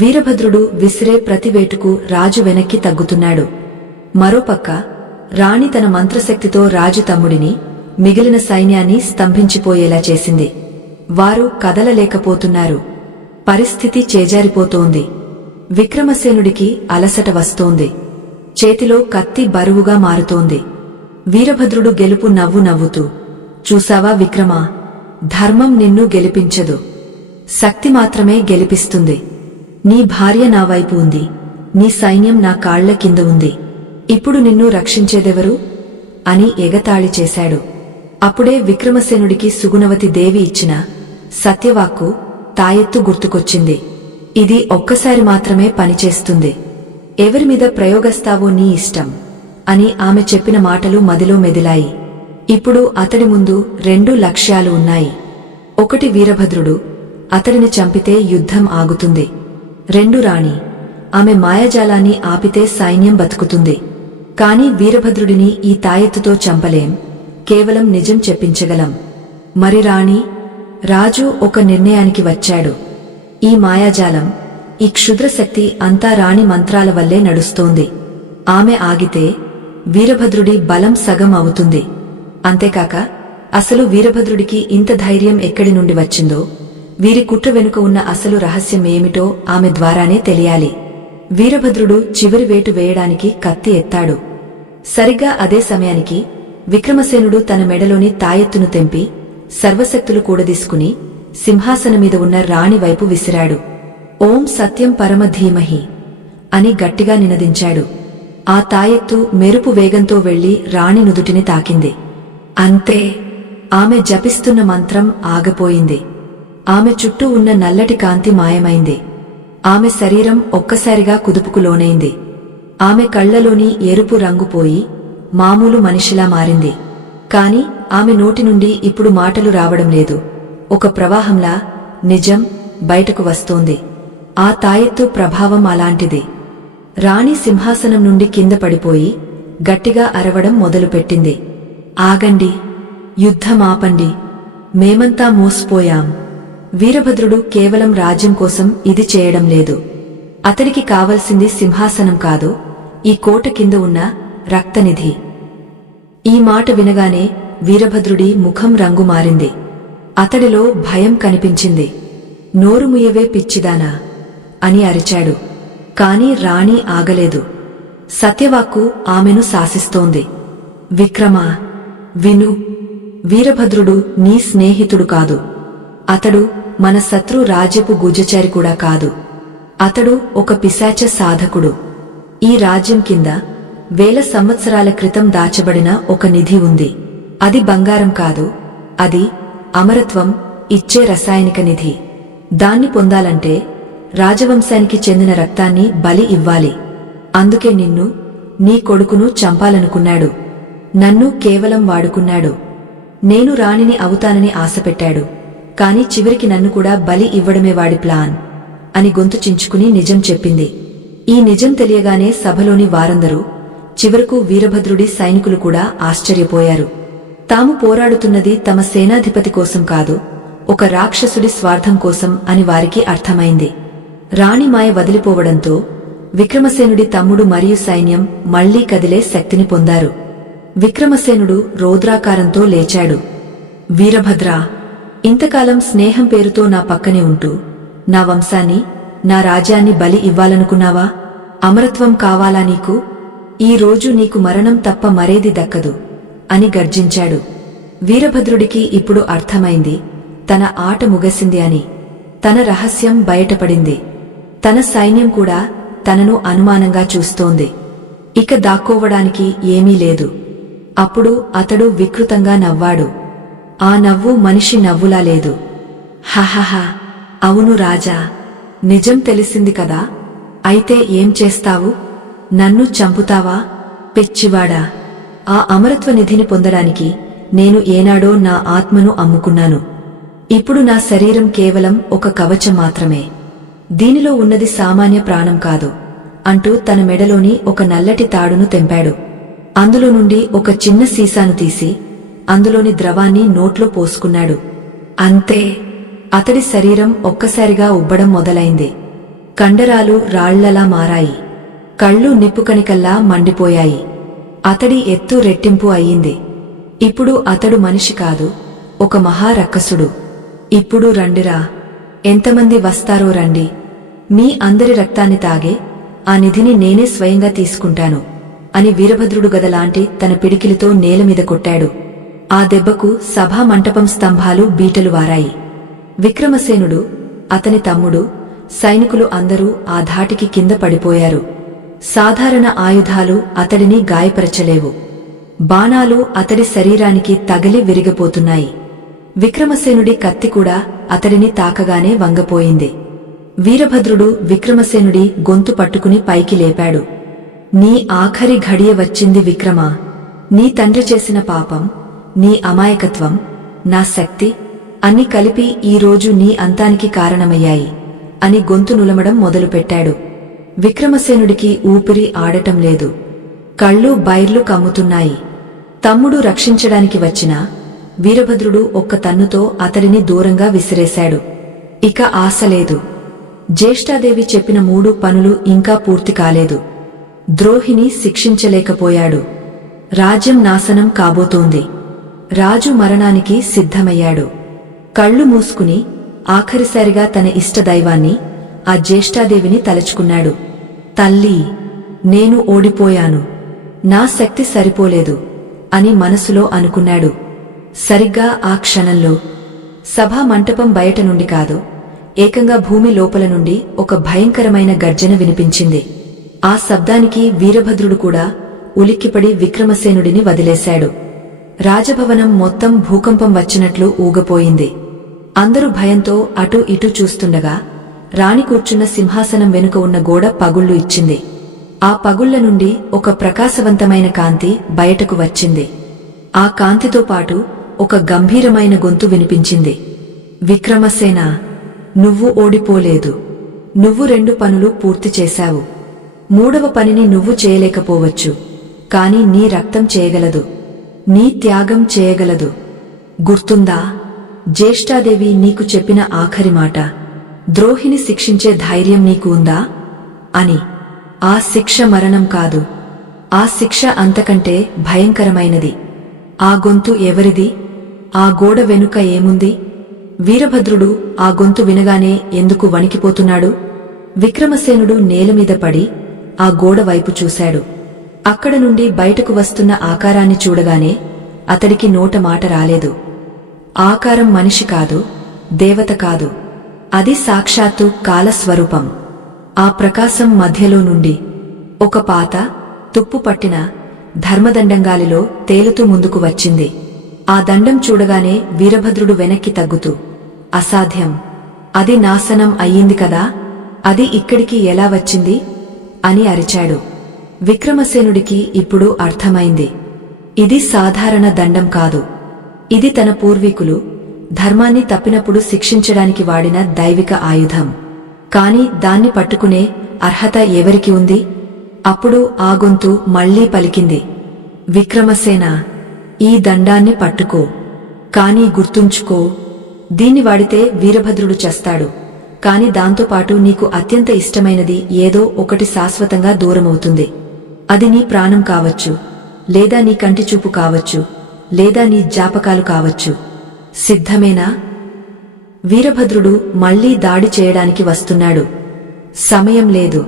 వీరభద్రుడు విసిరే ప్రతివేటుకు రాజు వెనక్కి తగ్గుతున్నాడు. మరోపక్క రాణి తన మంత్రశక్తితో రాజు తమ్ముడిని, మిగిలిన సైన్యాన్ని స్తంభించిపోయేలా చేసింది. వారు కదలలేకపోతున్నారు. పరిస్థితి చేజారిపోతోంది. విక్రమసేనుడికి అలసట వస్తోంది. చేతిలో కత్తి బరువుగా మారుతోంది. వీరభద్రుడు గెలుపు నవ్వుతూ, చూసావా విక్రమా, ధర్మం నిన్ను గెలిపించదు, శక్తి మాత్రమే గెలిపిస్తుంది. నీ భార్య నా వైపు ఉంది, నీ సైన్యం నా కాళ్ల కింద ఉంది. ఇప్పుడు నిన్ను రక్షించేదెవరు అని ఎగతాళి చేశాడు. అప్పుడే విక్రమసేనుడికి సుగుణవతి దేవి ఇచ్చిన సత్యవాక్కు తాయెత్తు గుర్తుకొచ్చింది. ఇది ఒక్కసారి మాత్రమే పనిచేస్తుంది. ఎవరిమీద ప్రయోగస్తావో నీ ఇష్టం అని ఆమె చెప్పిన మాటలు మదిలో మెదిలాయి. ఇప్పుడు అతడి ముందు 2 లక్ష్యాలు ఉన్నాయి. ఒకటి వీరభద్రుడు, అతడిని చంపితే యుద్ధం ఆగుతుంది. 2 రాణి, ఆమె మాయాజాలాన్ని ఆపితే సైన్యం బతుకుతుంది. కాని వీరభద్రుడిని ఈ తాయెత్తుతో చంపలేం, కేవలం నిజం చెప్పించగలం. మరి రాణి? రాజు ఒక నిర్ణయానికి వచ్చాడు. ఈ మాయాజాలం, ఈ క్షుద్రశక్తి అంతా రాణి మంత్రాల వల్లే నడుస్తోంది. ఆమె ఆగితే వీరభద్రుడి బలం సగం అవుతుంది. అంతేకాక అసలు వీరభద్రుడికి ఇంత ధైర్యం ఎక్కడి నుండి వచ్చిందో, వీరి కుట్ర వెనుక ఉన్న అసలు రహస్యం ఏమిటో ఆమె ద్వారానే తెలియాలి. వీరభద్రుడు చివరి వేటు వేయడానికి కత్తి ఎత్తాడు. సరిగ్గా అదే సమయానికి విక్రమసేనుడు తన మెడలోని తాయెత్తును తెంపి సర్వశక్తులు కూడదీసుకుని సింహాసనమీద ఉన్న రాణి వైపు విసిరాడు. ఓం సత్యం పరమ ధీమహి అని గట్టిగా నినదించాడు. ఆ తాయెత్తు మెరుపు వేగంతో వెళ్లి రాణి నుదుటిని తాకింది. అంతే, ఆమె జపిస్తున్న మంత్రం ఆగపోయింది. ఆమె చుట్టూ ఉన్న నల్లటి కాంతి మాయమైంది. ఆమె శరీరం ఒక్కసారిగా కుదుపుకు లోనైంది. ఆమె కళ్లలోని ఎరుపు రంగు పోయి మామూలు మనిషిలా మారింది. కాని ఆమె నోటి నుండి ఇప్పుడు మాటలు రావడం లేదు. ఒక ప్రవాహంలా నిజం బయటకు వస్తోంది. ఆ తాయెత్తు ప్రభావం అలాంటిది. రాణి సింహాసనం నుండి కింద పడిపోయి గట్టిగా అరవడం మొదలుపెట్టింది. ఆగండి, యుద్ధమాపండి, మేమంతా మోసపోయాం. వీరభద్రుడు కేవలం రాజ్యం కోసం ఇది చేయడం లేదు. అతడికి కావలసింది సింహాసనం కాదు, ఈ కోట కింద ఉన్న రక్తనిధి. ఈ మాట వినగానే వీరభద్రుడి ముఖం రంగు మారింది. అతడిలో భయం కనిపించింది. నోరు ముయ్యవే పిచ్చిదానా అని అరిచాడు. కాని రాణి ఆగలేదు. సత్యవాక్కు ఆమెను శాసిస్తోంది. విక్రమా, విను, వీరభద్రుడు నీ స్నేహితుడు కాదు. అతడు మన శత్రు రాజ్యపు గుజ్జచారి కూడా కాదు. అతడు ఒక పిశాచ సాధకుడు. ఈ రాజ్యం కింద 1000 సంవత్సరాల క్రితం దాచబడిన ఒక నిధి ఉంది. అది బంగారం కాదు, అది అమరత్వం ఇచ్చే రసాయనిక నిధి. దాన్ని పొందాలంటే రాజవంశానికి చెందిన రక్తాన్ని బలి ఇవ్వాలి. అందుకే నిన్ను, నీ కొడుకును చంపాలనుకున్నాడు. నన్ను కేవలం వాడుకున్నాడు. నేను రాణిని అవుతానని ఆశపెట్టాడు. కాని చివరికి నన్ను కూడా బలి ఇవ్వడమే వాడి ప్లాన్ అని గొంతు చించుకుని నిజం చెప్పింది. ఈ నిజం తెలియగానే సభలోని వారందరూ, చివరకు వీరభద్రుడి సైనికులు కూడా ఆశ్చర్యపోయారు. తాము పోరాడుతున్నది తమ సేనాధిపతి కోసం కాదు, ఒక రాక్షసుడి స్వార్థం కోసం అని వారికి అర్థమైంది. రాణి మాయ వదిలిపోవడంతో విక్రమసేనుడి తమ్ముడు మరియు సైన్యం మళ్లీ కదిలే శక్తిని పొందారు. విక్రమసేనుడు రౌద్రాకారంతో లేచాడు. వీరభద్రా, ఇంతకాలం స్నేహం పేరుతో నా పక్కనే ఉంటూ నా వంశాన్ని, నా రాజ్యాన్ని బలి ఇవ్వాలనుకున్నావా? అమరత్వం కావాలా నీకు? ఈ రోజు నీకు మరణం తప్ప మరేది దక్కదు అని గర్జించాడు. వీరభద్రుడికి ఇప్పుడు అర్థమైంది, తన ఆట ముగిసింది అని. తన రహస్యం బయటపడింది. తన సైన్యం కూడా తనను అనుమానంగా చూస్తోంది. ఇక దాక్కోవడానికి ఏమీ లేదు. అప్పుడు అతడు వికృతంగా నవ్వాడు. ఆ నవ్వు మనిషి నవ్వులా లేదు. హహహ, అవును రాజా, నిజం తెలిసింది కదా. అయితే ఏం చేస్తావు? నన్ను చంపుతావా? పిచ్చివాడా, ఆ అమరత్వ నిధిని పొందడానికి నేను ఏనాడో నా ఆత్మను అమ్ముకున్నాను. ఇప్పుడు నా శరీరం కేవలం ఒక కవచం మాత్రమే. దీనిలో ఉన్నది సామాన్య ప్రాణం కాదు అంటూ తన మెడలోని ఒక నల్లటి తాడును తెంపాడు. అందులో నుండి ఒక చిన్న సీసాను తీసి అందులోని ద్రవాన్ని నోట్లో పోసుకున్నాడు. అంతే, అతడి శరీరం ఒక్కసారిగా ఉబ్బడం మొదలైంది. కండరాలు రాళ్లలా మారాయి. కళ్ళు నిప్పుకణికల్లా మండిపోయాయి. అతడి ఎత్తు రెట్టింపు అయ్యింది. ఇప్పుడు అతడు మనిషి కాదు, ఒక మహారక్కసుడు. ఇప్పుడు రండిరా, ఎంతమంది వస్తారో రండి. మీ అందరి రక్తాన్ని తాగే ఆ నిధిని నేనే స్వయంగా తీసుకుంటాను అని వీరభద్రుడు గదలాంటి తన పిడికిలితో నేలమీద కొట్టాడు. ఆ దెబ్బకు సభా మంటపం స్తంభాలు బీటలు వారాయి. విక్రమసేనుడు, అతని తమ్ముడు, సైనికులు అందరూ ఆ ధాటికి కింద పడిపోయారు. సాధారణ ఆయుధాలు అతడిని గాయపరచలేవు. బాణాలు అతడి శరీరానికి తగిలి విరిగిపోతున్నాయి. విక్రమసేనుడి కత్తి కూడా అతడిని తాకగానే వంగపోయింది. వీరభద్రుడు విక్రమసేనుడి గొంతు పట్టుకుని పైకి లేపాడు. నీ ఆఖరి ఘడియ వచ్చింది విక్రమా. నీ తండ్రి చేసిన పాపం, నీ అమాయకత్వం, నా శక్తి అన్ని కలిపి ఈరోజు నీ అంతానికి కారణమయ్యాయి అని గొంతు నులమడం మొదలుపెట్టాడు. విక్రమసేనుడికి ఊపిరి ఆడటం లేదు. కళ్ళు బైర్లు కమ్ముతున్నాయి. తమ్ముడు రక్షించడానికి వచ్చినా వీరభద్రుడు ఒక్క తన్నుతో అతడిని దూరంగా విసిరేశాడు. ఇక ఆశలేదు. జ్యేష్ఠాదేవి చెప్పిన 3 పనులు ఇంకా పూర్తి కాలేదు. ద్రోహిని శిక్షించలేకపోయాడు. రాజ్యం నాశనం కాబోతోంది. రాజు మరణానికి సిద్ధమయ్యాడు. కళ్ళు మూసుకుని ఆఖరిసారిగా తన ఇష్టదైవాన్ని, ఆ జ్యేష్ఠాదేవిని తలుచుకున్నాడు. తల్లీ, నేను ఓడిపోయాను. నా శక్తి సరిపోలేదు అని మనసులో అనుకున్నాడు. సరిగ్గా ఆ క్షణంలో సభా మంటపం బయట నుండి కాదు, ఏకంగా భూమి లోపల నుండి ఒక భయంకరమైన గర్జన వినిపించింది. ఆ శబ్దానికి వీరభద్రుడు కూడా ఉలిక్కిపడి విక్రమసేనుడిని వదిలేశాడు. రాజభవనం మొత్తం భూకంపం వచ్చినట్లు ఊగపోయింది. అందరూ భయంతో అటూ ఇటూ చూస్తుండగా రాణి కూర్చున్న సింహాసనం వెనుక ఉన్న గోడ పగుళ్లు ఇచ్చింది. ఆ పగుళ్ల నుండి ఒక ప్రకాశవంతమైన కాంతి బయటకు వచ్చింది. ఆ కాంతితో పాటు ఒక గంభీరమైన గొంతు వినిపించింది. విక్రమసేన, నువ్వు ఓడిపోలేదు. నువ్వు 2 పనులు పూర్తి చేశావు. 3వ పనిని నువ్వు చేయలేకపోవచ్చు, కాని నీ రక్తం చేయగలదు. నీ త్యాగం చేయగలదు. గుర్తుందా జ్యేష్ఠాదేవి నీకు చెప్పిన ఆఖరి మాట? ద్రోహిని శిక్షించే ధైర్యం నీకు ఉందా అని. ఆ శిక్ష మరణం కాదు. ఆ శిక్ష అంతకంటే భయంకరమైనది. ఆ గొంతు ఎవరిది? ఆ గోడ వెనుక ఏముంది? వీరభద్రుడు ఆ గొంతు వినగానే ఎందుకు వణికిపోతున్నాడు? విక్రమసేనుడు నేలమీద పడి ఆ గోడ వైపు చూశాడు. అక్కడ నుండి బయటకు వస్తున్న ఆకారాన్ని చూడగానే అతడికి నోట మాట రాలేదు. ఆకారం మనిషి కాదు, దేవత కాదు. అది సాక్షాత్తు కాలస్వరూపం. ఆ ప్రకాశం మధ్యలో నుండి ఒక పాత తుప్పు పట్టిన ధర్మదండంగాలిలో తేలుతూ ముందుకు వచ్చింది. ఆ దండం చూడగానే వీరభద్రుడు వెనక్కి తగ్గుతూ, అసాధ్యం, అది నాశనం అయ్యింది కదా, అది ఇక్కడికి ఎలా వచ్చింది అని అరిచాడు. విక్రమసేనుడికి ఇప్పుడు అర్థమైంది. ఇది సాధారణ దండం కాదు, ఇది తన పూర్వీకులు ధర్మాన్ని తప్పినప్పుడు శిక్షించడానికి వాడిన దైవిక ఆయుధం. కాని దాన్ని పట్టుకునే అర్హత ఎవరికి ఉంది? అప్పుడు ఆ గొంతు మళ్లీ పలికింది, విక్రమసేన, ఈ దండాన్ని పట్టుకో, కాని గుర్తుంచుకో, దీన్ని వాడితే వీరభద్రుడు చస్తాడు, కాని దాంతోపాటు నీకు అత్యంత ఇష్టమైనది ఏదో ఒకటి శాశ్వతంగా దూరమవుతుంది. అది నీ ప్రాణం కావచ్చు, లేదా నీ కంటిచూపు కావచ్చు, లేదా నీ జ్ఞాపకాలు కావచ్చు. సిద్ధమేనా? వీరభద్రుడు మళ్లీ దాడి చేయడానికి వస్తున్నాడు. సమయం లేదు.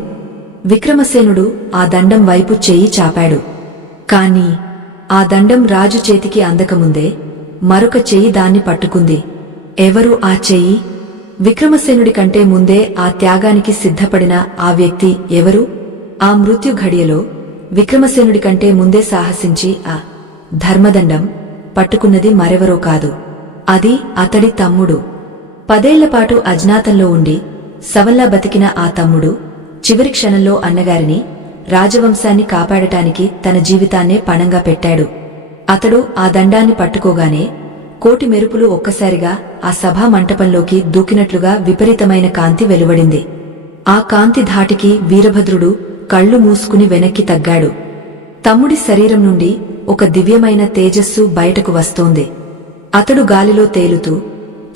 విక్రమసేనుడు ఆ దండం వైపు చెయ్యి చాపాడు. కాని ఆ దండం రాజు చేతికి అందకముందే మరొక చెయ్యి దాన్ని పట్టుకుంది. ఎవరు ఆ చెయ్యి? విక్రమసేనుడి కంటే ముందే ఆ త్యాగానికి సిద్ధపడిన ఆ వ్యక్తి ఎవరు? ఆ మృత్యు ఘడియలో విక్రమసేనుడి కంటే ముందే సాహసించి ఆ ధర్మదండం పట్టుకున్నది మరెవరో కాదు, అది అతడి తమ్ముడు. 10 ఏళ్లపాటు అజ్ఞాతంలో ఉండి శవంలా బతికిన ఆ తమ్ముడు చివరి క్షణంలో అన్నగారిని, రాజవంశాన్ని కాపాడటానికి తన జీవితాన్నే పణంగా పెట్టాడు. అతడు ఆ దండాన్ని పట్టుకోగానే కోటి మెరుపులు ఒక్కసారిగా ఆ సభా మంటపంలోకి దూకినట్లుగా విపరీతమైన కాంతి వెలువడింది. ఆ కాంతి ధాటికి వీరభద్రుడు కళ్ళు మూసుకుని వెనక్కి తగ్గాడు. తమ్ముడి శరీరం నుండి ఒక దివ్యమైన తేజస్సు బయటకు వస్తోంది. అతడు గాలిలో తేలుతూ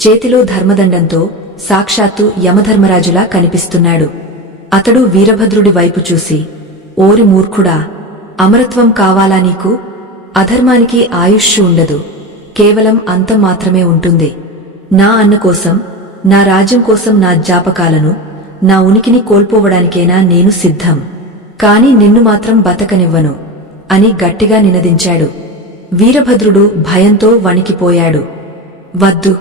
చేతిలో ధర్మదండంతో సాక్షాత్తు యమధర్మరాజులా కనిపిస్తున్నాడు. అతడు వీరభద్రుడి వైపు చూసి, ఓరి మూర్ఖుడా, అమరత్వం కావాలా నీకు? అధర్మానికి ఆయుష్షు ఉండదు, కేవలం అంతం మాత్రమే ఉంటుంది. నా అన్న కోసం, నా రాజ్యం కోసం నా జ్ఞాపకాలను, నా ఉనికిని కోల్పోవడానికైనా నేను సిద్ధం, కాని నిన్ను మాత్రం బతకనివ్వను అని గట్టిగా నినదించాడు. వీరభద్రుడు భయంతో వణికిపోయాడు. వద్దు,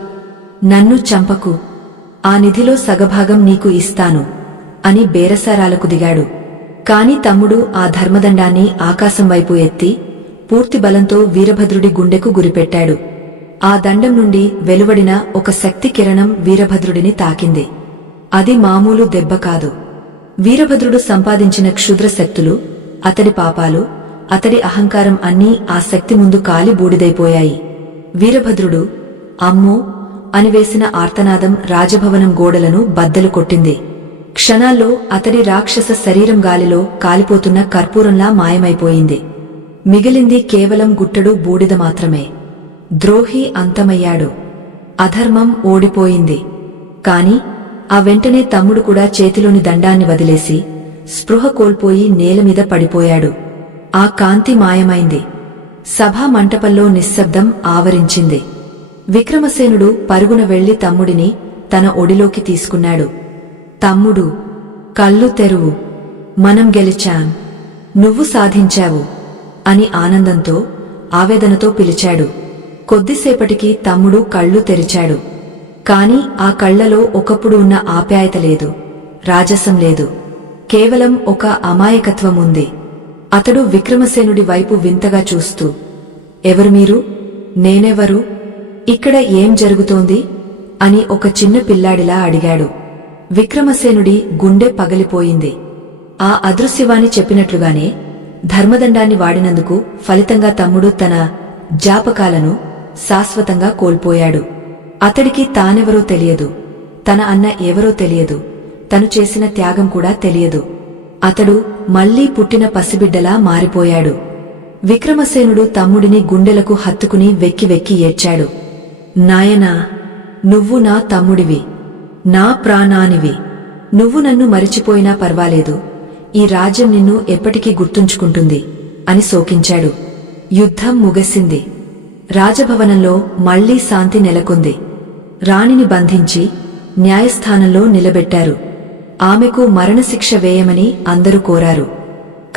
నన్ను చంపకు, ఆ నిధిలో సగభాగం నీకు ఇస్తాను అని బేరసారాలకు దిగాడు. కాని తమ్ముడు ఆ ధర్మదండాన్ని ఆకాశం వైపు ఎత్తి పూర్తి బలంతో వీరభద్రుడి గుండెకు గురిపెట్టాడు. ఆ దండం నుండి వెలువడిన ఒక శక్తి కిరణం వీరభద్రుడిని తాకింది. అది మామూలు దెబ్బ కాదు. వీరభద్రుడు సంపాదించిన క్షుద్ర శక్తులు, అతడి పాపాలు, అతడి అహంకారం అన్నీ ఆ శక్తి ముందు కాలి బూడిదైపోయాయి. వీరభద్రుడు అమ్మో అని వేసిన ఆర్తనాదం రాజభవనం గోడలను బద్దలు కొట్టింది. క్షణాల్లో అతడి రాక్షస శరీరం గాలిలో కాలిపోతున్న కర్పూరంలా మాయమైపోయింది. మిగిలింది కేవలం గుట్టడు బూడిద మాత్రమే. ద్రోహి అంతమయ్యాడు. అధర్మం ఓడిపోయింది. కాని ఆ వెంటనే తమ్ముడు కూడా చేతిలోని దండాన్ని వదిలేసి స్పృహ కోల్పోయి నేలమీద పడిపోయాడు. ఆ కాంతి మాయమైంది. సభా మంటపంలో నిశ్శబ్దం ఆవరించింది. విక్రమసేనుడు పరుగున వెళ్లి తమ్ముడిని తన ఒడిలోకి తీసుకున్నాడు. తమ్ముడు, కళ్ళు తెరువు, మనం గెలిచాం, నువ్వు సాధించావు అని ఆనందంతో, ఆవేదనతో పిలిచాడు. కొద్దిసేపటికి తమ్ముడు కళ్ళు తెరిచాడు. కాని ఆ కళ్లలో ఒకప్పుడు ఉన్న ఆప్యాయత లేదు, రాజసం లేదు, కేవలం ఒక అమాయకత్వం ఉంది. అతడు విక్రమసేనుడి వైపు వింతగా చూస్తూ, ఎవరు మీరు? నేనెవరు? ఇక్కడ ఏం జరుగుతోంది అని ఒక చిన్న పిల్లాడిలా అడిగాడు. విక్రమసేనుడి గుండె పగిలిపోయింది. ఆ అదృశ్యవాణి చెప్పినట్లుగానే ధర్మదండాన్ని వాడినందుకు ఫలితంగా తమ్ముడు తన జ్ఞాపకాలను శాశ్వతంగా కోల్పోయాడు. అతడికి తానెవరో తెలియదు, తన అన్న ఎవరో తెలియదు, తను చేసిన త్యాగం కూడా తెలియదు. అతడు మళ్లీ పుట్టిన పసిబిడ్డలా మారిపోయాడు. విక్రమసేనుడు తమ్ముడిని గుండెలకు హత్తుకుని వెక్కి వెక్కి ఏడ్చాడు. నాయనా, నువ్వు నా తమ్ముడివి, నా ప్రాణానివి. నువ్వు నన్ను మరిచిపోయినా పర్వాలేదు, ఈ రాజ్యం నిన్ను ఎప్పటికీ గుర్తుంచుకుంటుంది అని శోకించాడు. యుద్ధం ముగిసింది. రాజభవనంలో మళ్లీ శాంతి నెలకొంది. రాణిని బంధించి న్యాయస్థానంలో నిలబెట్టారు. ఆమెకు మరణశిక్ష వేయమని అందరూ కోరారు.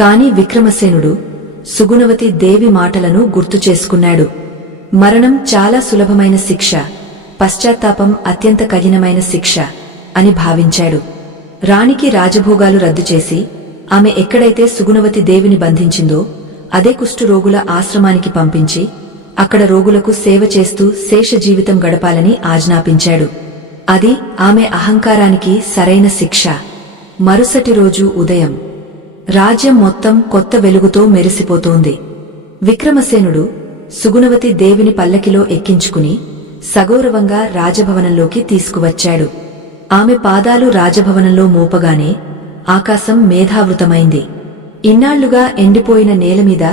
కాని విక్రమసేనుడు సుగుణవతి దేవి మాటలను గుర్తు చేసుకున్నాడు. మరణం చాలా సులభమైన శిక్ష, పశ్చాత్తాపం అత్యంత కఠినమైన శిక్ష అని భావించాడు. రాణికి రాజభోగాలు రద్దు చేసి ఆమె ఎక్కడైతే సుగుణవతి దేవిని బంధించిందో అదే కుష్ఠరోగుల ఆశ్రమానికి పంపించి అక్కడ రోగులకు సేవ చేస్తూ శేష జీవితం గడపాలని ఆజ్ఞాపించాడు. అది ఆమె అహంకారానికి సరైన శిక్ష. మరుసటి రోజు ఉదయం రాజ్యం మొత్తం కొత్త వెలుగుతో మెరిసిపోతోంది. విక్రమసేనుడు సుగుణవతి దేవిని పల్లకిలో ఎక్కించుకుని సగౌరవంగా రాజభవనంలోకి తీసుకువచ్చాడు. ఆమె పాదాలు రాజభవనంలో మోపగానే ఆకాశం మేఘావృతమైంది. ఇన్నాళ్లుగా ఎండిపోయిన నేలమీద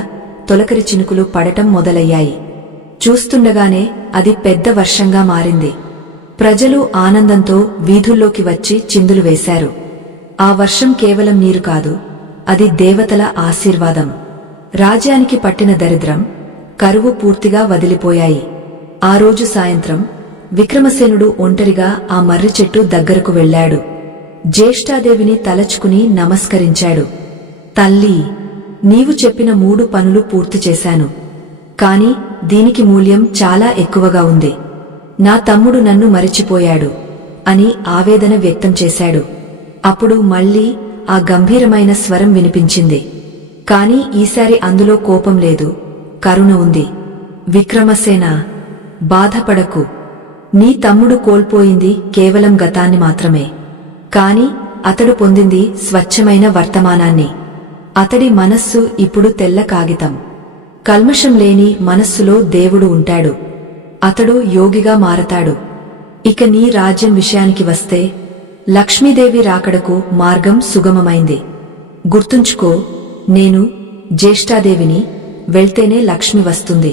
తొలకరి చినుకులు పడటం మొదలయ్యాయి. చూస్తుండగానే అది పెద్ద వర్షంగా మారింది. ప్రజలు ఆనందంతో వీధుల్లోకి వచ్చి చిందులు వేశారు. ఆ వర్షం కేవలం నీరు కాదు, అది దేవతల ఆశీర్వాదం. రాజ్యానికి పట్టిన దరిద్రం, కరువు పూర్తిగా వదిలిపోయాయి. ఆ రోజు సాయంత్రం విక్రమసేనుడు ఒంటరిగా ఆ మర్రి చెట్టు దగ్గరకు వెళ్లాడు. జ్యేష్ఠాదేవిని తలచుకుని నమస్కరించాడు. తల్లీ, నీవు చెప్పిన 3 పనులు పూర్తి చేశాను. కాని దీనికి మూల్యం చాలా ఎక్కువగా ఉంది. నా తమ్ముడు నన్ను మరిచిపోయాడు అని ఆవేదన వ్యక్తం చేశాడు. అప్పుడు మళ్లీ ఆ గంభీరమైన స్వరం వినిపించింది. కాని ఈసారి అందులో కోపం లేదు, కరుణ ఉంది. విక్రమసేన, బాధపడకు. నీ తమ్ముడు కోల్పోయింది కేవలం గతాన్ని మాత్రమే. కాని అతడు పొందింది స్వచ్ఛమైన వర్తమానాన్ని. అతడి మనస్సు ఇప్పుడు తెల్ల కాగితం. కల్మషం లేని మనస్సులో దేవుడు ఉంటాడు. అతడు యోగిగా మారతాడు. ఇక నీ రాజ్యం విషయానికి వస్తే లక్ష్మీదేవి రాకడకు మార్గం సుగమమైంది. గుర్తుంచుకో, నేను జ్యేష్ఠాదేవిని, వెళ్తేనే లక్ష్మి వస్తుంది.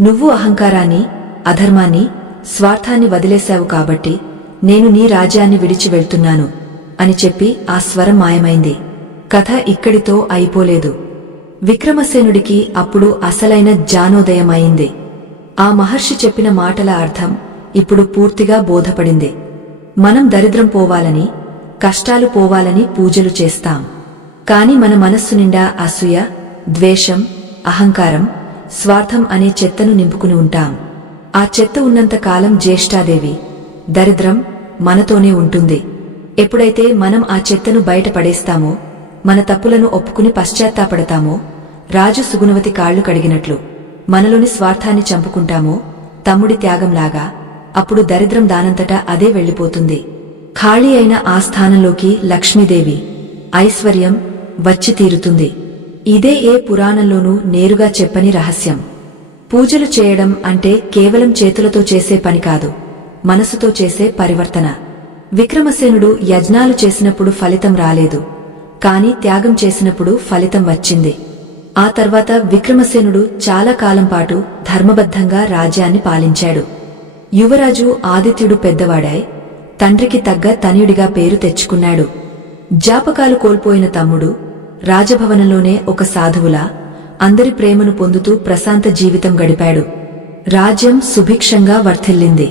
నువ్వు అహంకారాన్ని, అధర్మాన్ని, స్వార్థాన్ని వదిలేశావు కాబట్టి నేను నీ రాజ్యాన్ని విడిచి వెళ్తున్నాను అని చెప్పి ఆ స్వరం మాయమైంది. కథ ఇక్కడితో అయిపోలేదు. విక్రమసేనుడికి అప్పుడు అసలైన జ్ఞానోదయమైంది. ఆ మహర్షి చెప్పిన మాటల అర్థం ఇప్పుడు పూర్తిగా బోధపడింది. మనం దరిద్రం పోవాలని, కష్టాలు పోవాలని పూజలు చేస్తాం. కాని మన మనస్సు నిండా అసూయ, ద్వేషం, అహంకారం, స్వార్థం అనే చెత్తను నింపుకుని ఉంటాం. ఆ చెత్త ఉన్నంత కాలం జ్యేష్ఠాదేవి, దరిద్రం మనతోనే ఉంటుంది. ఎప్పుడైతే మనం ఆ చెత్తను బయట పడేస్తామో, మన తప్పులను ఒప్పుకుని పశ్చాత్తాపడతామో, రాజు సుగుణవతి కాళ్లు కడిగినట్లు మనలోని స్వార్థాన్ని చంపుకుంటామో, తమ్ముడి త్యాగంలాగా, అప్పుడు దరిద్రం దానంతటా అదే వెళ్లిపోతుంది. ఖాళీ అయిన ఆ స్థానంలోకి లక్ష్మీదేవి, ఐశ్వర్యం వచ్చి తీరుతుంది. ఇదే ఏ పురాణంలోనూ నేరుగా చెప్పని రహస్యం. పూజలు చేయడం అంటే కేవలం చేతులతో చేసే పని కాదు, మనసుతో చేసే పరివర్తన. విక్రమసేనుడు యజ్ఞాలు చేసినప్పుడు ఫలితం రాలేదు, కాని త్యాగం చేసినప్పుడు ఫలితం వచ్చింది. ఆ తర్వాత విక్రమసేనుడు చాలా కాలం పాటు ధర్మబద్ధంగా రాజ్యాన్ని పాలించాడు. యువరాజు ఆదిత్యుడు పెద్దవాడాయ్ తండ్రికి తగ్గ తనయుడిగా పేరు తెచ్చుకున్నాడు. జ్ఞాపకాలు కోల్పోయిన తమ్ముడు రాజభవనంలోనే ఒక సాధువులా అందరి ప్రేమను పొందుతూ ప్రశాంత జీవితం గడిపాడు. రాజ్యం సుభిక్షంగా వర్ధిల్లింది.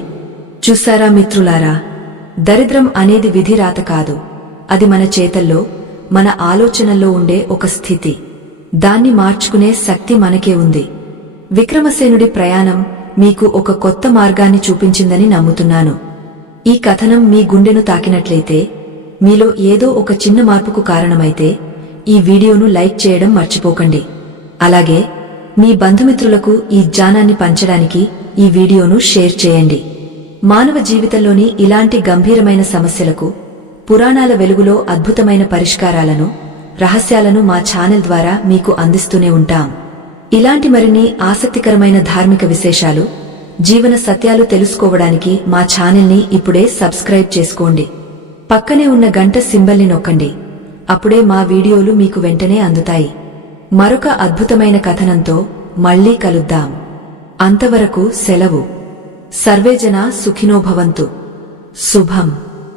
చూసారా మిత్రులారా, దరిద్రం అనేది విధిరాత కాదు, అది మన చేతల్లో, మన ఆలోచనల్లో ఉండే ఒక స్థితి. దాన్ని మార్చుకునే శక్తి మనకే ఉంది. విక్రమసేనుడి ప్రయాణం మీకు ఒక కొత్త మార్గాన్ని చూపించిందని నమ్ముతున్నాను. ఈ కథనం మీ గుండెను తాకినట్లయితే, మీలో ఏదో ఒక చిన్న మార్పుకు కారణమైతే ఈ వీడియోను లైక్ చేయడం మర్చిపోకండి. అలాగే మీ బంధుమిత్రులకు ఈ జ్ఞానాన్ని పంచడానికి ఈ వీడియోను షేర్ చేయండి. మానవ జీవితంలోని ఇలాంటి గంభీరమైన సమస్యలకు పురాణాల వెలుగులో అద్భుతమైన పరిష్కారాలను, రహస్యాలను మా ఛానల్ ద్వారా మీకు అందిస్తూనే ఉంటాం. ఇలాంటి మరిన్ని ఆసక్తికరమైన ధార్మిక విశేషాలు, జీవన సత్యాలు తెలుసుకోవడానికి మా ఛానల్ని ఇప్పుడే సబ్స్క్రైబ్ చేసుకోండి. పక్కనే ఉన్న గంట సింబల్ని నొక్కండి. అప్పుడే మా వీడియోలు మీకు వెంటనే అందుతాయి. మరొక అద్భుతమైన కథనంతో మళ్లీ కలుద్దాం. అంతవరకు సెలవు. సర్వేజన సుఖినో భవంతు. శుభం.